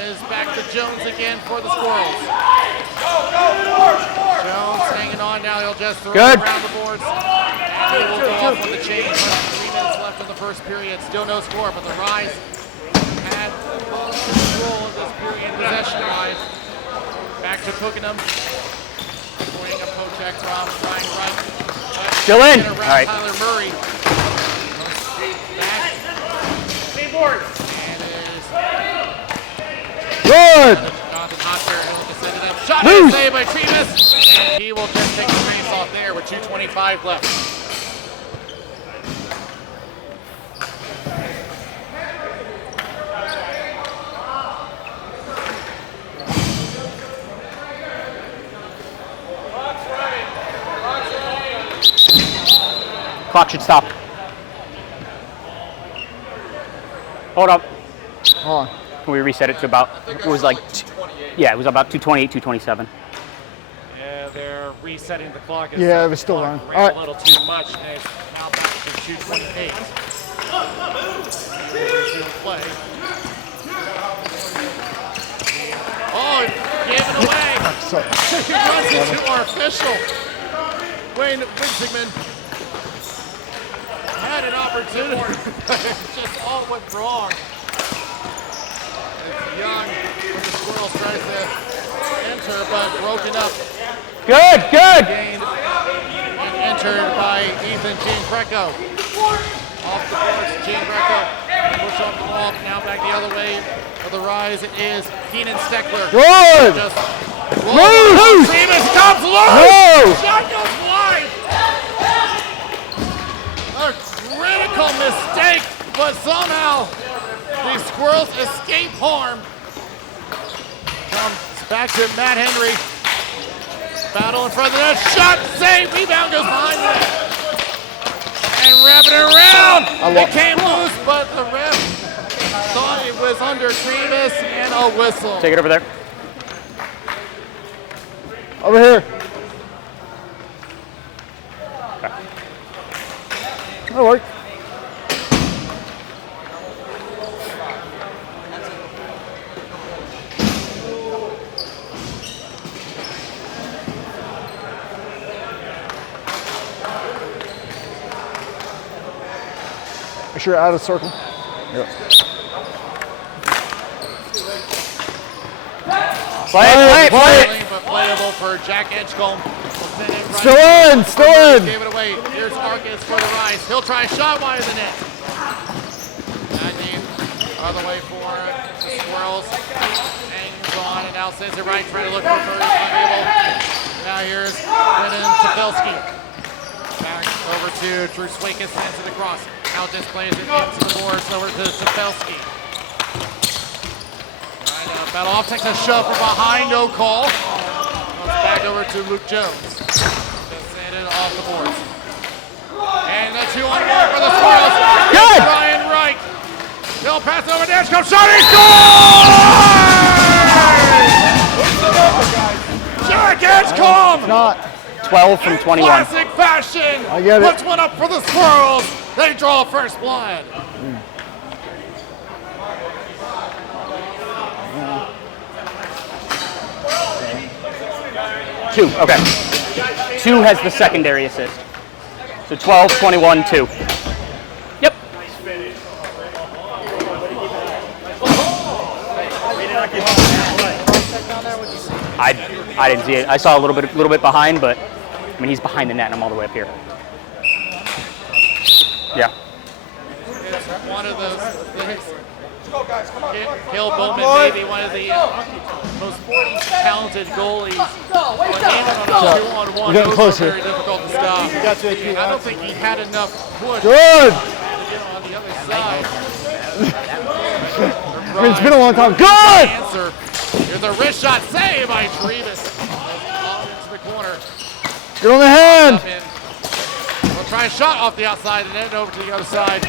is back to Jones again for the Squirrels. Jones hanging on now. He'll just throw it around the boards. And he will go off with the change. 3 minutes left in the first period. Still no score, but the Rise had control of this period. Possession-wise. Back to Cookingham. Pointing a poke check from Ryan Wright. Still in. All right. Tyler Murray. Back. And it is Good. Jonathan Hotker who will send it up. Shot Loose. and saved by Trevis. And he will just take the face off there with 2:25 left. Clock should stop. Hold up. Hold on. Can we reset it to about, it was like, yeah, it was about 228, 227. Yeah, they're resetting the clock. as Yeah, the it was still clock on. ran All right. a little too much, and it's now back to 2:28. Resume play. Oh, he gave it away. Sorry. He runs into our official. Wayne Winsigman had an opportunity, but it just all went wrong. It's Young with the Squirrels tries to enter, but broken up. Good, good. Gained and entered by Ethan Greco. Off the boards, Greco. Push off the ball, now back the other way for the rise. It is Keenan Steckler. Good. Just Loose. Freeman comes loose. No. Shot goes wide. A critical mistake, but somehow the Squirrels escape harm. Comes back to Matt Henry. Battle in front of the net. Shot, save, rebound goes behind the net. And wrapping it around. It came loose, but the ref thought it was under Trevis and a whistle. Take it over there. Over here. That'll work. Make sure you're out of the circle. Yep. Play it. But playable for Jack Edgecombe. Still in, still in. Gave it away. Here's Arcus for the rise. He'll try a shot wide of the net. Other way for the Squirrels. Hangs on and now sends it right. Trying to look for Murray. Unable. Now here's Brennan Topelski. Back over to Drew Swakis. Sends it across. Now displays it into the boards. Over to Topelski. Battle off, takes a shove from behind, no call. Comes back over to Luke Jones. Just send it off the boards. And the 2-on-1 for the Squirrels. Good. Ryan Wright. He'll pass over there. Comes shot. He scores! Jack Edgecombe! Not. 12 from 21. Classic fashion. I get it. Puts one up for the Squirrels. They draw first blood. Two, okay. 2 has the secondary assist. So 12, 21, 2. Yep. I didn't see it. I saw a little bit behind, but I mean he's behind the net and I'm all the way up here. Yeah. It's one of those things. Cale Bowman may be one of the most talented goalies. But even on a 2-on-1, getting those closer. are very difficult to stop. I don't think he had enough push Good. to get on the other side. I mean, it's been a long time. Good. Answer. Here's a wrist shot save by Trevis. Into the corner. Get on the hand. Up in. We'll try a shot off the outside and then over to the other side to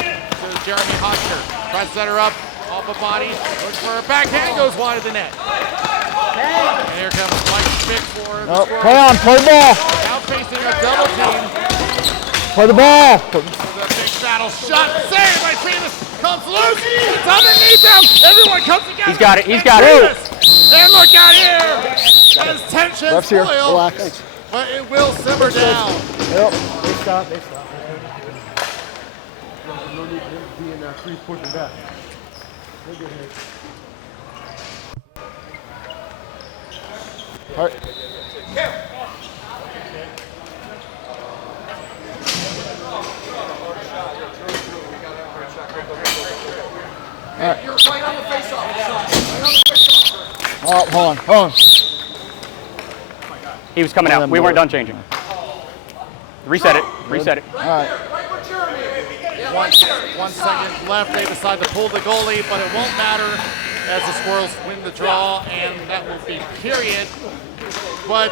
Jeremy Hotker. Tries to set her up. Off a body, looks for a backhand, goes wide of the net. And here comes Mike Schmidt for the Squirrels. Play on, play the ball. Now facing a double team. Play the ball. The big battle shot, saved by Trevis. Comes loose, it's underneath him. Everyone comes together. He's got it, he's got it. And look out here. As tensions Ref's here. boil, Relax. but it will simmer down. Yep. They stop. No need to be in that 3 pushing back. All right. right. You're right on the face-off. Right on the face-off. Oh, hold on. He was coming out. We weren't done changing. Reset it. Reset it. All right. Right with Jeremy. 1 second left. They decide to pull the goalie, but it won't matter as the Squirrels win the draw, and that will be period. But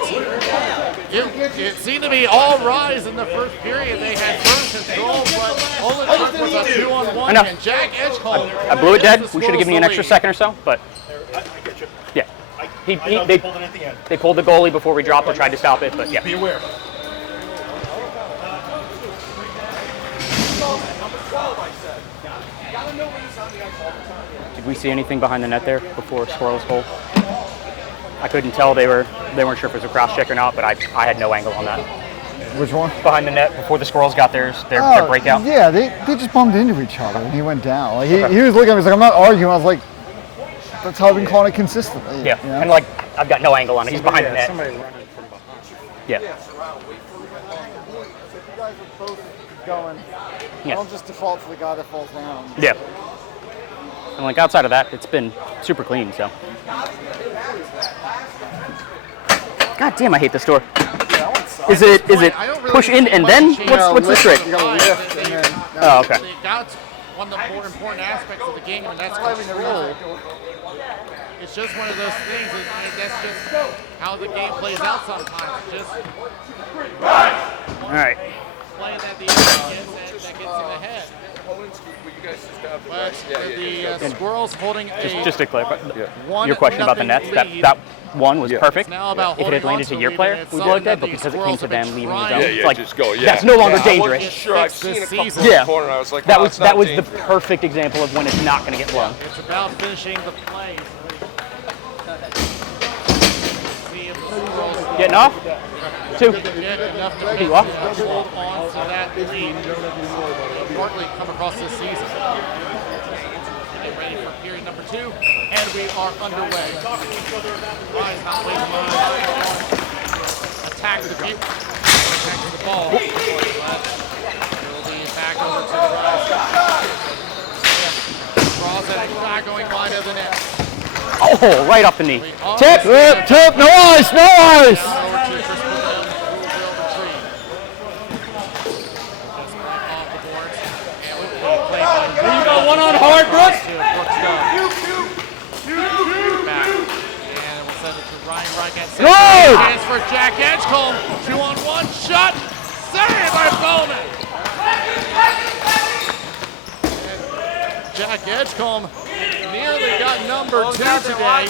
it seemed to be all rise in the first period. They had first control, but all it took was a 2-on-1, and Jack Edgecombe. I blew it dead. We should have given you an extra second or so, but yeah. They pulled the goalie before we dropped it, tried to stop it, but yeah. Be aware. Did we see anything behind the net there before scoreless goal? I couldn't tell. They weren't sure if it was a cross check or not, but I had no angle on that. Which one? Behind the net before the Squirrels got their breakout. Yeah, they just bumped into each other when he went down. Like he was looking at me, he's like, I'm not arguing. I was like, that's how I've been calling it consistently. Yeah, you know? and like I've got no angle on it. He's behind the net. Somebody running from behind. Yeah. So you guys are both going. Yeah. Don't just default to the guy that falls down. Yeah. And like outside of that, it's been super clean. So. God damn, I hate this door. Is it push in and then what's the trick? You gotta lift and then. Oh, okay. That's one of the more important aspects of the game, and that's control. It's just one of those things. That's just how the game plays out sometimes. It's just All right. playing that the other gets that gets in the head. But the Squirrels holding Just to clarify, one your question about the nets, that one was perfect. now about If it had holding landed on to your the player, lead, we'd and blow it it's dead, but something because it that came the to them Squirrels leaving the have zone, been it's like, just go. Yeah. that's no longer Yeah, dangerous. Sure, I've seen a couple season. in the Yeah. corner. I was like, That wow, was it's not the dangerous. perfect example of when it's not going to get blown. It's about finishing the plays. See if the Squirrels Getting off? Two. get enough to You off? hold on to that lead. Partly come across this season. Get ready for period number 2, and we are underway. Rise not waiting on. Attack the beat. Attack to the ball. But it'll be back over to the Rise. Draws it, shot going wide of the net. Oh, right off the knee. Tip, no ice, no ice. Down over to Chris Burdell, who will retrieve. Just off the boards. And with the play by You got one on hard, Brooks. to Brooks Dunn. Back. And we'll send it to Ryan Reich at center. Go! Chance for Jack Edgecombe. 2-on-1 shot. Saved by Bowman. And Jack Edgecombe nearly got number 2 today.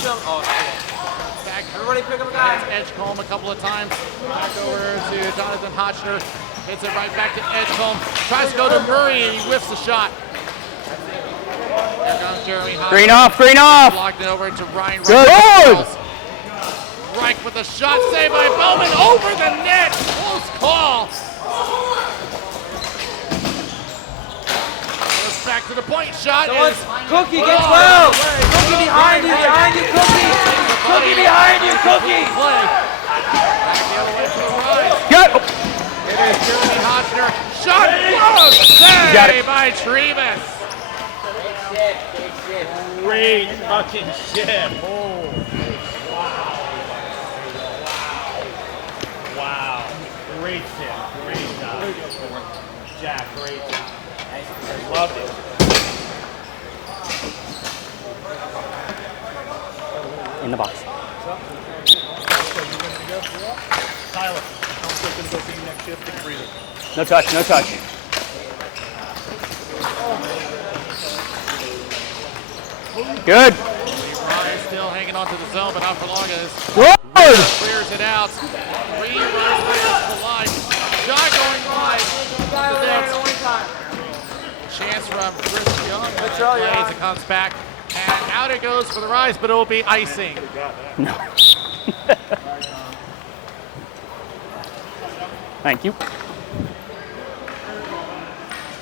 Back, everybody pick up a guy. Edgecombe a couple of times. Back over to Jonathan Hotchner. Hits it right back to Edgecombe. Tries to go to Murray and he whiffs the shot. Here comes Jeremy Hotchner. Green off, green off. Blocked it over to Ryan Reich. Good. Reich with a shot saved by Bowman over the net. Close call. Goes back to the point. Shot is Cookie, get 12. Cookie behind you, Cookie. Cookie behind you, Cookie. play. Back the other way to the Rise. Got it. It is Jeremy Hotchner. Shot close. Got it. Saved by Trevis. Great fucking shit. Oh. Wow. Great shit. Great job. Jack, great job. I loved it. In the box. Tyler, I'm going to go see you next shift and freeze it. No touch, no touch. Good. Ryan still hanging on to the zone, but not for long as Good. clears it out. 3 runs for life. Shot going wide. The net. Chance from Chris Young. Plays it comes back. And out it goes for the Rise, but it will be icing. No. Thank you.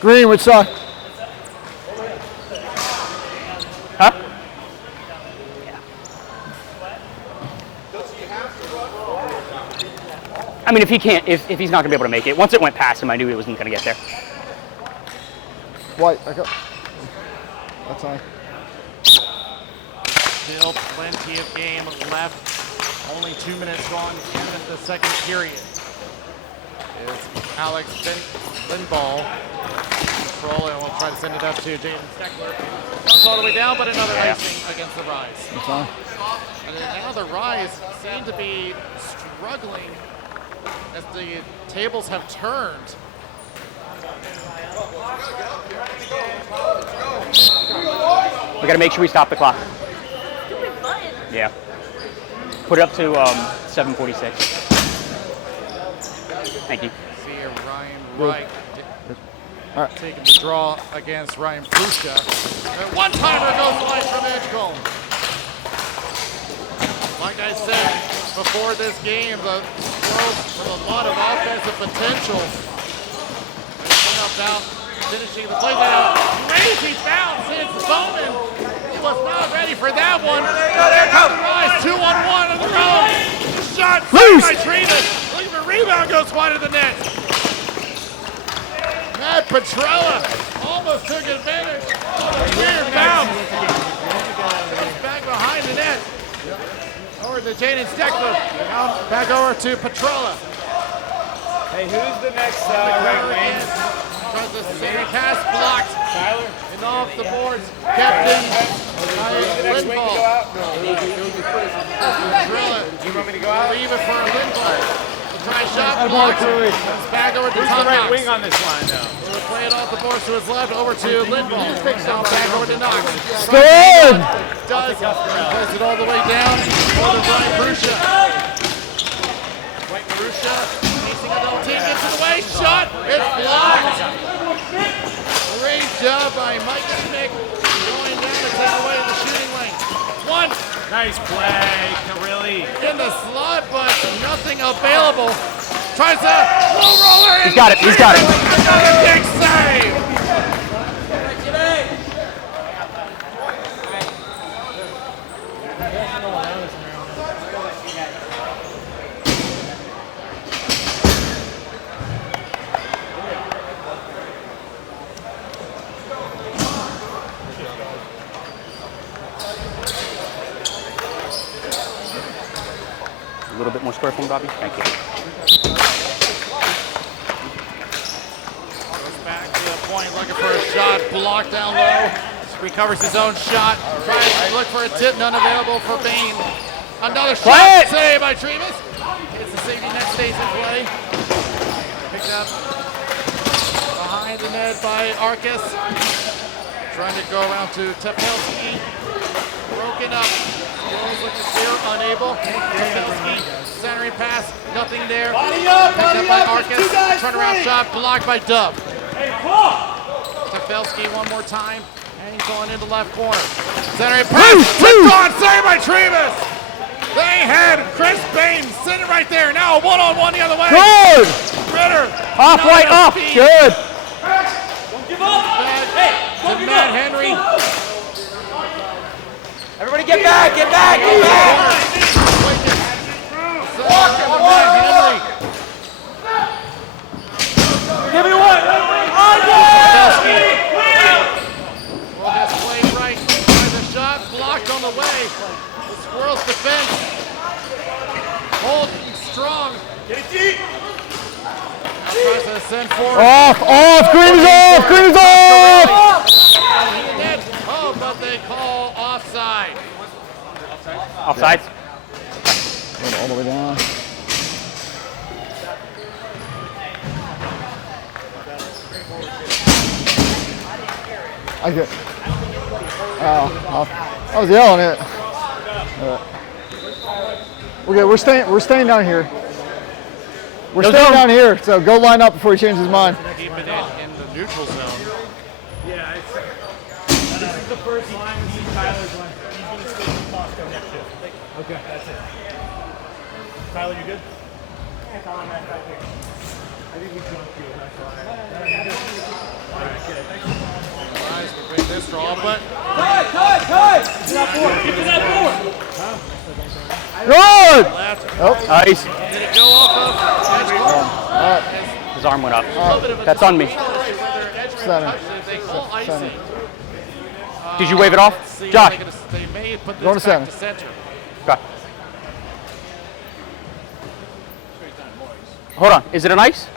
Green, which side? Huh? I mean, if he can't, if he's not gonna be able to make it, once it went past him, I knew he wasn't gonna get there. White, I got. That's fine. Still plenty of game left. Only 2 minutes gone in the second period. Is Alex Lindball control, and we'll try to send it up to Jaden Steckler. Comes all the way down, but another icing against the Rise. And then now the Rise seem to be struggling as the tables have turned. We got to make sure we stop the clock. Yeah. Put it up to 7:46. Thank you. See here, Ryan Wright taking the draw against Ryan Pruska. And one-timer goes live from Edgecombe. Like I said before this game, the Wolves with a lot of offensive potential. Now finishing the play down. Crazy bounce. It's Bowman. He was not ready for that one. There comes Rise. 2-on-1 on the road. Shot by Trevis. Look at the rebound, goes wide of the net. Matt Petrella almost took advantage of a weird bounce. Goes back behind the net. Over to Jaden Steckler. Now back over to Petrella. Hey, who's the next right wing? The center pass blocked. Tyler. And off the boards. Kept in by Lindball. Do you want me to go out? Leave it for Lindball. Try shot blocked. It's back over to Tom right Knox. wing on this line now? We'll play it off the boards to his left, over to Lindball. Now back over to Knox. Good! Does plays it all the way down for the Brian Brusha. White Brusha facing a double team, gets it away, shot, it's blocked. Great job by Mike Schmick going down to take away the shooting lane. One. Nice play, Carilli. In the slot, but nothing available. Tries to low roller. He's got it. He's got it. Another big save. A little bit more square from Bobby. Thank you. Goes back to the point, looking for a shot, blocked down low. Recovers his own shot. Tries to look for a tip, none available for Bain. Another shot saved by Trevis. It's the safety net, stays in play. Picked up behind the net by Arcus. Trying to go around to Tepelski. Broken up. Rolls with the steer, unable. Tepelski, centering pass, nothing there. Picked up by Arcus. Turnaround shot, blocked by Dub. Tepelski one more time. And he's going into left corner. Centering pass, flipped on, saved by Trevis. They had Chris Bain sitting right there. Now a one-on-one the other way. Good! Ritter. Off, right, up. Good. Don't give up. To Matt Henry. Everybody get back, get back, get back. Matt Henry. Give me one. Tepelski. Well, that's played right. The shot blocked on the way. The Squirrels defense holding strong. Get it deep. Now tries to send forward. Off, Green is off, Green is off! Oh, but they call offside. Offside. All the way down. I get. I was yelling it. Okay, we're staying down here. We're staying down here, so go line up before he changes his mind. Keeping it in the neutral zone. Yeah, this is the first line we see Tyler's line. He's going to stay in Moscow next shift. Okay, that's it. Tyler, you good? Yeah, Tyler, man, back here. I think we jumped you. That's why. All right, good. Thanks. Tries to bring this draw, but Cut. Get to that board. Good! left. Nice. Did it go off of His arm went up. That's on me. Center. They call icing. Did you wave it off? Let's see. Josh. They may put Go to this back center. to center. Okay. Hold on. Is it an ice?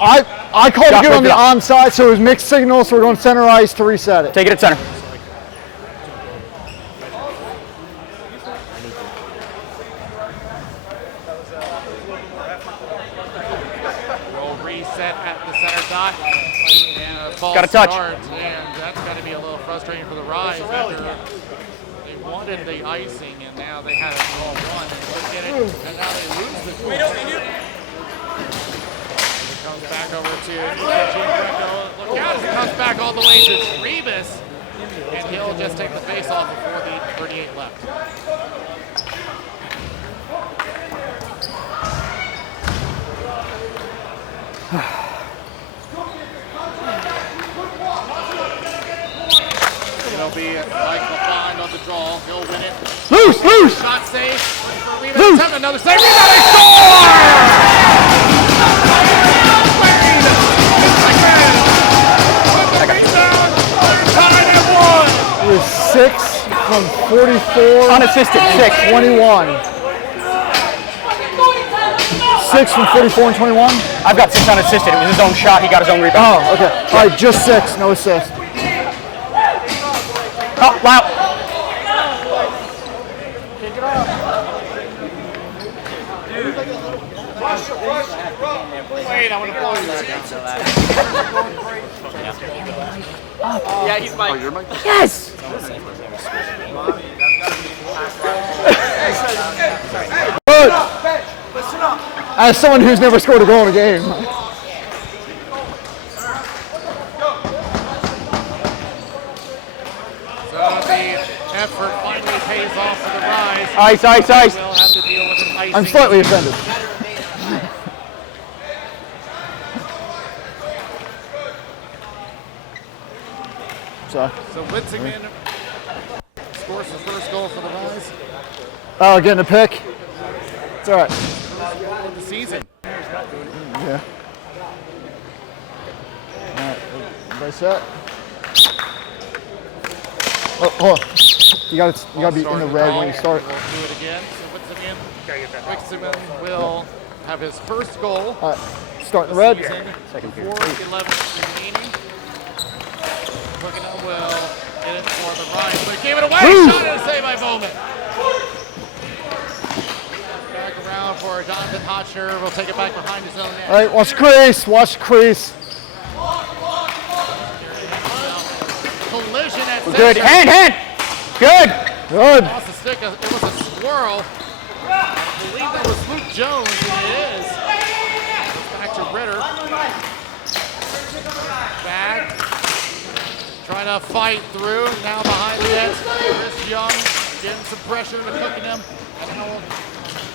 I called Josh, it good on wake the it up. onside, so it was mixed signal, so we're going center ice to reset it. Take it at center. We'll reset at the center dot. And a false Got a touch. start, and that's got to be a little frustrating for the Rise after they wanted the icing, and now they had it all one and couldn't get it, and now they lose the goal. It comes back over to Gianfranco. Look out as it comes back all the way to Rebus, and he'll just take the face off before the 38 left. It'll be Mike LaFond on the draw. He'll win it. Loose! Shot save. For Rebound. Attempt another save. Rebound. They It was 6 from 44. Unassisted, 6. 21. 6 from 44 and 21? I've got 6 unassisted. It was his own shot. He got his own rebound. Oh, okay. All right, just 6, no assist. Oh, wow. Wait, I want to blow you back down. Yeah, he's my. Yes! Good. As someone who's never scored a goal in a game. So the effort finally pays off for the Rise. Ice. We'll have to deal with an icing. I'm slightly offended. So, Witzingham scores the first goal for the Rise oh, getting a pick. It's all right. of the season. Yeah. All right, everybody set. Oh, hold on. You gotta be in the red when you start. We'll do it again. So Witzingham will have his first goal. All right, start in the red. Second Before 11 remaining. Looking up will get it for the Rise, but he gave it away. Woo! Shot and a save by Bowman. Back around for Jonathan Hotcher. We'll take it back behind his own net. All right, watch the crease. Watch the crease. Collision at Good. center. Hand. Good. Good. Lost the stick. It was a swirl. I believe that was Luke Jones, and it is. Back to Ritter. Back. Trying to fight through. Now behind the net. Chris Young getting some pressure to cooking him. And now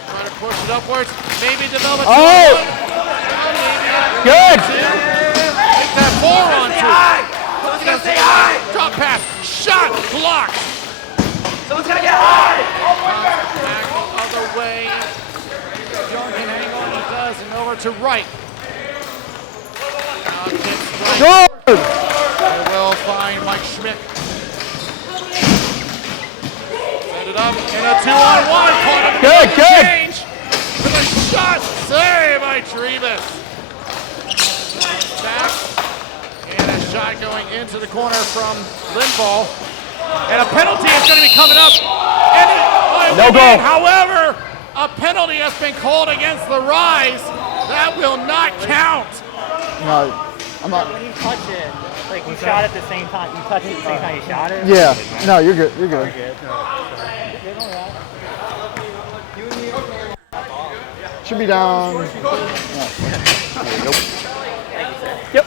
trying to push it upwards. Maybe develop. Oh! Good. Take that 4 on 2. Someone's gonna say hi. Drop pass. Shot. Blocked. Someone's gonna get hi. Back the other way. Young can hang on. He does. And over to right. Now gets right. Good. They will find Mike Schmidt. Set it up in a 2-on-1. Caught him in Good, the good. exchange. With a shot. Save by Trebus. Back. And a shot going into the corner from Lindvall. And a penalty is going to be coming up. And No goal. However, a penalty has been called against the Rise. That will not count. No, I'm not. When you touch it, like you shot at the same time, you touched it at the same time you shot it. Yeah. No, you're good. You're good. Should be down. Yep.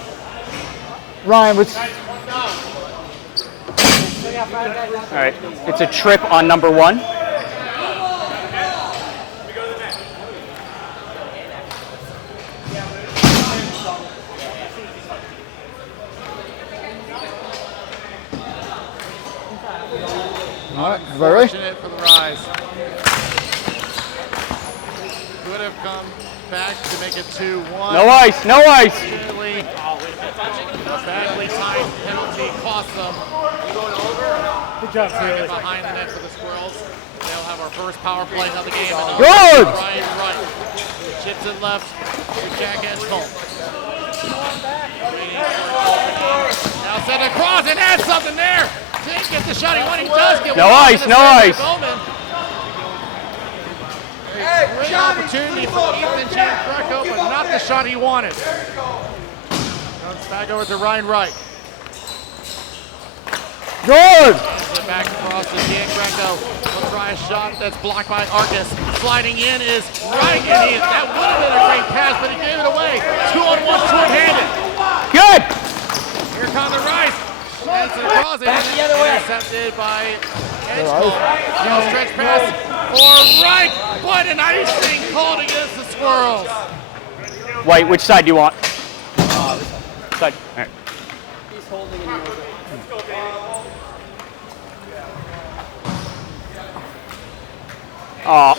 Ryan, what's All right. It's a trip on number 1. all right? Everybody ready? Fortunate for the Rise. Could have come back to make it 2-1. No ice. No ice. Unfortunately, a badly timed penalty cost them. Good job, Taylor. Behind the net for the Squirrels. They'll have our first power play of the game. And Good! Ryan Wright chips it left to Jack Edgecombe. Waiting for an opening. Now send it across and has something there. Didn't get the shot he wanted. He does get No one. ice, no ice. Bowman. Great opportunity for Ethan Gianfranco, but not the shot he wanted. Comes back over to Ryan Wright. Good! Back across to Gianfranco. Will try a shot that's blocked by Arcus. Sliding in is Wright, and that would have been a great pass, but he gave it away. 2-on-1 short-handed. Good! Here comes the Rice. Sends it across it. Intercepted by Edgecombe. Stretch pass for Wright. What an icing called against the Squirrels. White, which side do you want? Side. All right. He's holding it. Oh.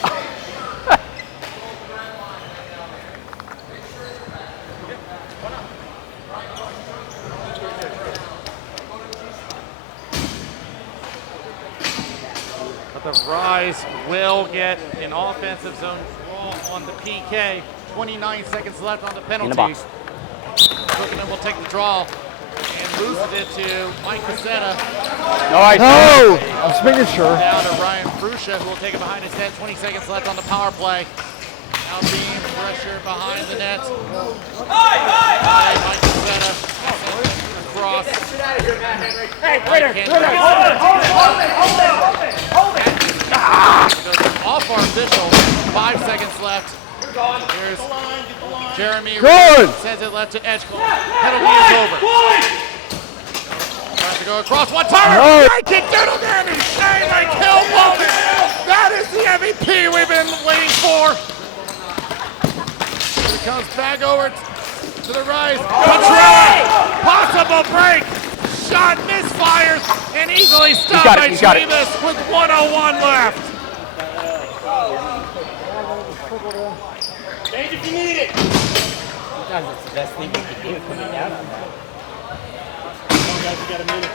But the Rise will get an offensive zone draw on the PK. 29 seconds left on the penalty. In the box. Brooklyn will take the draw and loses it to Mike Cassetta. No ice. No! I'm just making sure. Down to Ryan Fruscia, who will take it behind his net. 20 seconds left on the power play. Now beam pressure behind the net. Mike Cassetta across. Hey, Ritter! Off our official. 5 seconds left. Here's Jeremy. Good! Sends it left to Edgecombe. Penalty is over. Tries to go across one time. No. I can doodle damage. And I kill Bowman. That is the MVP we've been waiting for. He comes back over to the Rise. Control. Possible break. Shot misfires and easily stopped by Chivas with 1:01 left. Change if you need it. Sometimes it's the best thing you can do coming down on that. Come on, guys, you got a minute.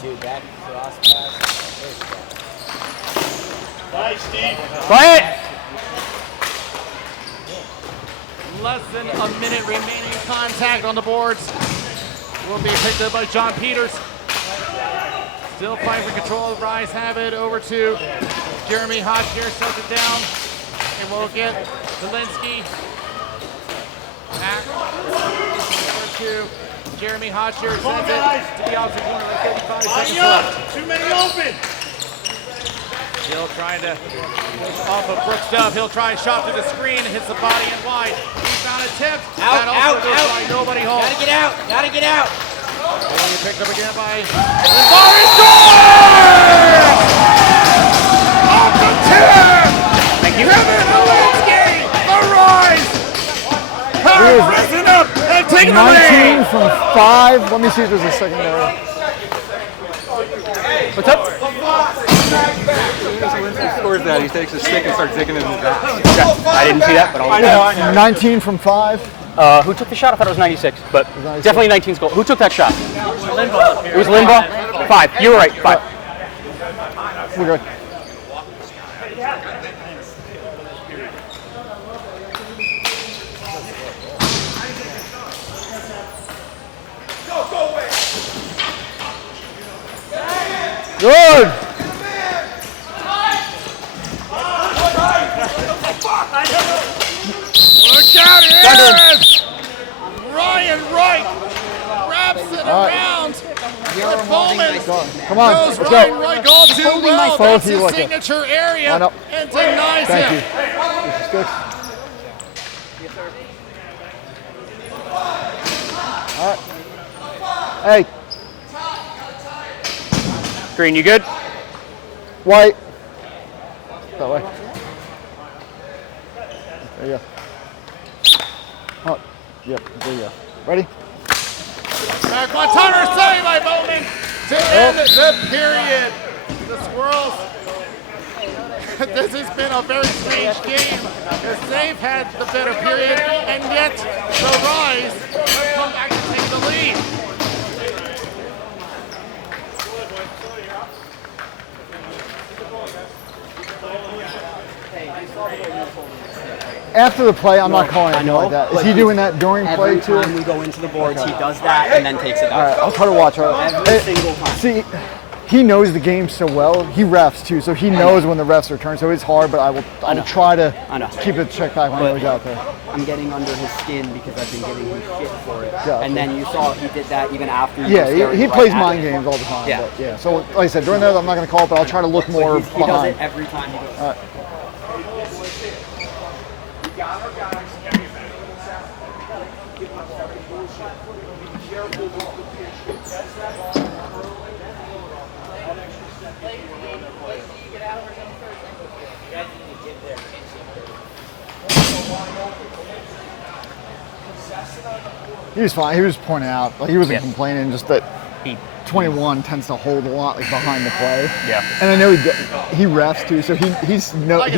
Dude, that cross pass. Nice, Steve. Play it! Less than a minute remaining. Contact on the boards will be picked up by John Peters. Still fighting for control. The Rise have it over to Jeremy Hodgkiss. Sets it down. And we'll get Zielinski back over to Jeremy Hodgkiss. Sends it to the opposite corner with 55 seconds left. Too many open. Still trying to off of Brooks Dove. He'll try a shot through the screen and hits the body and wide. He found a tip. That also goes by nobody home. Gotta get out. Gotta get out. And he picked up again by Barry scores! Off the tip! Thank you. Kevin Zielinski, the Rise have risen up and taken the 19 lead. from 5. Let me see if there's a secondary. What's up? He scores that. He takes a stick and starts digging it in his back. I didn't see that, but I'll. 19 from 5. Who took the shot? I thought it was 96, but 96. definitely 19's goal. Who took that shot? It was Limbaugh. 5. You were right. 5. We're good. Good. Look out, here is Ryan Wright wraps it around. But Bowman Come on, goes let's Ryan go. Wright all too well. Follow That's you his like it. signature area Line up. and denies Thank you. him. This is good. All right. Hey, Green, you good? White. That way. There you go. Oh, yep, there you go. Ready? Back one timer save by Bowman to end the period. The Squirrels this has been a very strange game. As they've had the better period, and yet the Rise come back to take the lead. After the play, I'm not calling it like that. Is he doing that during play too? Every time we go into the boards, he does that and then takes it All back. right, I'll try to watch. All right. Every single time. See, he knows the game so well. He refs too, so he knows when the refs are turned. So it's hard, but I will try to keep it check back when he's out there. I'm getting under his skin because I've been giving him shit for it. Yeah. And then you saw he did that even after. Yeah, he plays mind games all the time. Yeah. But yeah. So like I said, during that, I'm not going to call it, but I'll try to look more He does behind. it every time he goes. All right. He was fine. He was pointing out, like he wasn't complaining, just that 21 tends to hold a lot like behind the play. Yeah. And I know he refs too, so he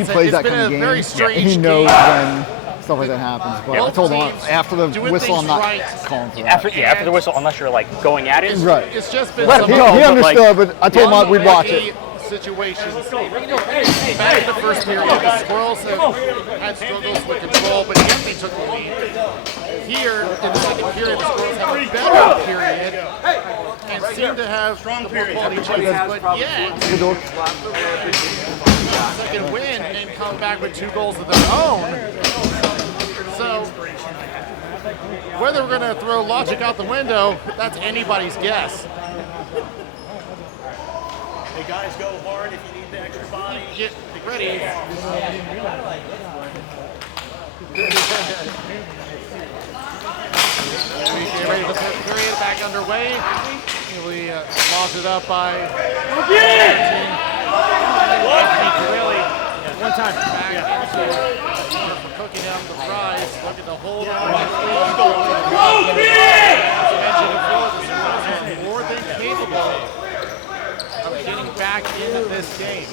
plays that kind of game. And he knows when stuff like that happens. But I told him after the whistle, I'm not calling for that. After the whistle, unless you're like going at it. Right. It's just been Right. some He understood, but I told him we'd watch it. Situations. Back in the first period, the Squirrels have had struggles with control, but yet they took the lead. Here, in the second period, the Squirrels have a better period and seem to have strong quality chances, but yet second win and come back with 2 goals of their own. So whether we're going to throw logic out the window, that's anybody's guess. Hey guys, go hard if you need the extra body. Get ready. Get ready for the third period, back underway. We lost it up by Anthony Corelli. One time. Back into for cooking him, the Rise. Look at the hold on. As mentioned before, the Squirrels are more than capable of getting back into this game.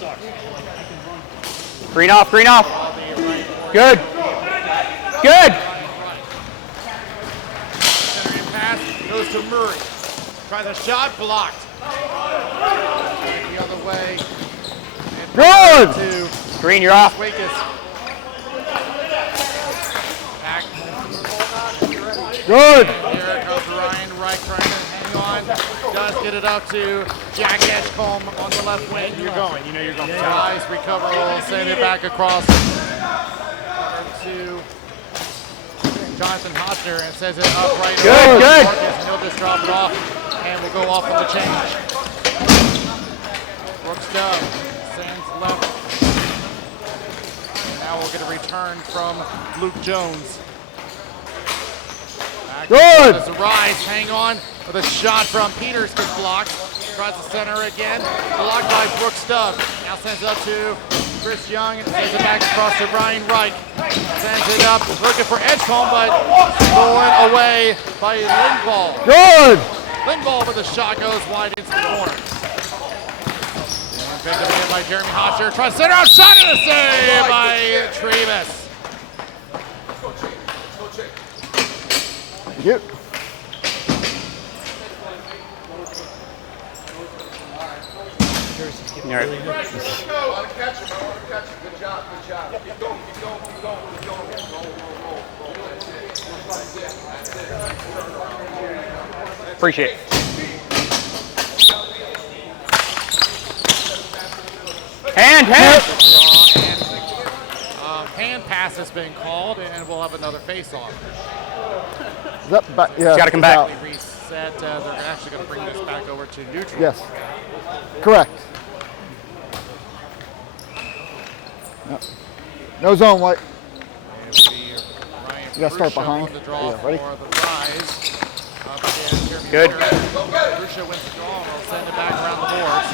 Green off. Good. Good. Centering pass goes to Murray. Tries a shot, blocked. Back the other way. And Good. To Green, you're off. Wakus. Back. Good. Here comes Ryan Reich trying to hang on. Does get it up to Jack Edgecombe on the left wing. You're going. You know you're going. Nice recover. Will send it back across to Jonathan Hosner and sends it up right. Good, good. Marcus, and he'll just drop it off and we'll go off on the change. Brooks Dove sends left. And now we'll get a return from Luke Jones. Good. As the Rise hang on with a shot from Peters gets blocked. Tries the center again. Blocked by Brooks Dove. Now sends it up to Chris Young and sends it back across to Ryan Reich. Sends it up, looking for Edgecombe, but stolen away by Lindvall. Good. Lindvall, but the shot goes wide into the corner. And picked up again by Jeremy Hotcher. Tries to center out, shot and a save by Trevis. Thank you. All right. Good job. Keep going. Appreciate it. Hand. Hand pass has been called, and we'll have another face-off. Is that back? Yeah. Got to come back. Reset. They're actually going to bring this back over to neutral. Yes. Correct. Yep. No zone, White. You gotta start behind. Yeah, ready? Good. Rusha wins the draw and will send it back around the boards.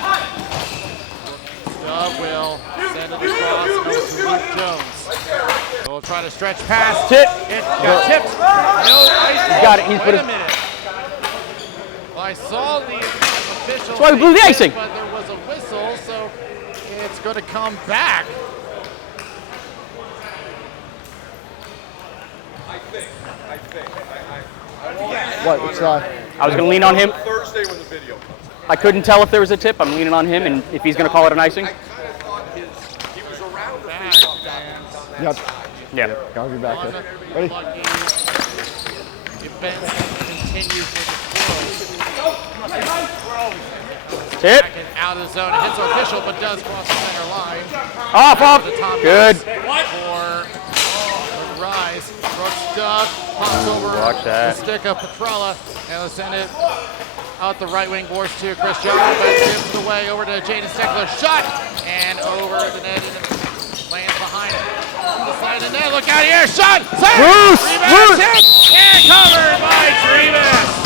Dove will send it across over to Luke Jones. We'll try to stretch past. Tip. It got tipped. No ice. He's got it. He's Wait put a it. minute. Well, I saw the official. That's why we blew the icing. But there was a whistle, so it's going to come back. What? Which side? I was going to lean on him. Thursday when the video comes out. I couldn't tell if there was a tip. I'm leaning on him, and if he's going to call it an icing. I kind of thought he was around the face-off down Yep. Yeah. Gotta be back there. Ready? Events continue for the Squirrels. Tip. Back and out of the zone. It hits official, but does cross the center line. Off. Good. For Rise. Brooks Dove pops over Watch that. the stick of Petrella, and they'll send it out the right wing boards to Chris Johnson, but tips it away over to Jaden Steckler. Shot! And over the net and lands behind it. The side of the net, look out here, shot! Save! Bruce! Rebound, tip! And covered by Trevis!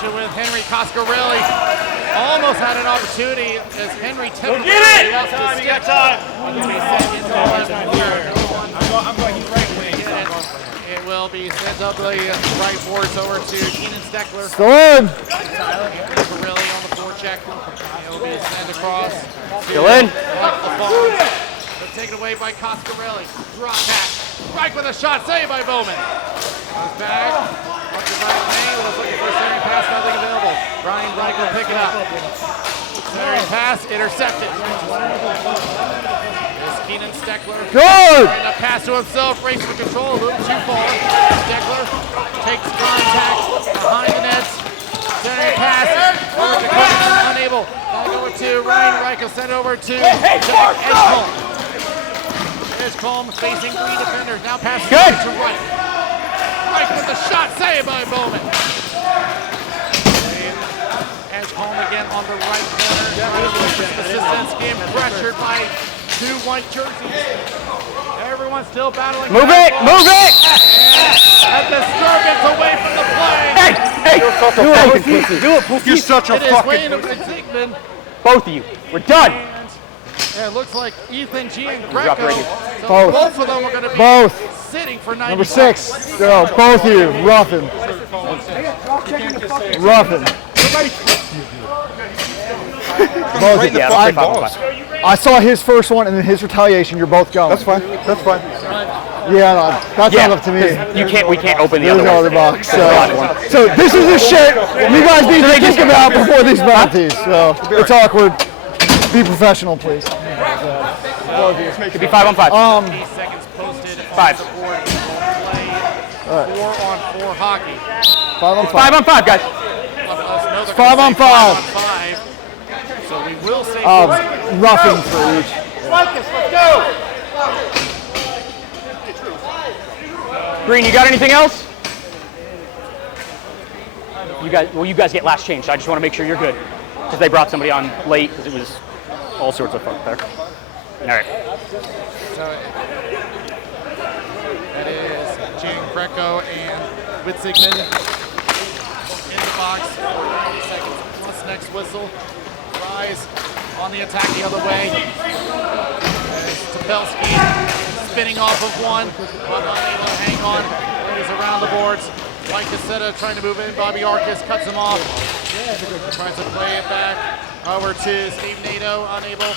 With Henry Coscarelli, almost had an opportunity as Henry tipped. Get it! You got time. I'm going. He's right wing. It will be sent up the right boards over to Keenan Steckler. Still in. Coscarelli on the forecheck. It will be sent across. Still in. But taken away by Coscarelli. Drop back. Right with a shot. Saved by Bowman. Goes back. Was looking for a centering pass, nothing available. Brian Reich will pick it up. Centering pass, intercepted. There's Keenan Steckler. Good! And a pass to himself, race for control, a little too far. Steckler takes contact behind the nets. Centering pass, over to Coleman, unable. Back over to Ryan Reich, will send it over to Edgecombe. Edgecombe facing three defenders, now passing to Reich. Reich with the shot, saved by Bowman. Edgecombe again on the right corner. Stasinsky pressured by two white jerseys. Everyone's still battling. Move it! And the stroke gets away from the play. Hey! Do it, You're such a It is fucking Wayne and Ziegman. Both of you. We're done. And it looks like Ethan G and Drop it Greco. right here. So Both. both of them are going to be sitting for 90 Number 6. Go. Both of you. Roughing. Roughing. Both of you. I saw his first one and then his retaliation. You're both going. That's fine. That's fine. Yeah, no, that's not up to me. We can't open the There's other no one. other box. So this is the shit you guys need to think about before these penalties. So it's awkward. Be professional, please. Could be 5 on 5. 8 seconds posted on 5. the board. Play 4-on-4 hockey. 5 on 5. 5 on 5, guys. It's 5 on 5. So we will say Roughing for each. Let's go. Green, you got anything else? You guys get last change, so I just want to make sure you're good. Because they brought somebody on late, because it was all sorts of fun there. All right. So that is Jane Greco and Witzigman in the box. 30 seconds plus next whistle. Rise on the attack the other way. Topelski spinning off of one, but unable to hang on. It is around the boards. Mike Cassetta trying to move in. Bobby Arcus cuts him off. Tries to play it back over to Steve Nato, unable.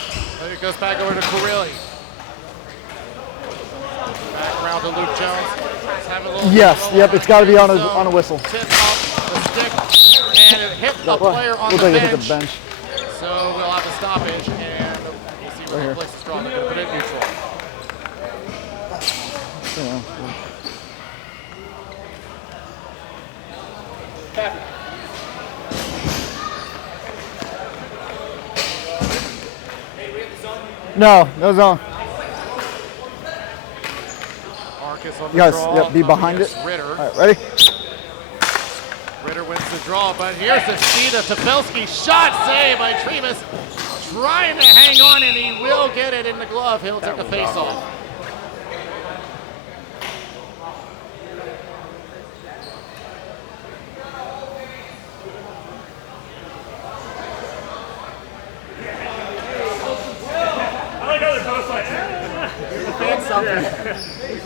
It goes back over to Corelli. Back around to Luke Jones. Yes, yep, it's got to be on a whistle. Tip off the stick, and it hit a player on Looks the like it bench. hit the bench. So we'll have a stoppage, and we'll see where the place is drawn. They're going to put it neutral. No zone. Marcus on the You guys, draw. yep, be behind it. Ritter. All right, ready? Ritter wins the draw, but here's the speed of Topelski. Shot saved by Trevis. Trying to hang on, and he will get it in the glove. He'll take the face off.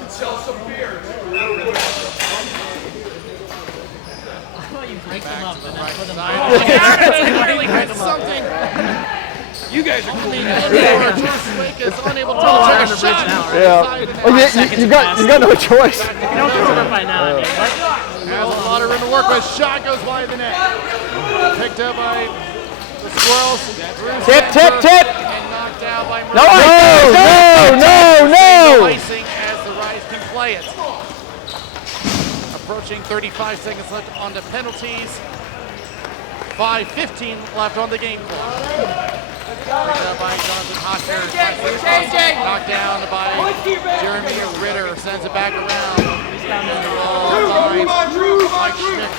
Sell some beer. Break them up and then put them Really had something. You guys are cool. Wake is unable to take a shot. Yeah. Oh, you got no choice. If you don't go over by now, I mean, what? Has a lot of room to work with. Shot goes wide of the net. Picked up by the Squirrels. Tip. And knocked out by Murray. No. Icing as the Rise can play it. Approaching 35 seconds left on the penalties. 5:15 left on the game clock. Picked up by Jonathan Hochner. Knocked down by Jeremy Ritter. Sends it back around. Mike Schmidt.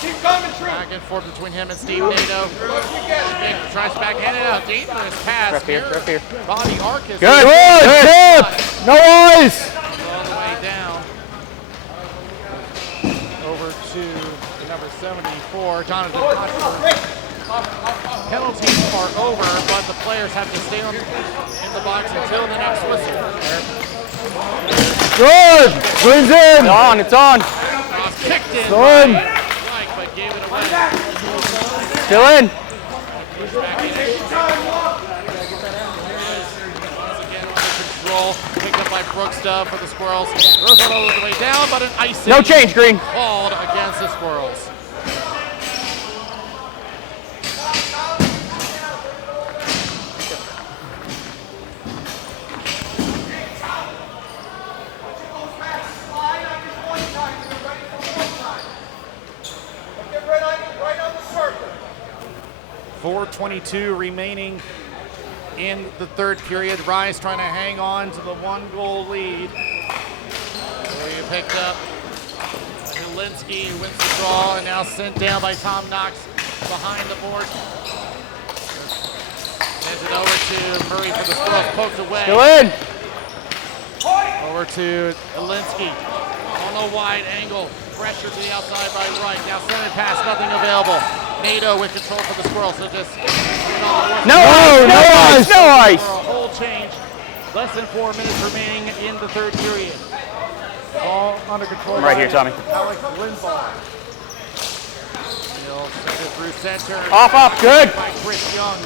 Keep coming, Drew. Back and forth between him and Steve Nato. Schmidt tries to backhand it out. Dangerous pass. Ref here. Body arc is Good tip. No ice. all the way down. Over to number 74, Jonathan Hochner. Penalties are over, but the players have to stay in the box until the next whistle. Good. Green's in. It's on. Cross kicked in Son. by Mike, but gave it away. Still in. Back in. Once again under control. Picked up by Brookstuff for the Squirrels. Throws it all the way down, but an icing No change, Green. called against the Squirrels. Right on the circle. 4:22 remaining in the third period. Rise trying to hang on to the 1-goal lead. So you picked up Helinski, who wins the draw, and now sent down by Tom Knox behind the board. Sends it over to Murray for the Squirrels, poked away. Still in. Over to Helinski on the wide angle. Pressure to the outside by Wright. Now send it past, nothing available. Nato with control for the Squirrels. So just No ice. for a whole change. Less than 4 minutes remaining in the third period. All under control. Right here, Tommy. Alex Lindbaugh. He'll send it through center. Off. Good. By Chris Young.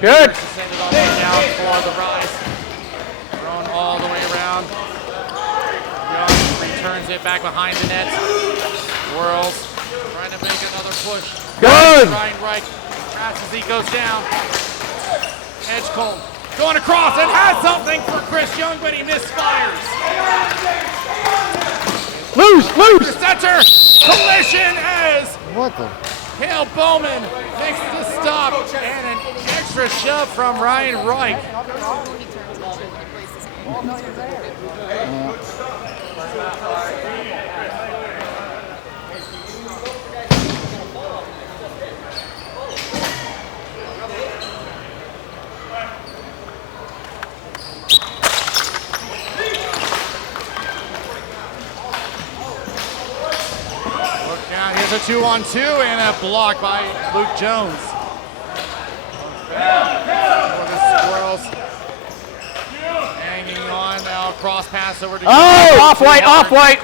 Good. To send it all the way down for the Rise. Thrown all the way around. Young returns it back behind the net. Whirls. Trying to make another push. Good. Ryan Reich. Fast as he goes down. Edgecombe going across and has something for Chris Young, but he misfires. Loose. Center. Collision as What the? Hale Bowman makes the stop and an extra shove from Ryan Reich. Now here's a 2-on-2 and a block by Luke Jones. For the Squirrels. Hanging on now, cross pass over to Off white.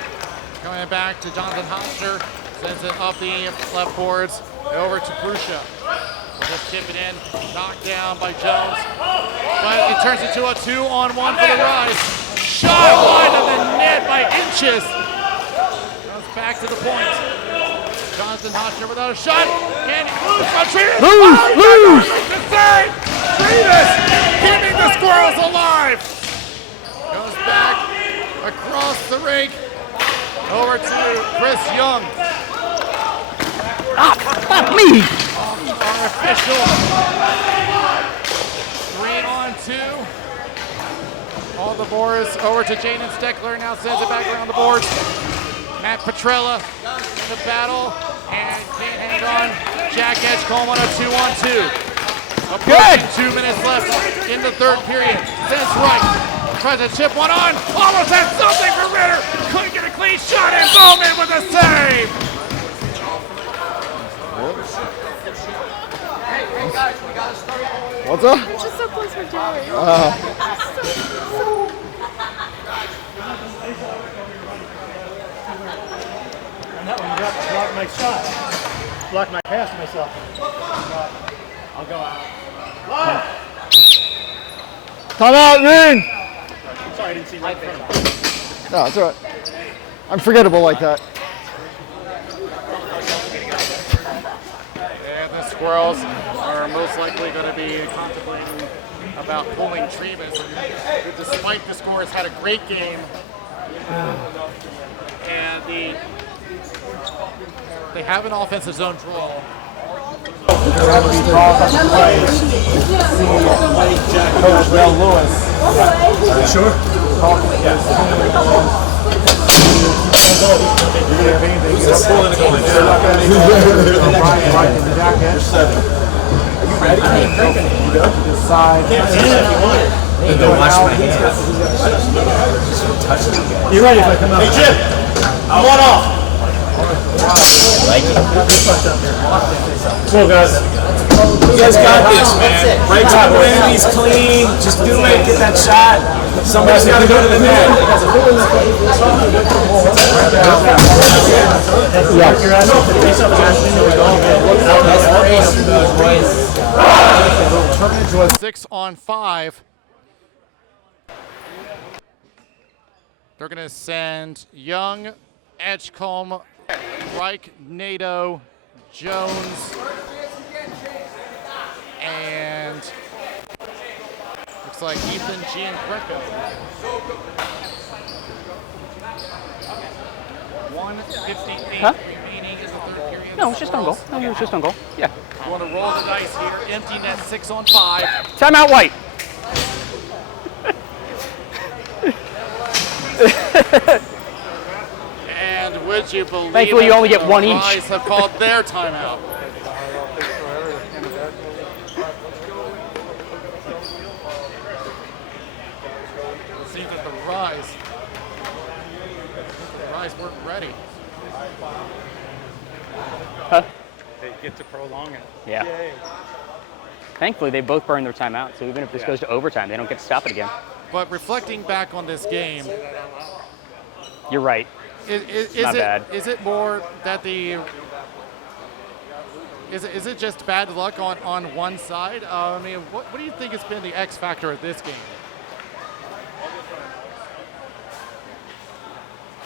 Coming back to Jonathan Hochner. Sends it up the left boards. Over to Prusha. We'll just chip it in. Knocked down by Jones. But it turns into a 2-on-1 for the Rise. Shot wide of the net by inches. Goes back to the point. Jonathan Hochner without a shot. And loose. Loose. To save. Trevis keeping the Squirrels alive. Goes back across the rink. Over to Chris Young. Fuck me. Our official 3-on-2. All the boards over to Jaden Steckler. Now sends it back around the boards. Matt Petrella in the battle and can't hang on. Jack Edgecombe on a 2-on-2. Approaching 2 minutes left in the third period. Sends right. Tries to chip one on. Almost had something for Ritter. Couldn't get a clean shot and Bowman with a save. What's up? It's just so close for Jerry. And that one blocked my shot. Blocked my pass to myself. I'll go out. Time out, Ring! Sorry, I didn't see right in front of me. No, it's all right. I'm forgettable like that. And the Squirrels are most likely going to be contemplating about pulling Trevis, who, despite the score, has had a great game. And they have an offensive zone draw. Coach Mel Lewis. Sure. Don't wash my hands. You ready if I come out? Hey, Jim, I'm on off. Come on, guys. You guys got this, man. Right top of enemies clean. Just do it. Get that shot. Somebody's got to go to the net. Was 6-on-5. They're going to send Young, Edgecombe, Reich, Nato, Jones, and looks like Ethan Gianfranco. 1:58 remaining in the third period. No, it's just on goal. No, it was just on goal. Yeah. Want to roll the dice here. Empty net, 6-on-5. Timeout, White. And would you believe Thankfully, you only get one each. Rise have called their timeout. It seems that the Rise weren't ready. Huh? They get to prolong it. Yeah. Thankfully, they both burned their timeout, so even if this goes to overtime, they don't get to stop it again. But reflecting back on this game, you're right. Is it more that is it just bad luck on one side? I mean, what do you think has been the X factor of this game?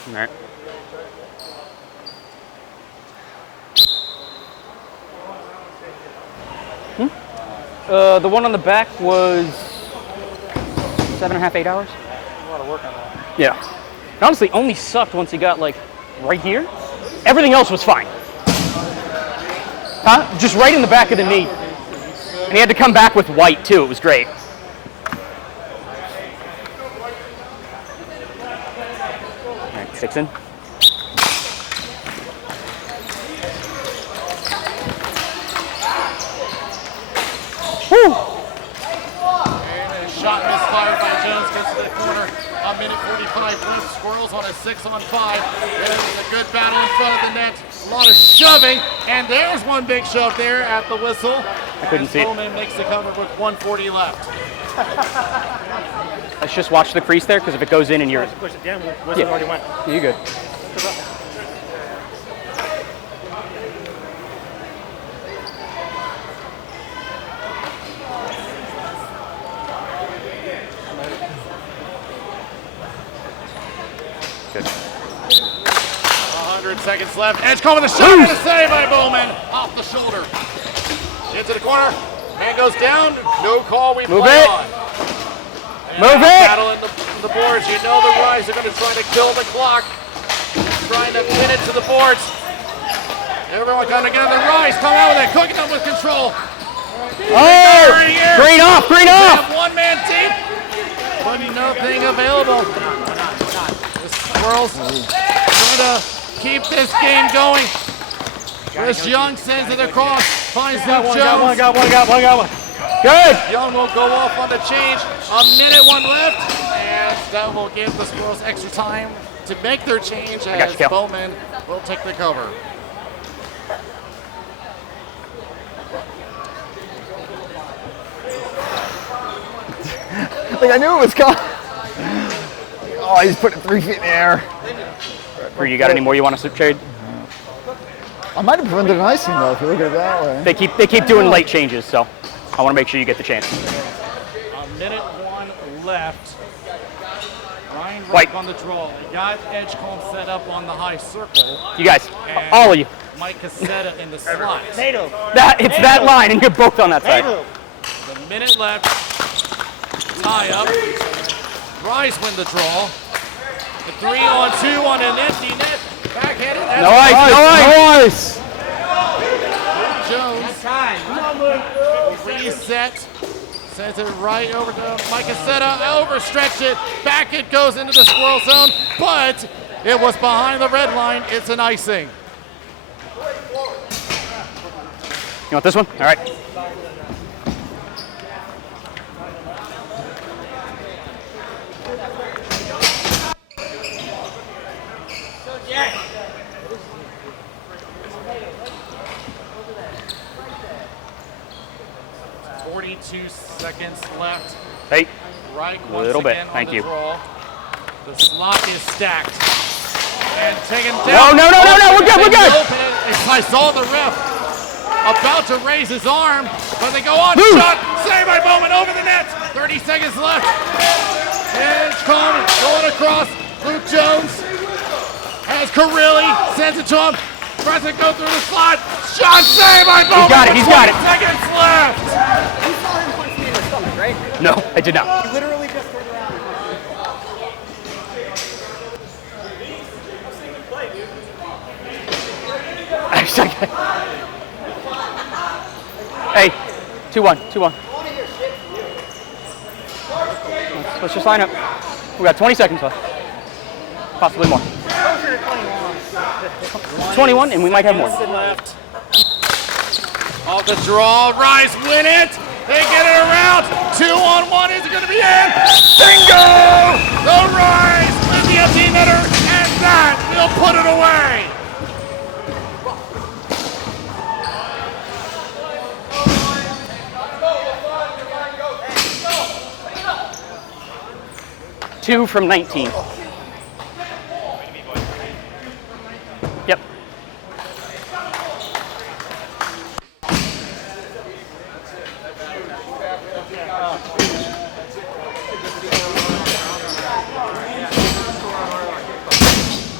All right. The one on the back was 7.5, 8 hours. A lot of work on that. Yeah. It honestly only sucked once he got like right here. Everything else was fine. Huh? Just right in the back of the knee. And he had to come back with White too. It was great. All right, 6 in. Woo! And a shot misfired by Jones, gets to the corner. A minute 45 left. Squirrels on a 6-on-5. There's a good battle in front of the net. A lot of shoving, and there's one big shove there at the whistle. I couldn't see it. Bowman makes the cover with 1:40 left. Let's just watch the crease there, because if it goes in and you're... Push it down. Whistle already went. You're good. Good. 100 seconds left. Edgecombe with a shot and a save by Bowman off the shoulder. Into the corner. Man goes down. No call. We Move play it. on. And Move it. battle in the boards. You know the Rise are going to try to kill the clock. Trying to pin it to the boards. Everyone coming together. The Rise come out with it. Cooking them with control. Oh! Green off! Green They off! have one man deep. But nothing available. The Squirrels trying to keep this game going. Chris Young sends it across. Finds Luke Jones. Got one. Good! Young will go off on the change. A minute 1 left. And that will give the Squirrels extra time to make their change as Cal. Bowman will take the cover. Like I knew it was coming. Oh, he's putting 3 feet in the air. Bree, you got any more you want to trade? I might have prevented an icing though, if you look at it that way. They keep doing late changes, so I want to make sure you get the chance. A minute 1 left. Ryan White on the draw. They got Edgecombe set up on the high circle. You guys, And all of you. Mike Cassetta in the slot. It's that line, and you're both on that side. The minute left. Tie up. Rise win the draw. The 3-on-2 on an empty net. Backhanded. Nice. Jones. Reset. Sends it right over to Mike Cassetta. Overstretched it. Back it goes into the squirrel zone, but it was behind the red line. It's an icing. You want this one? All right. Yeah. 42 seconds left. Hey. Right, A little bit. Thank you. Draw. The slot is stacked. And taken down. No. We're good. I saw the ref about to raise his arm, but they go on. Shot. Save by Bowman over the net. 30 seconds left. And Coleman going across. Luke Jones has Carilli. Sends it to him. Tries to go through the slot. Shot saved by Bowman. He's got it. 20 seconds left. You saw him punch me in the stomach, right? No, I did not. He literally just turned around and Hey, 2-1. Let's just line up. We got 20 seconds left. Possibly more. 21, and we might have more. Left. Off the draw, Rise win it. They get it around. 2-on-1 is it going to be in? Bingo! The Rise with the empty netter, and that will put it away. Two from 19. Yep.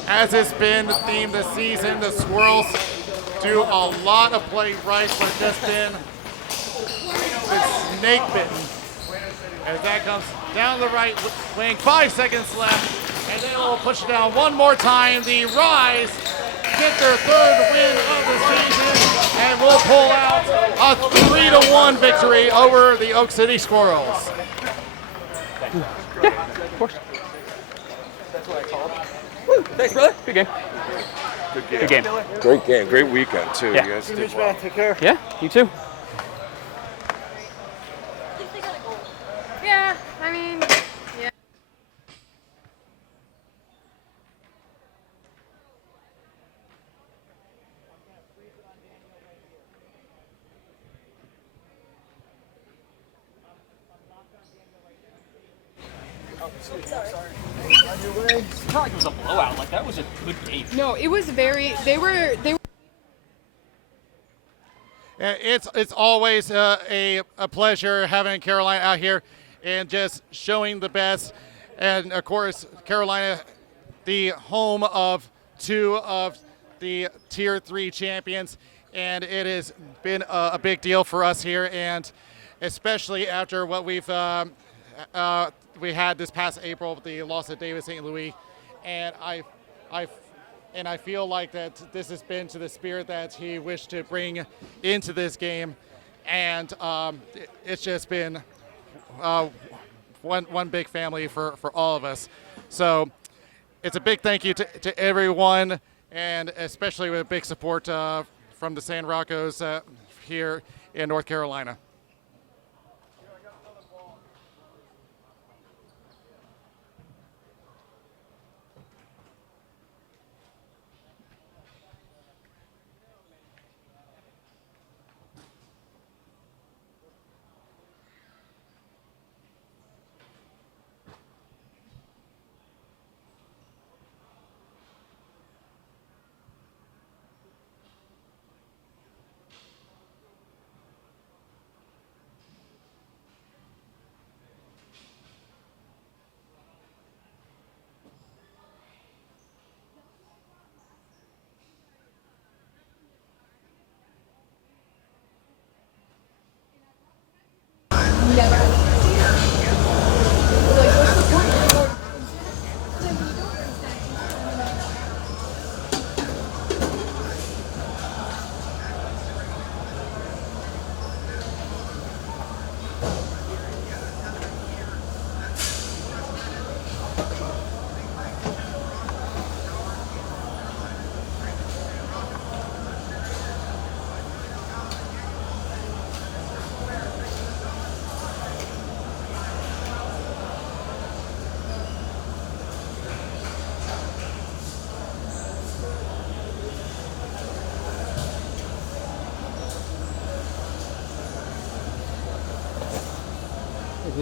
As it's been the theme this season, the Squirrels do a lot of play right, but it's just been snake bitten. As that comes down the right wing, 5 seconds left, and they will push it down one more time. The Rise get their third win of the season, and will pull out a 3-1 victory over the Oak City Squirrels. Yeah, of course. that's what I called. Woo, thanks, brother. Good game. Good game. Great game. Great weekend, too. Yeah. You guys did well. Take care. Yeah, you too. Yeah, I mean, yeah. It's not like it was a blowout. Like, that was a good game. No, it was very. They were. It's always a pleasure having Carolina out here and just showing the best. And of course, Carolina, the home of 2 of the Tier 3 champions, and it has been a big deal for us here, and especially after what we had this past April with the loss of David St. Louis, and I feel like that this has been to the spirit that he wished to bring into this game, and it's just been one big family for all of us. So it's a big thank you to everyone, and especially with big support from the San Roccos here in North Carolina.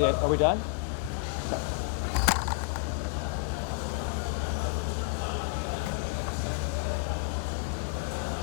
Are we done?